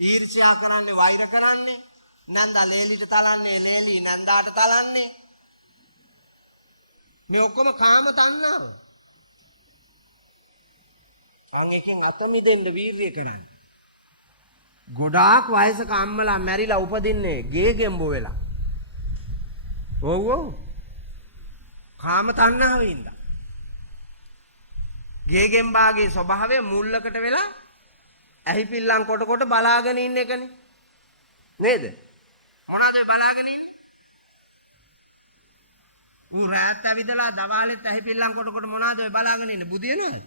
ඊර්ෂ්‍යා කරන්නේ, වෛර කරන්නේ, නන්දා ලේලිට තලන්නේ, ලේලි නන්දාට තලන්නේ. මේ ඔක්කොම කාම තණ්හාව. අන් එකෙන් අත මිදෙන්න වීර්යය කරන්න. ගොඩාක් වයසක අම්මලා මැරිලා උපදින්නේ ගේ ගෙම්බෝ වෙලා. ඔව් ඔව්. කාම තණ්හාවෙන් ඉඳලා. ගේ ගෙම්බාගේ ස්වභාවය මුල්ලකට වෙලා ඇහි පිල්ලම් කොට කොට බලාගෙන ඉන්න එකනේ. නේද? මොනවාද බලාගෙන ඉන්නේ? ඌ රාත් ඇවිදලා දවාලෙත් ඇහි පිල්ලම් කොට කොට මොනවාද ඔය බලාගෙන ඉන්නේ? බුදියනවද?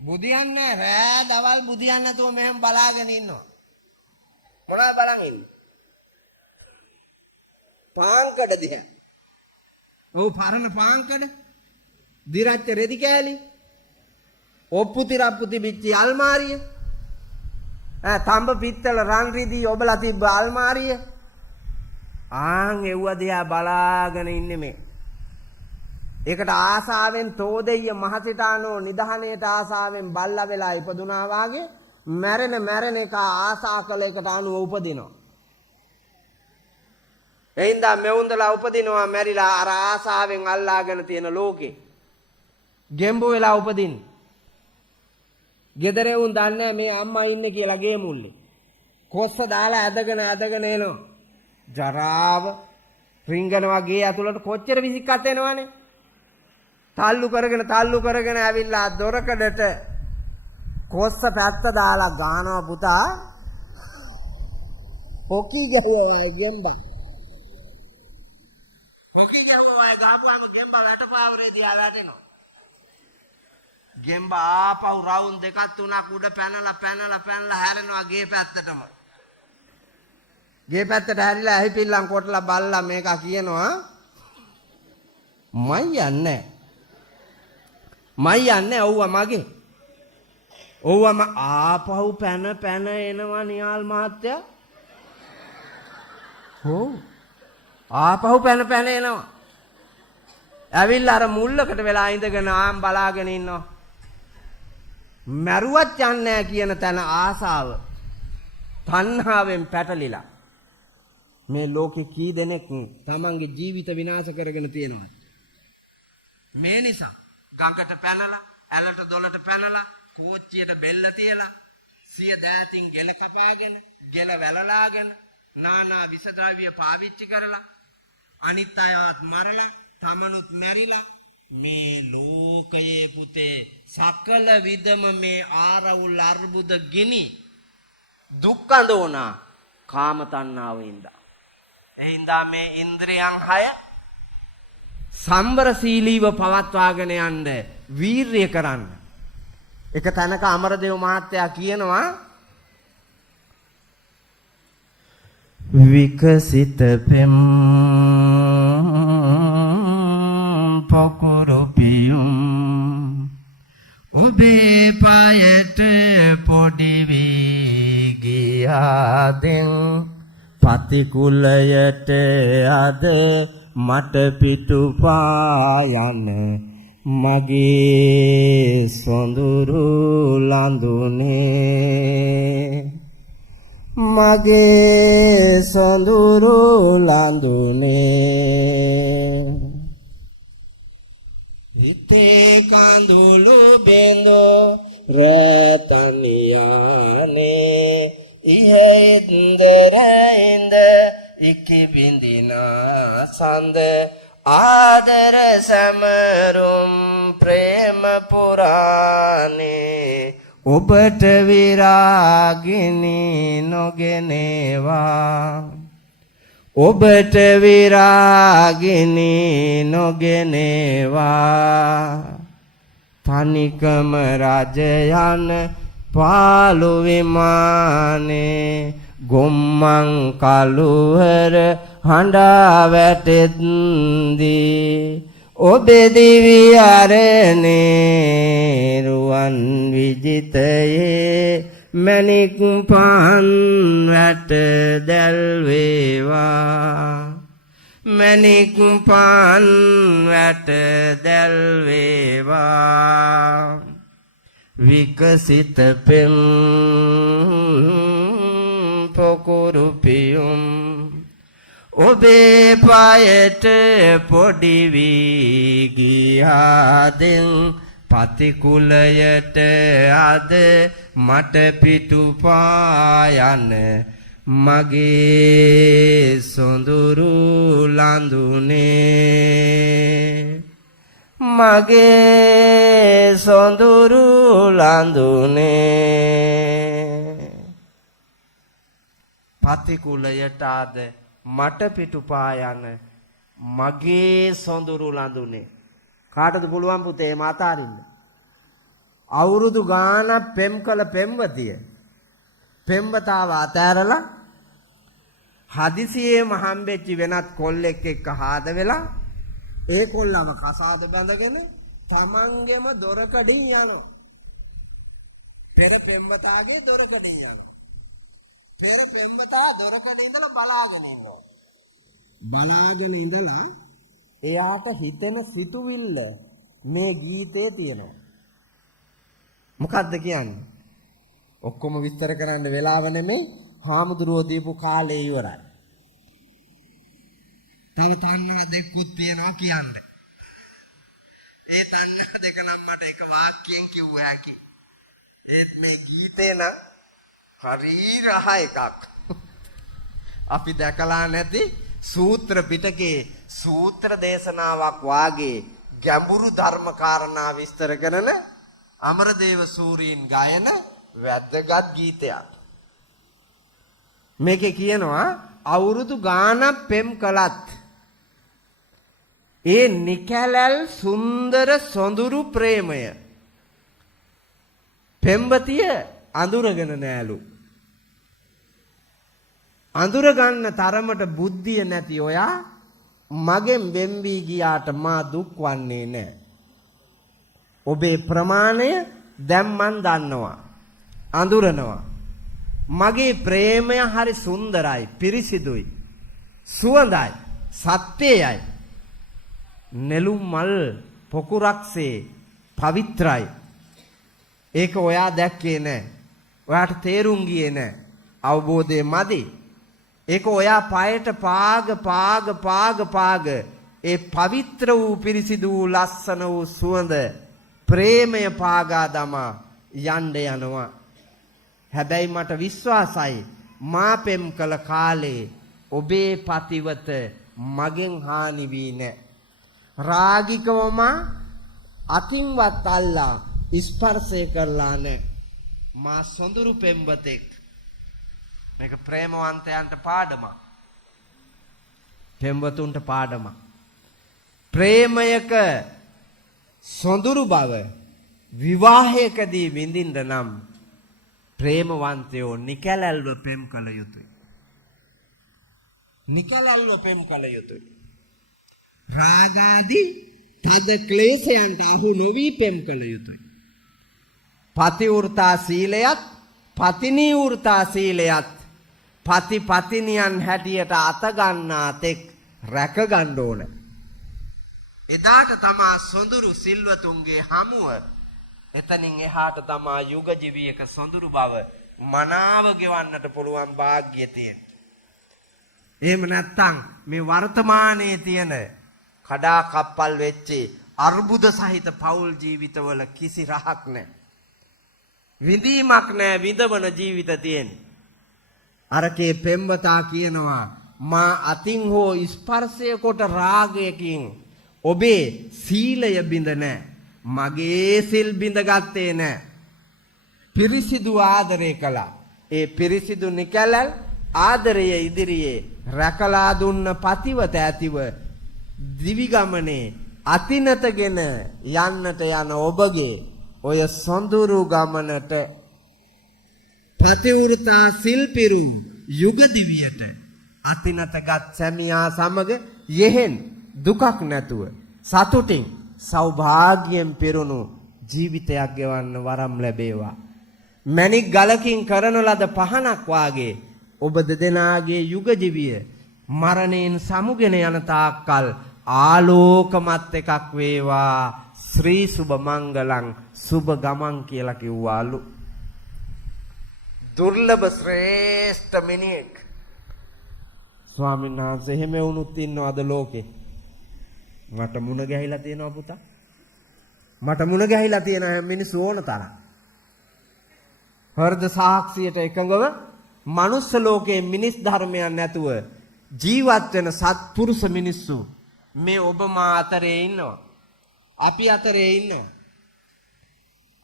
බුදියන්නේ රෑ දවල් බුදියන්නේ නැතුව මෙහෙම බලාගෙන ඉන්නවා. මොනවද බලන් ඉන්නේ? පාංකඩ දිහා. ඔව් පරණ පාංකඩ. දිරච්ච රෙදි කෑලි. ඔප්පු තිරප්පු තිබිච්ච අල්මාරිය. තඹ පිත්තල රන් රිදී ඔබලා තිබ්බ අල්මාරිය. ආන් එව්ව දිහා බලාගෙන ඉන්නේ මේ. ඒකට ආසාවෙන් තෝදෙయ్య මහසිතානෝ නිධානයට ආසාවෙන් බල්ලා වෙලා ඉපදුනා වාගේ මැරෙන එක ආසා කළ එකට අනුව උපදිනවා. එයින්දා මෙවුන්දලා උපදිනවා මැරිලා අර ආසාවෙන් අල්ලාගෙන තියෙන ලෝකේ. ගෙම්බු වෙලා උපදින්නේ. ගෙදර උන් දන්නේ මේ අම්මා ඉන්නේ කියලා ගේ මුල්ලේ. කොස්ස දාලා ඇදගෙන එනවා. ජරාව රිංගනවා ගේ ඇතුළට කොච්චර විසිකත් එනවනේ. තල්ලු කරගෙන ඇවිල්ලා දොරකඩට කොස්ස පැත්ත දාලා ගානවා පුතා. හොකි ගහුවා ගෙම්බා. හොකි ගහුවා ගාපුවාම ගෙම්බා වැටපාවරේ තියා වැටෙනවා. ගෙම්බා ආපහු රවුම් දෙකක් තුනක් උඩ පැනලා හැරෙනවා ගේ පැත්තටම. ගේ පැත්තට හැරිලා ඇහි පිල්ලම් කොටලා බල්ලා මේක කියනවා මයි යන්නේ ඔව්වා මගේ. ඔව්වම ආපහු පැන එනවා නියාල් මහත්තයා. ඔව් ආපහු පැන එනවා. ඇවිල්ලා අර මුල්ලකට වෙලා ඉඳගෙන ආම් බලාගෙන ඉන්නවා. මරුවත් යන්නේ කියන තැන ආසාව තණ්හාවෙන් පැටලිලා මේ ලෝකේ කී දෙනෙක් තමන්ගේ ජීවිත විනාශ කරගෙන තියෙනවා. මේ නිසා ගඟට පැනලා ඇලට දොලට පැනලා කෝච්චියට බෙල්ල තියලා සිය දෑතින් ගෙල කපාගෙන ගෙල වැලලාගෙන නානා විසද්‍රව්‍ය පාවිච්චි කරලා අනිත් අයවත් මරලා තමනුත් මැරිලා මේ ලෝකයේ පුතේ සකල විදම මේ ආරවුල් අර්බුද ගිනි දුක් අඳෝනා කාම තණ්හාවෙන්ද. එහින්දා මේ ඉන්ද්‍රියන් 6 සම්වරශීලීව පවත්වාගෙන යන්න වීරිය කරන්න. එක තැනක අමරදේව මහත්තයා කියනවා විකසිත පෙම් පොකුරු පියුම් ඔබේ පායට පොඩි වී ගියාදෙන් පතිකුලයට අද මට පිටුපා යන මගේ සොඳුරු ලඳුනේ මගේ සොඳුරු ලඳුනේ හිතේ කඳුළු බෙන්දෝ රතනියානේ ඉහෙන්දරෙන්ද ඉකි බින්දිනා සඳ ආදර සමරුම් ප්‍රේම පුරානේ ඔබට විරාගිනි නොගෙනේවා ඔබට විරාගිනි නොගෙනේවා තනිකම රජයන පාළු විමානේ ගොම්මන් කළුවර හඬා වැටෙද්දී ඔබේ දිවි අරනේ රුවන් විජිතයේ මණික් පාන් වැට දැල් වේවා මණික් පාන් වැට දැල් වේවා විකසිත පෙම් පොකුරු පියුම් ඔබේ පායට පොඩි වී ගියාදෙන් පතිකුලයට අද මට පිටු පායන මගේ සොඳුරු ලඳුනේ මගේ සොඳුරු ලඳුනේ පතිකුලයට අද මට පිටු පායන මගේ සොඳුරු ලඳුනේ කාටද පුළුවන් පුතේ මාතාරින්න අවුරුදු ගානක් පෙම් කළ පෙම්වතිය පෙම්වතාව අතෑරලා හදිසියෙම හම්බෙච්ච වෙනත් කොල්ලෙක් එක්ක හාද වෙලා ඒ කොල්ලව කසාද බැඳගෙන තමන්ගෙම දොරකඩින් යනවා පෙර පෙම්වතාගේ දොරකඩින් යනවා පෙර පෙම්වතා දොරකඩින් ඉඳලා බලාගෙන ඉන්නවා බලාගෙන ඉඳලා එයාට හිතෙන සිතුවිල්ල මේ ගීතේ තියෙනවා. මොකද්ද කියන්නේ? ඔක්කොම විස්තර කරන්න වෙලාව නෙමෙයි. හාමුදුරුවෝ දීපු කාලේ ඉවරයි. තව තණ්හා දෙකකුත් තියෙනවා කියන්නේ. ඒ තණ්හා දෙක නම් මට එක වාක්‍යයෙන් කිව්ව හැකි. ඒත් මේ ගීතේ නම් හරි රහ එකක්. අපි දැකලා නැති සූත්‍ර පිටකේ සූත්‍ර දේශනාවක් වාගේ ගැඹුරු ධර්ම කාරණා විස්තර කරන අමරදේව සූරීන් ගායන වැදගත් ගීතයක්. මේකේ කියනවා අවුරුදු ගානක් පෙම් කළත් ඒ නිකැලල් සුන්දර සොඳුරු ප්‍රේමය පෙම්වතිය අඳුරගෙන නෑලු. අඳුර ගන්න තරමට බුද්ධිය නැති ඔයා මගෙන් වෙන් වී ගියාට මා දුක් වන්නේ නැහැ. ඔබේ ප්‍රමාණය දැන් මන් දන්නවා. අඳුරනවා. මගේ ප්‍රේමය හරි සුන්දරයි, පිරිසිදුයි, සුවඳයි, සත්‍යයයි. නෙළුම් මල් පොකුරක්සේ පවිත්‍රායි. ඒක ඔයා දැක්කේ නැහැ. ඔයාට තේරුම් ගියේ නැහැ. අවබෝධය මදි. ඒක ඔයා පායට පාග ඒ පවිත්‍ර වූ පිරිසිදු වූ ලස්සන වූ සුවඳ ප්‍රේමය පාගා දමා යන්න යනවා. හැබැයි මට විශ්වාසයි මා පෙම් කළ කාලේ ඔබේ පතිවත මගෙන් හානි වී නැහැ. රාගිකවම අතින්වත් අල්ලා ස්පර්ශය කරලා නැහැ. මා සොඳුරු පෙම්වතෙක්. මේක ප්‍රේමවන්තයන්ට පාඩමක්. පෙම්වතුන්ට පාඩමක්. ප්‍රේමයක සොඳුරු බව විවාහයකදී විඳින්න නම් ප්‍රේමවන්තයෝ නිකැලැල්ව පෙම් කළ යුතුයි. නිකැලැල්ව පෙම් කළ යුතුයි. රාගාදී තද ක්ලේශයන්ට අහු නොවි පෙම් කළ යුතුයි. පතිවෘතා සීලයත් පතිනී වෘතා සීලයත් පති පතිනියන් හැටියට අත ගන්නා තෙක් රැක ගන්න ඕන. එදාට තමා සොඳුරු සිල්වතුන්ගේ හමුව එතනින් එහාට තමා යුග ජීවියක සොඳුරු බව මනාව ගෙවන්නට පුළුවන් වාග්ය තියෙන. එහෙම නැත්නම් මේ වර්තමානයේ තියෙන කඩා කප්පල් වෙච්ච අර්බුද සහිත පෞල් ජීවිතවල කිසි රහක් නැහැ. විඳීමක් නැහැ, විඳවන ජීවිත තියෙන්නේ. අරකේ පෙම්වතා කියනවා මා අතින් හෝ ස්පර්ශය කොට රාගයකින් ඔබේ සීලය බිඳ නැහැ. මගේ සිල් බිඳගත්තේ නැහැ. පිරිසිදු ආදරය කළා. ඒ පිරිසිදු නිකැලල් ආදරය ඉදිරියේ රැකලා දුන්න පතිවත ඇතිව දිවි ගමනේ අතිනතගෙන යන්නට යන ඔබගේ ඔය සොඳුරු ගමනට පතිවෘතා සිල්පිරු යුග දිවියට අතිනතගත් සැමියා සමග යෙහෙන් දුකක් නැතුව සතුටින් සෞභාග්‍යයෙන් පිරුණු ජීවිතයක් ගෙවන්න වරම් ලැබේවා. මණික් ගලකින් කරන ලද පහනක් වාගේ ඔබ දෙදෙනාගේ යුග ජීවිය මරණයෙන් සමුගෙන යන තාක්කල් ආලෝකමත් එකක් වේවා. ශ්‍රී සුබ මංගලං සුබ ගමන් කියලා කිව්වාලු. දුර්ලභ ශ්‍රේෂ්ඨ මිනිහෙක්. ස්වාමීන් වහන්සේ එහෙම වුණුත් ඉන්නවද ලෝකේ? මට මුණ ගැහිලා තියෙනවා පුතා. මට මුණ ගැහිලා තියෙන මිනිස්සු ඕන තරම්. හෘද සාක්ෂියට එකඟව මනුස්ස ලෝකයේ මිනිස් ධර්මයන් නැතුව ජීවත් වෙන සත්පුරුෂ මිනිස්සු මේ ඔබ මා අතරේ ඉන්නවා. අපි අතරේ ඉන්නවා.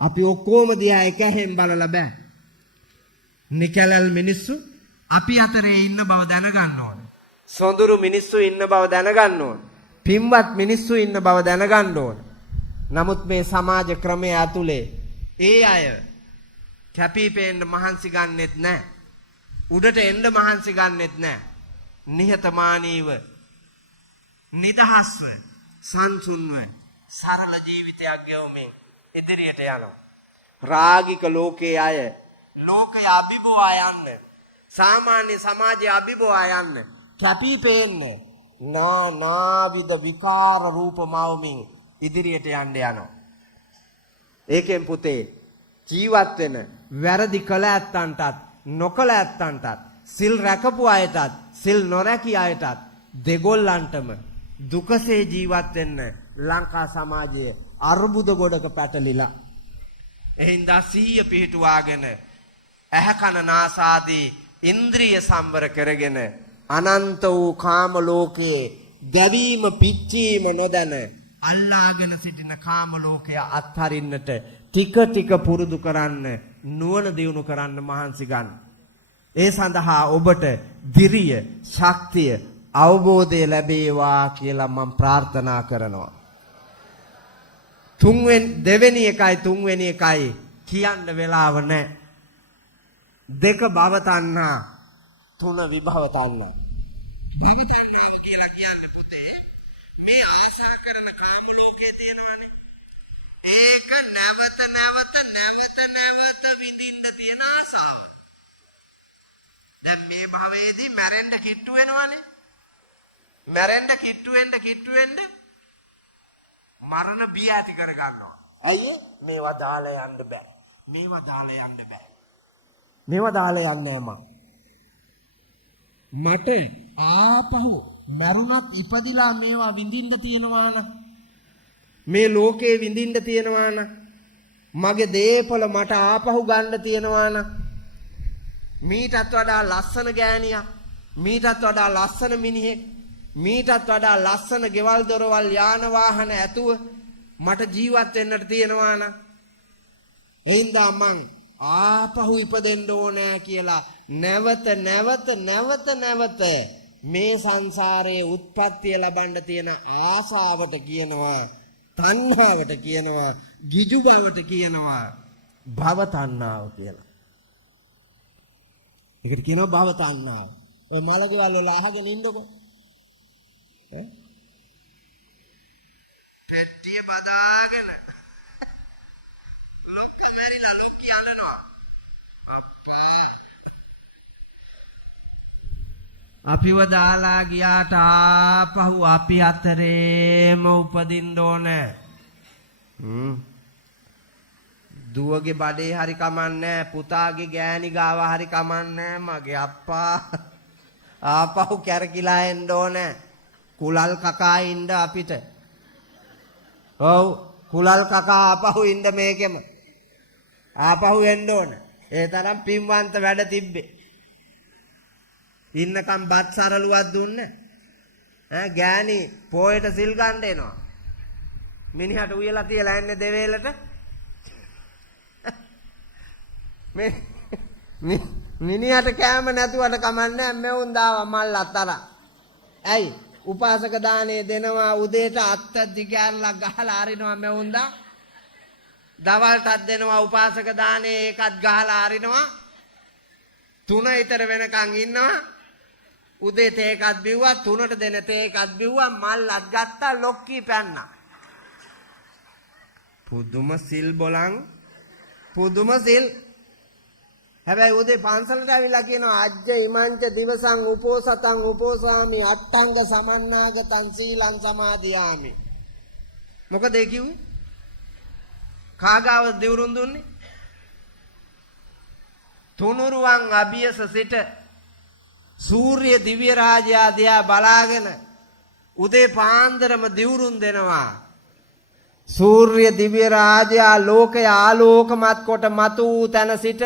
අපි ඔක්කොම දිහා එක හැෙන් බලලා බෑ. නිකලල් මිනිස්සු අපි අතරේ ඉන්න බව දැනගන්න ඕනේ. සොඳුරු මිනිස්සු ඉන්න බව දැනගන්න ඕනේ. පින්වත් මිනිස්සු ඉන්න බව දැනගන්න ඕනේ. නමුත් මේ සමාජ ක්‍රමය ඇතුලේ ඒ අය කැපිපෙන්න මහන්සි ගන්නෙත් නැහැ. උඩට එන්න මහන්සි ගන්නෙත් නැහැ. නිහතමානීව නිදහස්ව සංසුන්ව සරල ජීවිතයක් ගෙවමින් ඉදිරියට යනවා. රාගික ලෝකයේ අය ලෝකය අභිබවා යන්න, සාමාන්‍ය සමාජයේ අභිබවා යන්න, කැපිපෙන්න නානාවිද විකාර රූප මවමින් ඉදිරියට යන්න යනවා. ඒකෙන් පුතේ ජීවත් වෙන වැරදි කළ ඇත්තන්ටත් නොකළ ඇත්තන්ටත් සිල් රැකපු අයටත් සිල් නොරැකී අයටත් දෙගොල්ලන්ටම දුකසේ ජීවත් වෙන්න ලංකා සමාජයේ අර්බුද ගොඩක පැටලිලා. එහින්දා සිහිය පිහිටුවාගෙන ඇහැ කන නාසාදී ඉන්ද්‍රිය සම්වර කරගෙන අනන්ත වූ කාම ලෝකයේ දැවීම පිච්චීම නොදැන අල්ලාගෙන සිටින කාම ලෝකය අත්හරින්නට ටික ටික පුරුදු කරන්න, නුවණ දියුණු කරන්න මහන්සි ගන්න. ඒ සඳහා ඔබට ධිරිය, ශක්තිය, අවබෝධය ලැබේවා කියලා මම ප්‍රාර්ථනා කරනවා. දෙවෙනි තුන්වෙනි එකයි කියන්න වෙලාව නැහැ. දෙක භව තණ්හා, තුන විභව තණ්හා. භව තණ්හා කියලා කියන්නේ පුතේ මේ ආශා කරන කාම ලෝකයේ තියෙනවනේ. ඒක නැවත විඳින්න තියෙන ආසාව. දැන් මේ භවයේදී මැරෙන්න කිට්ටු වෙනවනේ. මැරෙන්න කිට්ටු වෙන්න මරණ බිය ඇති කර ගන්නවා. ඇයි මේවා දාලා යන්න බෑ. මේවා දාලා යන්නේ මට ආපහු මරුණත් ඉපදිලා මේවා විඳින්න තියෙනවා නම්, මේ ලෝකේ විඳින්න තියෙනවා නම්, මගේ දේපල මට ආපහු ගන්න තියෙනවා නම්, මීටත් වඩා ලස්සන ගෑණියක්, මීටත් වඩා ලස්සන මිනිහෙක්, මීටත් වඩා ලස්සන ගෙවල් දොරවල් යාන වාහන ඇතුව මට ජීවත් වෙන්නට තියෙනවා නම්, එයින්දා මං ආපහු ඉපදෙන්න ඕනේ කියලා නැවත මේ සංසාරයේ උත්පත්තිය ලබන්න තියෙන ආසාවට කියනවා, තණ්හාවට කියනවා, ගිජු බවට කියනවා භව තණ්හාව කියලා. ඒකට කියනවා භව තණ්හාව. ඔය මලකවල වල අහගෙන ඉන්නකො. පෙට්ටිය බදාගෙන ලොක්ක මැරිලා ලොක්කි අඬනවා. අප්පා අපිව දාලා ගියාට ආපහු අපි අතරේම උපදින්න ඕනේ. දුවගේ බඩේ හරි කමන්නේ, පුතාගේ ගෑණි ගාව හරි කමන්නේ, මගේ අප්පා ආපහු කැරකිලා එන්න ඕනේ. කුලල් කකා ඉන්න අපිට. ඔව් කුලල් කකා ආපහු ඉන්න මේකෙම. ආපහු එන්න ඕනේ. ඒ තරම් පින්වන්ත වැඩ තිබ්බේ. ඉන්නකම් බත් සරලුවක් දුන්නේ. ගෑණි පොයට සිල් ගන්න එනවා. මිනිහට උයලා තියලා එන්නේ දෙවේලට. මිනිහට කෑම නැතුවට කමන්නේ මෙවුන් දාවා මල් අතර. ඇයි? උපාසක දානේ දෙනවා උදේට අත්ත දිගැරලා ගහලා අරිනවා මෙවුන් දා. දවල්ටත් දෙනවා උපාසක දානේ ඒකත් ගහලා අරිනවා. 3 විතර වෙනකන් ඉන්නවා. උදේ තේ එකක් බිව්වා, 3ට දෙන තේ එකක් බිව්වා, මල්ලත් ගත්තා, ලොක්කී පැන්නා. පුදුම සිල් බොලන්, පුදුම සිල්. හැබැයි උදේ පන්සලට ඇවිල්ලා කියනවා අජ්ජ ඉමංච දිවසං උපෝසතං උපෝසාමි අට්ඨංග සමන්නාගතං සීලං සමාදියාමි. මොකද ඒ කිව්වේ? කාගාව දිවුරුම් දුන්නේ? තුනුරුවන් අභියස සිට සූර්ය දිව්‍ය රාජයා දිහා බලාගෙන උදේ පාන්දරම දිවුරුම් දෙනවා. සූර්ය දිව්‍ය රාජයා ලෝකය ආලෝකමත් කොට මතු වූ තැන සිට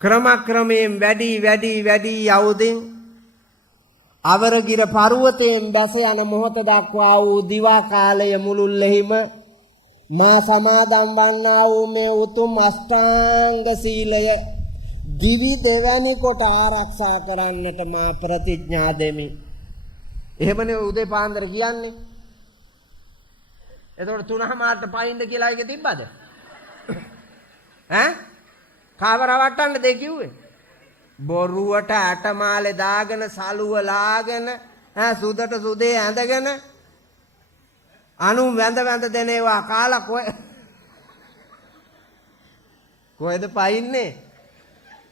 ක්‍රමක්‍රමයෙන් වැඩි යවුදින් අවරගිර පර්වතයෙන් බැස යන මොහොත දක්වා වූ දිවා කාලය මුළුල්ලෙහිම මා සමාදම් වන්නා වූ මේ උතුම් අෂ්ටාංග සීලය දිවි දෙවැනි කොට ආරක්ෂා කරන්නට මා ප්‍රතිඥා දෙමි. එහෙමනේ උදේ පාන්දර කියන්නේ. එතකොට 3:00ට පයින්ද කියලා එක තිබ්බද? ඈ? කාවර වට්ටන්න දෙ කිව්වේ. බොරුවට අටමාලේ දාගෙන සලුව ලාගෙන සුදට සුදේ ඇඳගෙන අනු වැඳ දෙන ඒවා කාලා කොහෙද පයින්නේ?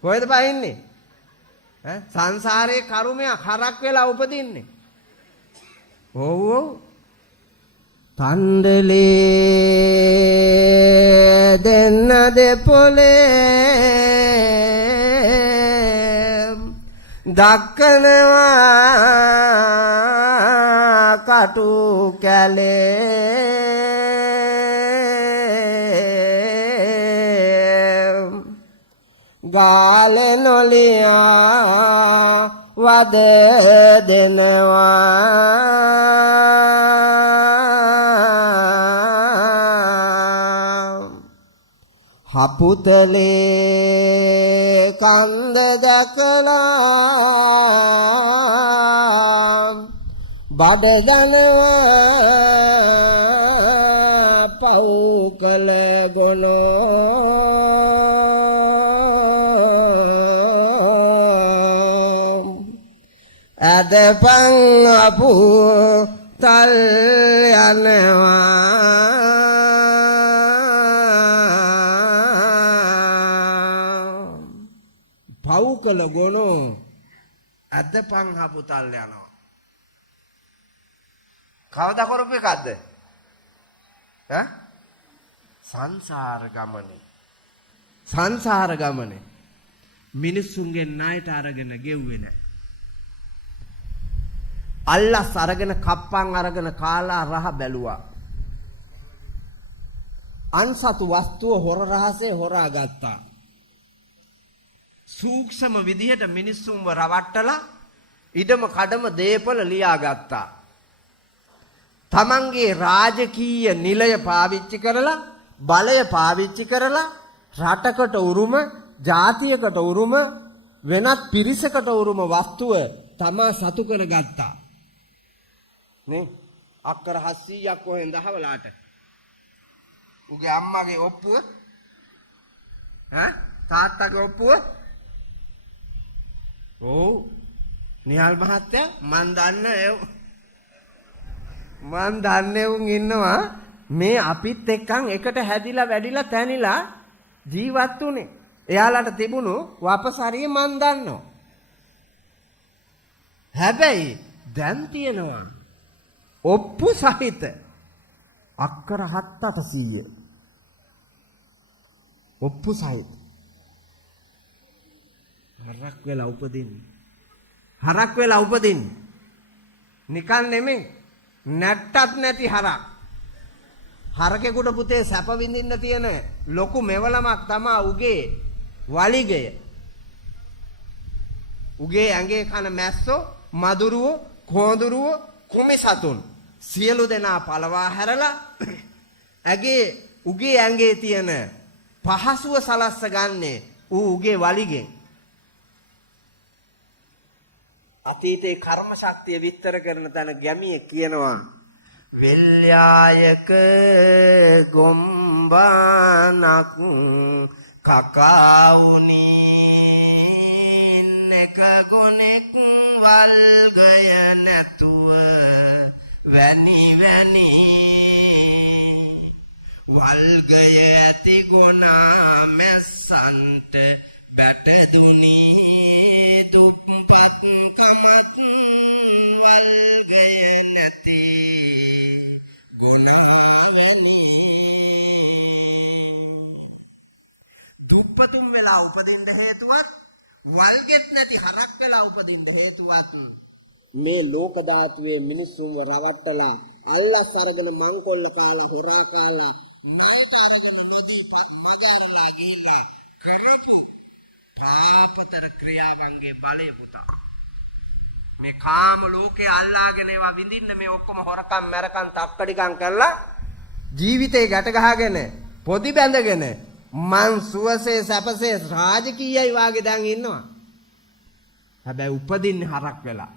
කොහෙද පයින්නේ? සංසාරේ කර්මයක් හරක් වෙලා උපදින්නේ. ඔව් තණ්ඩලේ දෙන්න දෙපොලේ දක්කනවා කටු කැලේ ගාලේ නොලියා වද දෙනවා හපුතලේ කන්ද දැකලා බඩදනවා පව් කළ ගොනෝ ඇදපන් අපු තල් යනවා පව්කල ගොනෝ ඇදපන් අපු තල් යනවා. කවදා කරපු එකක්ද? සංසාර ගමනේ මිනිස්සුන්ගේ ණයට අරගෙන ගෙව්වේ නැහැ. අල්ලස් අරගෙන කප්පන් අරගෙන කාලා රහ බැලුවා. අන්සතු වස්තුව හොර රහසේ හොරා ගත්තා. සූක්ෂම විදිහට මිනිස්සුන්ව රවට්ටලා ඉඩම කඩම දේපල ලියා ගත්තා. තමන්ගේ රාජකීය නිලය පාවිච්චි කරලා බලය පාවිච්චි කරලා රටකට උරුම ජාතියකට උරුම වෙනත් පිරිසකට උරුම වස්තුව තමා සතු කරගත්තා. නේ අක්කර 700ක් කොහෙන් දහවලාට උගේ අම්මගේ ඔප්පුව තාත්තගේ ඔප්පුව ඔව් නිහල් මහත්තයා මන් දන්නේ උන් ඉන්නවා මේ අපිත් එක්කන් එකට හැදිලා වැඩිලා තැනිලා ජීවත් උනේ. එයාලට තිබුණු වපසරිය මන් දන්නවා. හැබැයි දැන් තියෙනවා ඔප්පු සහිත අක්කර 700-800 ඔප්පු සහිත හරක් වෙලා උපදින්නේ නිකන් නෙමෙයි නැට්ටත් නැති හරක්. හරකෙකුට පුතේ සැප විඳින්න තියෙන ලොකු මෙවලමක් තමා උගේ වලිගය. උගේ ඇඟේ කන මැස්සෝ මදුරුවෝ කොඳුරුවෝ කුමිසතුන් සියලු දෙනා පළවා හැරලා උගේ ඇඟේ තියෙන පහසුව සලස්ස ගන්නේ උගේ වලිගෙන්. අතීතේ කර්ම ශක්තිය විස්තර කරන තැන ගැමියෙක් කියනවා වෙල්යායක ගොම්බානක් කකාවුනි එක ගොනෙක් වල්ගය නැතුව වැනි වල්ගය ඇති ගොනා මැස්සන්ට බැටදුනි දුප්පත් කමත් වල්ගය නැති ගොනා වැනි දුප්පතුන් වෙලා උපදින්න හේතුවක් වල්ගෙත් නැති හරක් වෙලා උපදින්න හේතුවක් මේ ලෝක ධාතුවේ මිනිස්සුන්ව රවට්ටලා අල්ලස් අරගෙන මංකොල්ල කාලා හොරා කාලා නයිට අරගෙන නොදී මගාරලා ගිහිල්ලා කරපු පාපතර ක්‍රියාවන්ගේ බලය පුතා. මේ කාම ලෝකේ අල්ලාගෙන ඒවා විඳින්න මේ ඔක්කොම හොරකම් මැරකම් තක්කඩිකම් කරලා ජීවිතේ ගැට ගහගෙන පොදි බැඳගෙන මං සුවසේ සැපසේ රාජකීයයි වාගේ දැන් ඉන්නවා. හැබැයි උපදින්නේ හරක් වෙලා.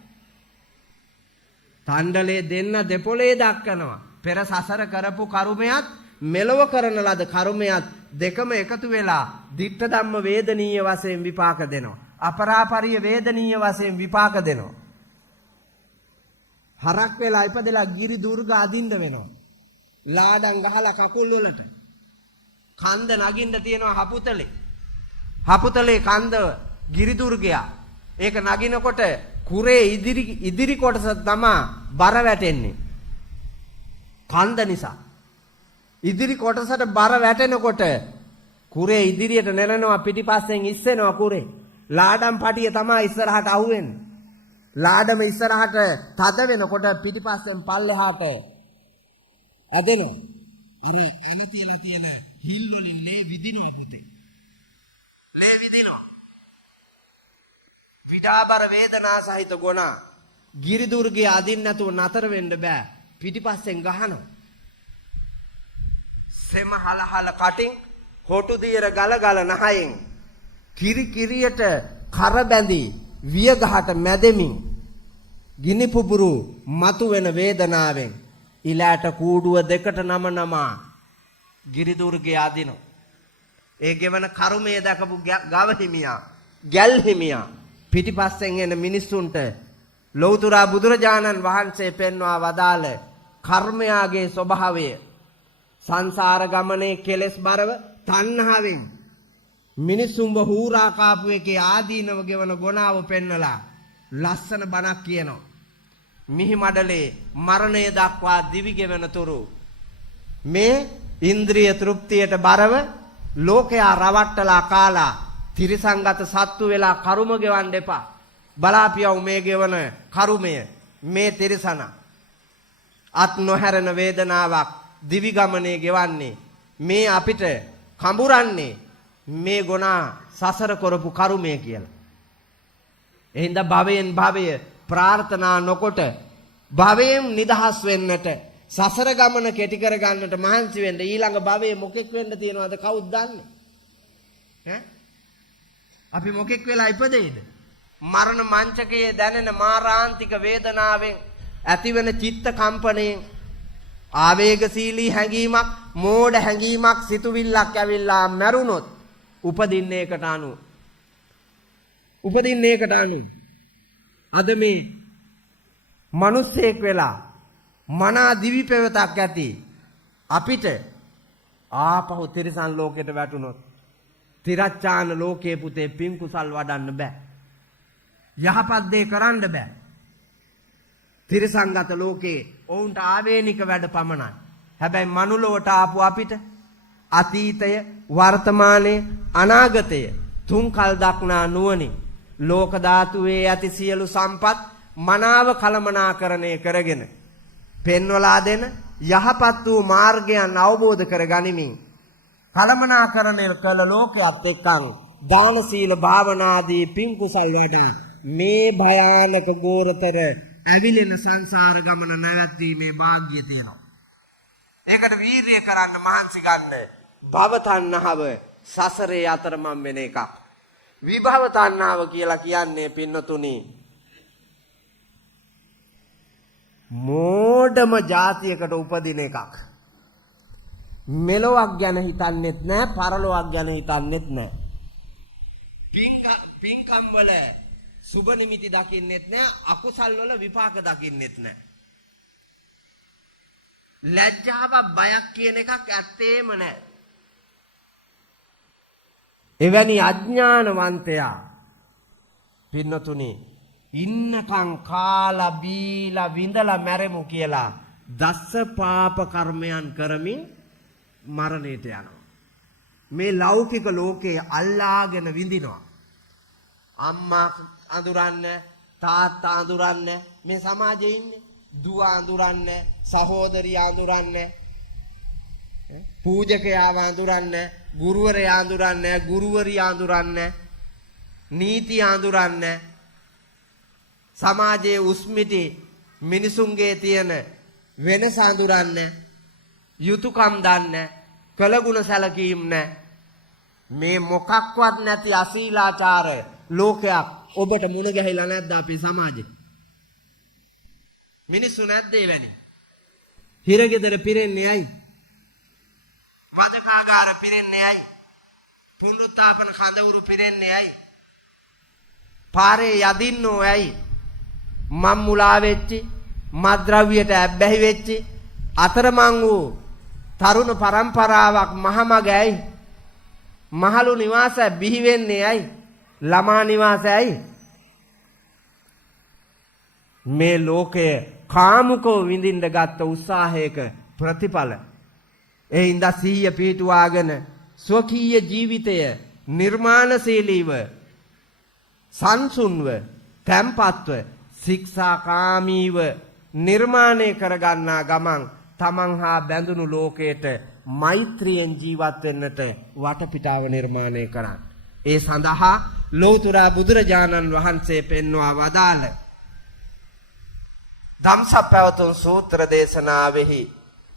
තණ්ඩලේ දෙන්න දෙපොලේ දක්කනවා. පෙර සසර කරපු කර්මයක් මෙලව කරන ලද කර්මයක් දෙකම එකතු වෙලා ditta ධම්ම වේදනීය වශයෙන් විපාක දෙනවා. අපරාපරිය වේදනීය වශයෙන් විපාක දෙනවා. හරක් වෙලා ඉපදලා ගිරි දුර්ග අදින්න වෙනවා. ලාඩම් ගහලා කකුල් වලට කන්ද නගින්න තියෙනවා හපුතලේ. හපුතලේ කන්ද ගිරි දුර්ගයා. ඒක නගිනකොට කුරේ ඉදිරි කොටස තමයි බර වැටෙන්නේ. කන්ද නිසා. ඉදිරි කොටසට බර වැටෙනකොට කුරේ ඉදිරියට නෙලනවා පිටිපස්සෙන් ඉස්සෙනවා කුරේ. ලාඩම් පටිය තමයි ඉස්සරහට අහුවෙන්නේ. ලාඩම ඉස්සරහට තද වෙනකොට පිටිපස්සෙන් පල්ලෙහාට ඇදෙනවා. අර ඇඟ තියෙන හිල් වලින් ලේ විදිනවා පුතේ. ලේ විදිනවා. විඩාබර වේදනා සහිත ගුණ ගිරි දුර්ගයේ අදින්න නැතුව නතර වෙන්න බෑ. පිටිපස්සෙන් ගහනවා. සෙම හලහල කටින් හොටු දියර ගල නහයෙන් කිරියට කර බැඳි විය ගහට මැදෙමින් ගිනි පුපුරු මතු වෙන වේදනාවෙන් ඉලෑට කූඩුව දෙකට නමනවා ගිරි දුර්ගයේ අදිනවා. ඒ ගෙවන කර්මයේ දකපු ගව හිමියා ගැල් හිමියා පිටිපස්සෙන් එන මිනිස්සුන්ට ලෞතුරා බුදුරජාණන් වහන්සේ පෙන්වා වදාළ කර්මයාගේ ස්වභාවය සංසාර ගමනේ කෙලෙස් බරව තණ්හාවෙන් මිනිසුන්ව හූරා කාපු එකේ ආදීනව ගෙවන ගුණාව පෙන්නලා ලස්සන බණක් කියනවා. මිහි මඩලේ මරණය දක්වා දිවි ගෙවන තුරු මේ ඉන්ද්‍රිය තෘප්තියට බරව ලෝකයා රවට්ටලා කාලා තිරිසංගත සත්තු වෙලා කරුම ගෙවන්න එපා. බලාපියව මේ ගෙවන කරුමය මේ තිරිසන අත් නොහැරෙන වේදනාවක් දිවි ගමනේ ගෙවන්නේ මේ අපිට කඹරන්නේ මේ ගුණා සසර කරපු කරුමය කියලා. එහෙනම් භවයෙන් භවය ප්‍රාර්ථනා නොකොට භවයෙන් නිදහස් වෙන්නට සසර ගමන කෙටි කර ගන්නට මහන්සි වෙන්න ඊළඟ භවයේ මොකෙක් වෙන්න තියනවද කවුද දන්නේ? ඈ අපි මොකෙක් වෙලා ඉපදෙයිද? මරණ මංචකයේ දැනෙන මාරාන්තික වේදනාවෙන් ඇතිවන චිත්ත කම්පණයෙන් ආවේගශීලී හැඟීමක් මෝඩ හැඟීමක් සිතුවිල්ලක් ඇවිල්ලා මැරුණොත් උපදින්නේ ඒකට අනුව. අද මේ මිනිස්සෙක් වෙලා මනා දිවි පෙවතක් ඇති අපිට ආපහු තිරිසන් ලෝකෙට වැටුණොත් තිරච්ඡාන ලෝකයේ පුතේ පින් කුසල් වඩන්න බෑ. යහපත් දේ කරන්න බෑ. තිරිසංගත ලෝකේ ඔවුන්ට ආවේනික වැඩ පමණයි. හැබැයි මනුලොවට ආපු අපිට අතීතය, වර්තමානයේ, අනාගතය තුන්කල් දක්නා නුවණින් ලෝක ධාතුවේ ඇති සියලු සම්පත් මනාව කළමනාකරණය කරගෙන පෙන්වලා දෙන යහපත් වූ මාර්ගයන් අවබෝධ කර ගනිමින් කළමනාකරණය කළ ලෝකයක් එක්කන් දාන සීල භාවනාදී පින් කුසල් වඩා මේ භයානක ගෝරතර ඇවිලෙන සංසාර ගමන නැවැත්වීමේ වාග්ය තියෙනවා. ඒකට වීරිය කරන්න මහන්සි ගන්න. භව තණ්හාව සසරේ අතරමං වෙන එකක්. විභව තණ්හාව කියලා කියන්නේ පින්නතුනි මෝඩම જાතියකට උපදින එකක්. මෙලොවක් ගැන හිතන්නෙත් නැහැ, පරලොවක් ගැන හිතන්නෙත් නැහැ. පින්කම් වල සුබ නිමිති දකින්නෙත් නැහැ, අකුසල් වල විපාක දකින්නෙත් නැහැ. ලැජ්ජාව බයක් කියන එකක් ඇත්තේම නැහැ. එවැනි අඥානවන්තයා පින්නතුනි ඉන්නකම් කාලා බීලා විඳලා මැරෙමු කියලා දස පාප කර්මයන් කරමින් මරණයට යනවා. මේ ලෞකික ලෝකයේ අල්ලාගෙන විඳිනවා. අම්මා අඳුරන්න, තාත්තා අඳුරන්න මේ සමාජයේ ඉන්නේ. දුව අඳුරන්නේ, සහෝදරිය අඳුරන්නේ, පූජකයා අඳුරන්නේ, ගුරුවරයා අඳුරන්නේ, ගුරුවරිය අඳුරන්නේ, නීති අඳුරන්නේ, සමාජයේ උස්මිටි මිනිසුන්ගේ තියෙන වෙනස අඳුරන්නේ, යුතුයකම් දන්නේ, කළගුණ සැලකීම් නැහැ. මේ මොකක්වත් නැති අශීලාචාර ලෝකයක් ඔබට මුණ ගැහිලා නැද්ද අපේ සමාජේ? මිනිස්සු නැද්ද එවැනි? හිරගෙදර පිරෙන්නේ ඇයි? වදකාගාර පිරෙන්නේ ඇයි? පුනරුත්ථාපන කඳවුරු පිරෙන්නේ ඇයි? පාරේ යදින්නෝ ඇයි? මම් මුලා වෙච්චි, මත්ද්‍රව්‍යයට ඇබ්බැහි වෙච්චි, අතරමං වූ තරුණ පරම්පරාවක් මහමග ඇයි? මහලු නිවාස බිහි වෙන්නේ ඇයි? ළමා නිවාස ඇයි? මේ ලෝකයේ කාමුකව විඳින්න ගත්ත උත්සාහයක ප්‍රතිඵල. ඒ හින්දා සිහිය පිටුවාගෙන ස්වකීය ජීවිතය නිර්මාණශීලීව, සංසුන්ව, තැම්පත්ව, ශික්ෂාකාමීව නිර්මාණය කරගන්නා ගමන් තමන් හා බැඳුණු ලෝකයට මෛත්‍රියෙන් ජීවත් වෙන්නට වටපිටාව නිර්මාණය කරන්න. ඒ සඳහා ලෝතුරා බුදුරජාණන් වහන්සේ පෙන්වා වදාළ ධම්සප්පවතුන් සූත්‍ර දේශනාවෙහි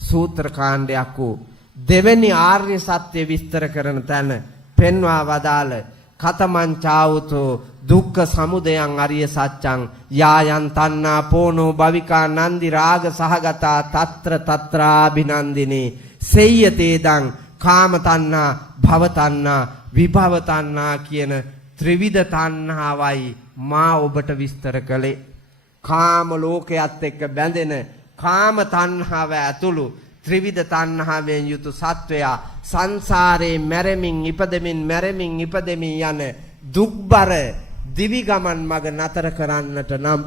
සූත්‍ර කාණ්ඩයක් වූ දෙවෙනි ආර්ය සත්‍ය විස්තර කරන තැන පෙන්වා වදාළ කතමං චාවුතෝ දුක්ඛ සමුදයං අරිය සත්‍යං යායන් තණ්හා පෝනෝ භවිකා නන්දි රාග සහගතා తත්‍ර తත්‍රාබිනන්දිනේ සෙය්‍යතේදං කාම තණ්හා භව තණ්හා විභව තණ්හා කියන ත්‍රිවිධ තණ්හාවයි මා ඔබට විස්තර කළේ. කාම ලෝකයේත් එක්ක බැඳෙන කාම තණ්හාව ඇතුළු ත්‍රිවිධ තණ්හාවෙන් යුතු සත්වයා සංසාරේ මැරෙමින් ඉපදෙමින් මැරෙමින් ඉපදෙමින් යන දුක්බර දිවි ගමන් මඟ නතර කරන්නට නම්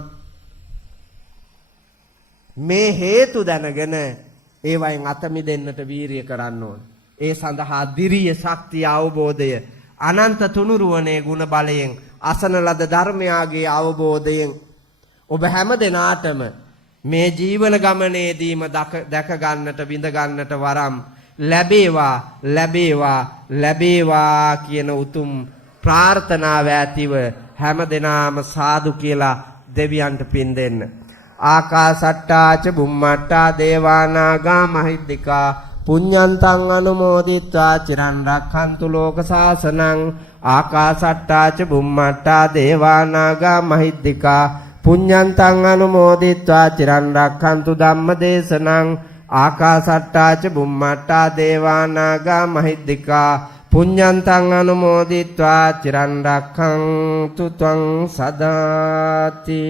මේ හේතු දැනගෙන ඒවයින් අත මිදෙන්නට වීරිය කරන්න ඕන. ඒ සඳහා දිරිය ශක්තිය අවබෝධය අනන්ත තුනුරුවනේ ගුණ බලයෙන් අසන ලද ධර්මයාගේ අවබෝධයෙන් ඔබ හැම දෙනාටම මේ ජීවන ගමනේදීම දැක ගන්නට විඳ ගන්නට වරම් ලැබේවා ලැබේවා ලැබේවා කියන උතුම් ප්‍රාර්ථනාව ඇතිව හැම දෙනාම සාදු කියලා දෙවියන්ට පින් දෙන්න. ආකාසට්ටාච බුම්මට්ටා දේවානාගා මහිද්దికා පුඤ්ඤන්තං අනුමෝදිත්වා චිරන් රක්ඛන්තු ලෝක සාසනං. ආකාසට්ටාච බුම්මට්ටා දේවානාගා මහිද්దికා පුඤ්ඤන්තං අනුමෝදිත්වා චිරන් රක්ඛන්තු ධම්මදේශනං. ආකාසට්ටාච බුම්මට්ටා දේවානාගා මහිද්దికා පුඤ්ඤන්තං අනුමෝදිත්වා චිරන් රක්ඛන්තු ත්වං සදාති.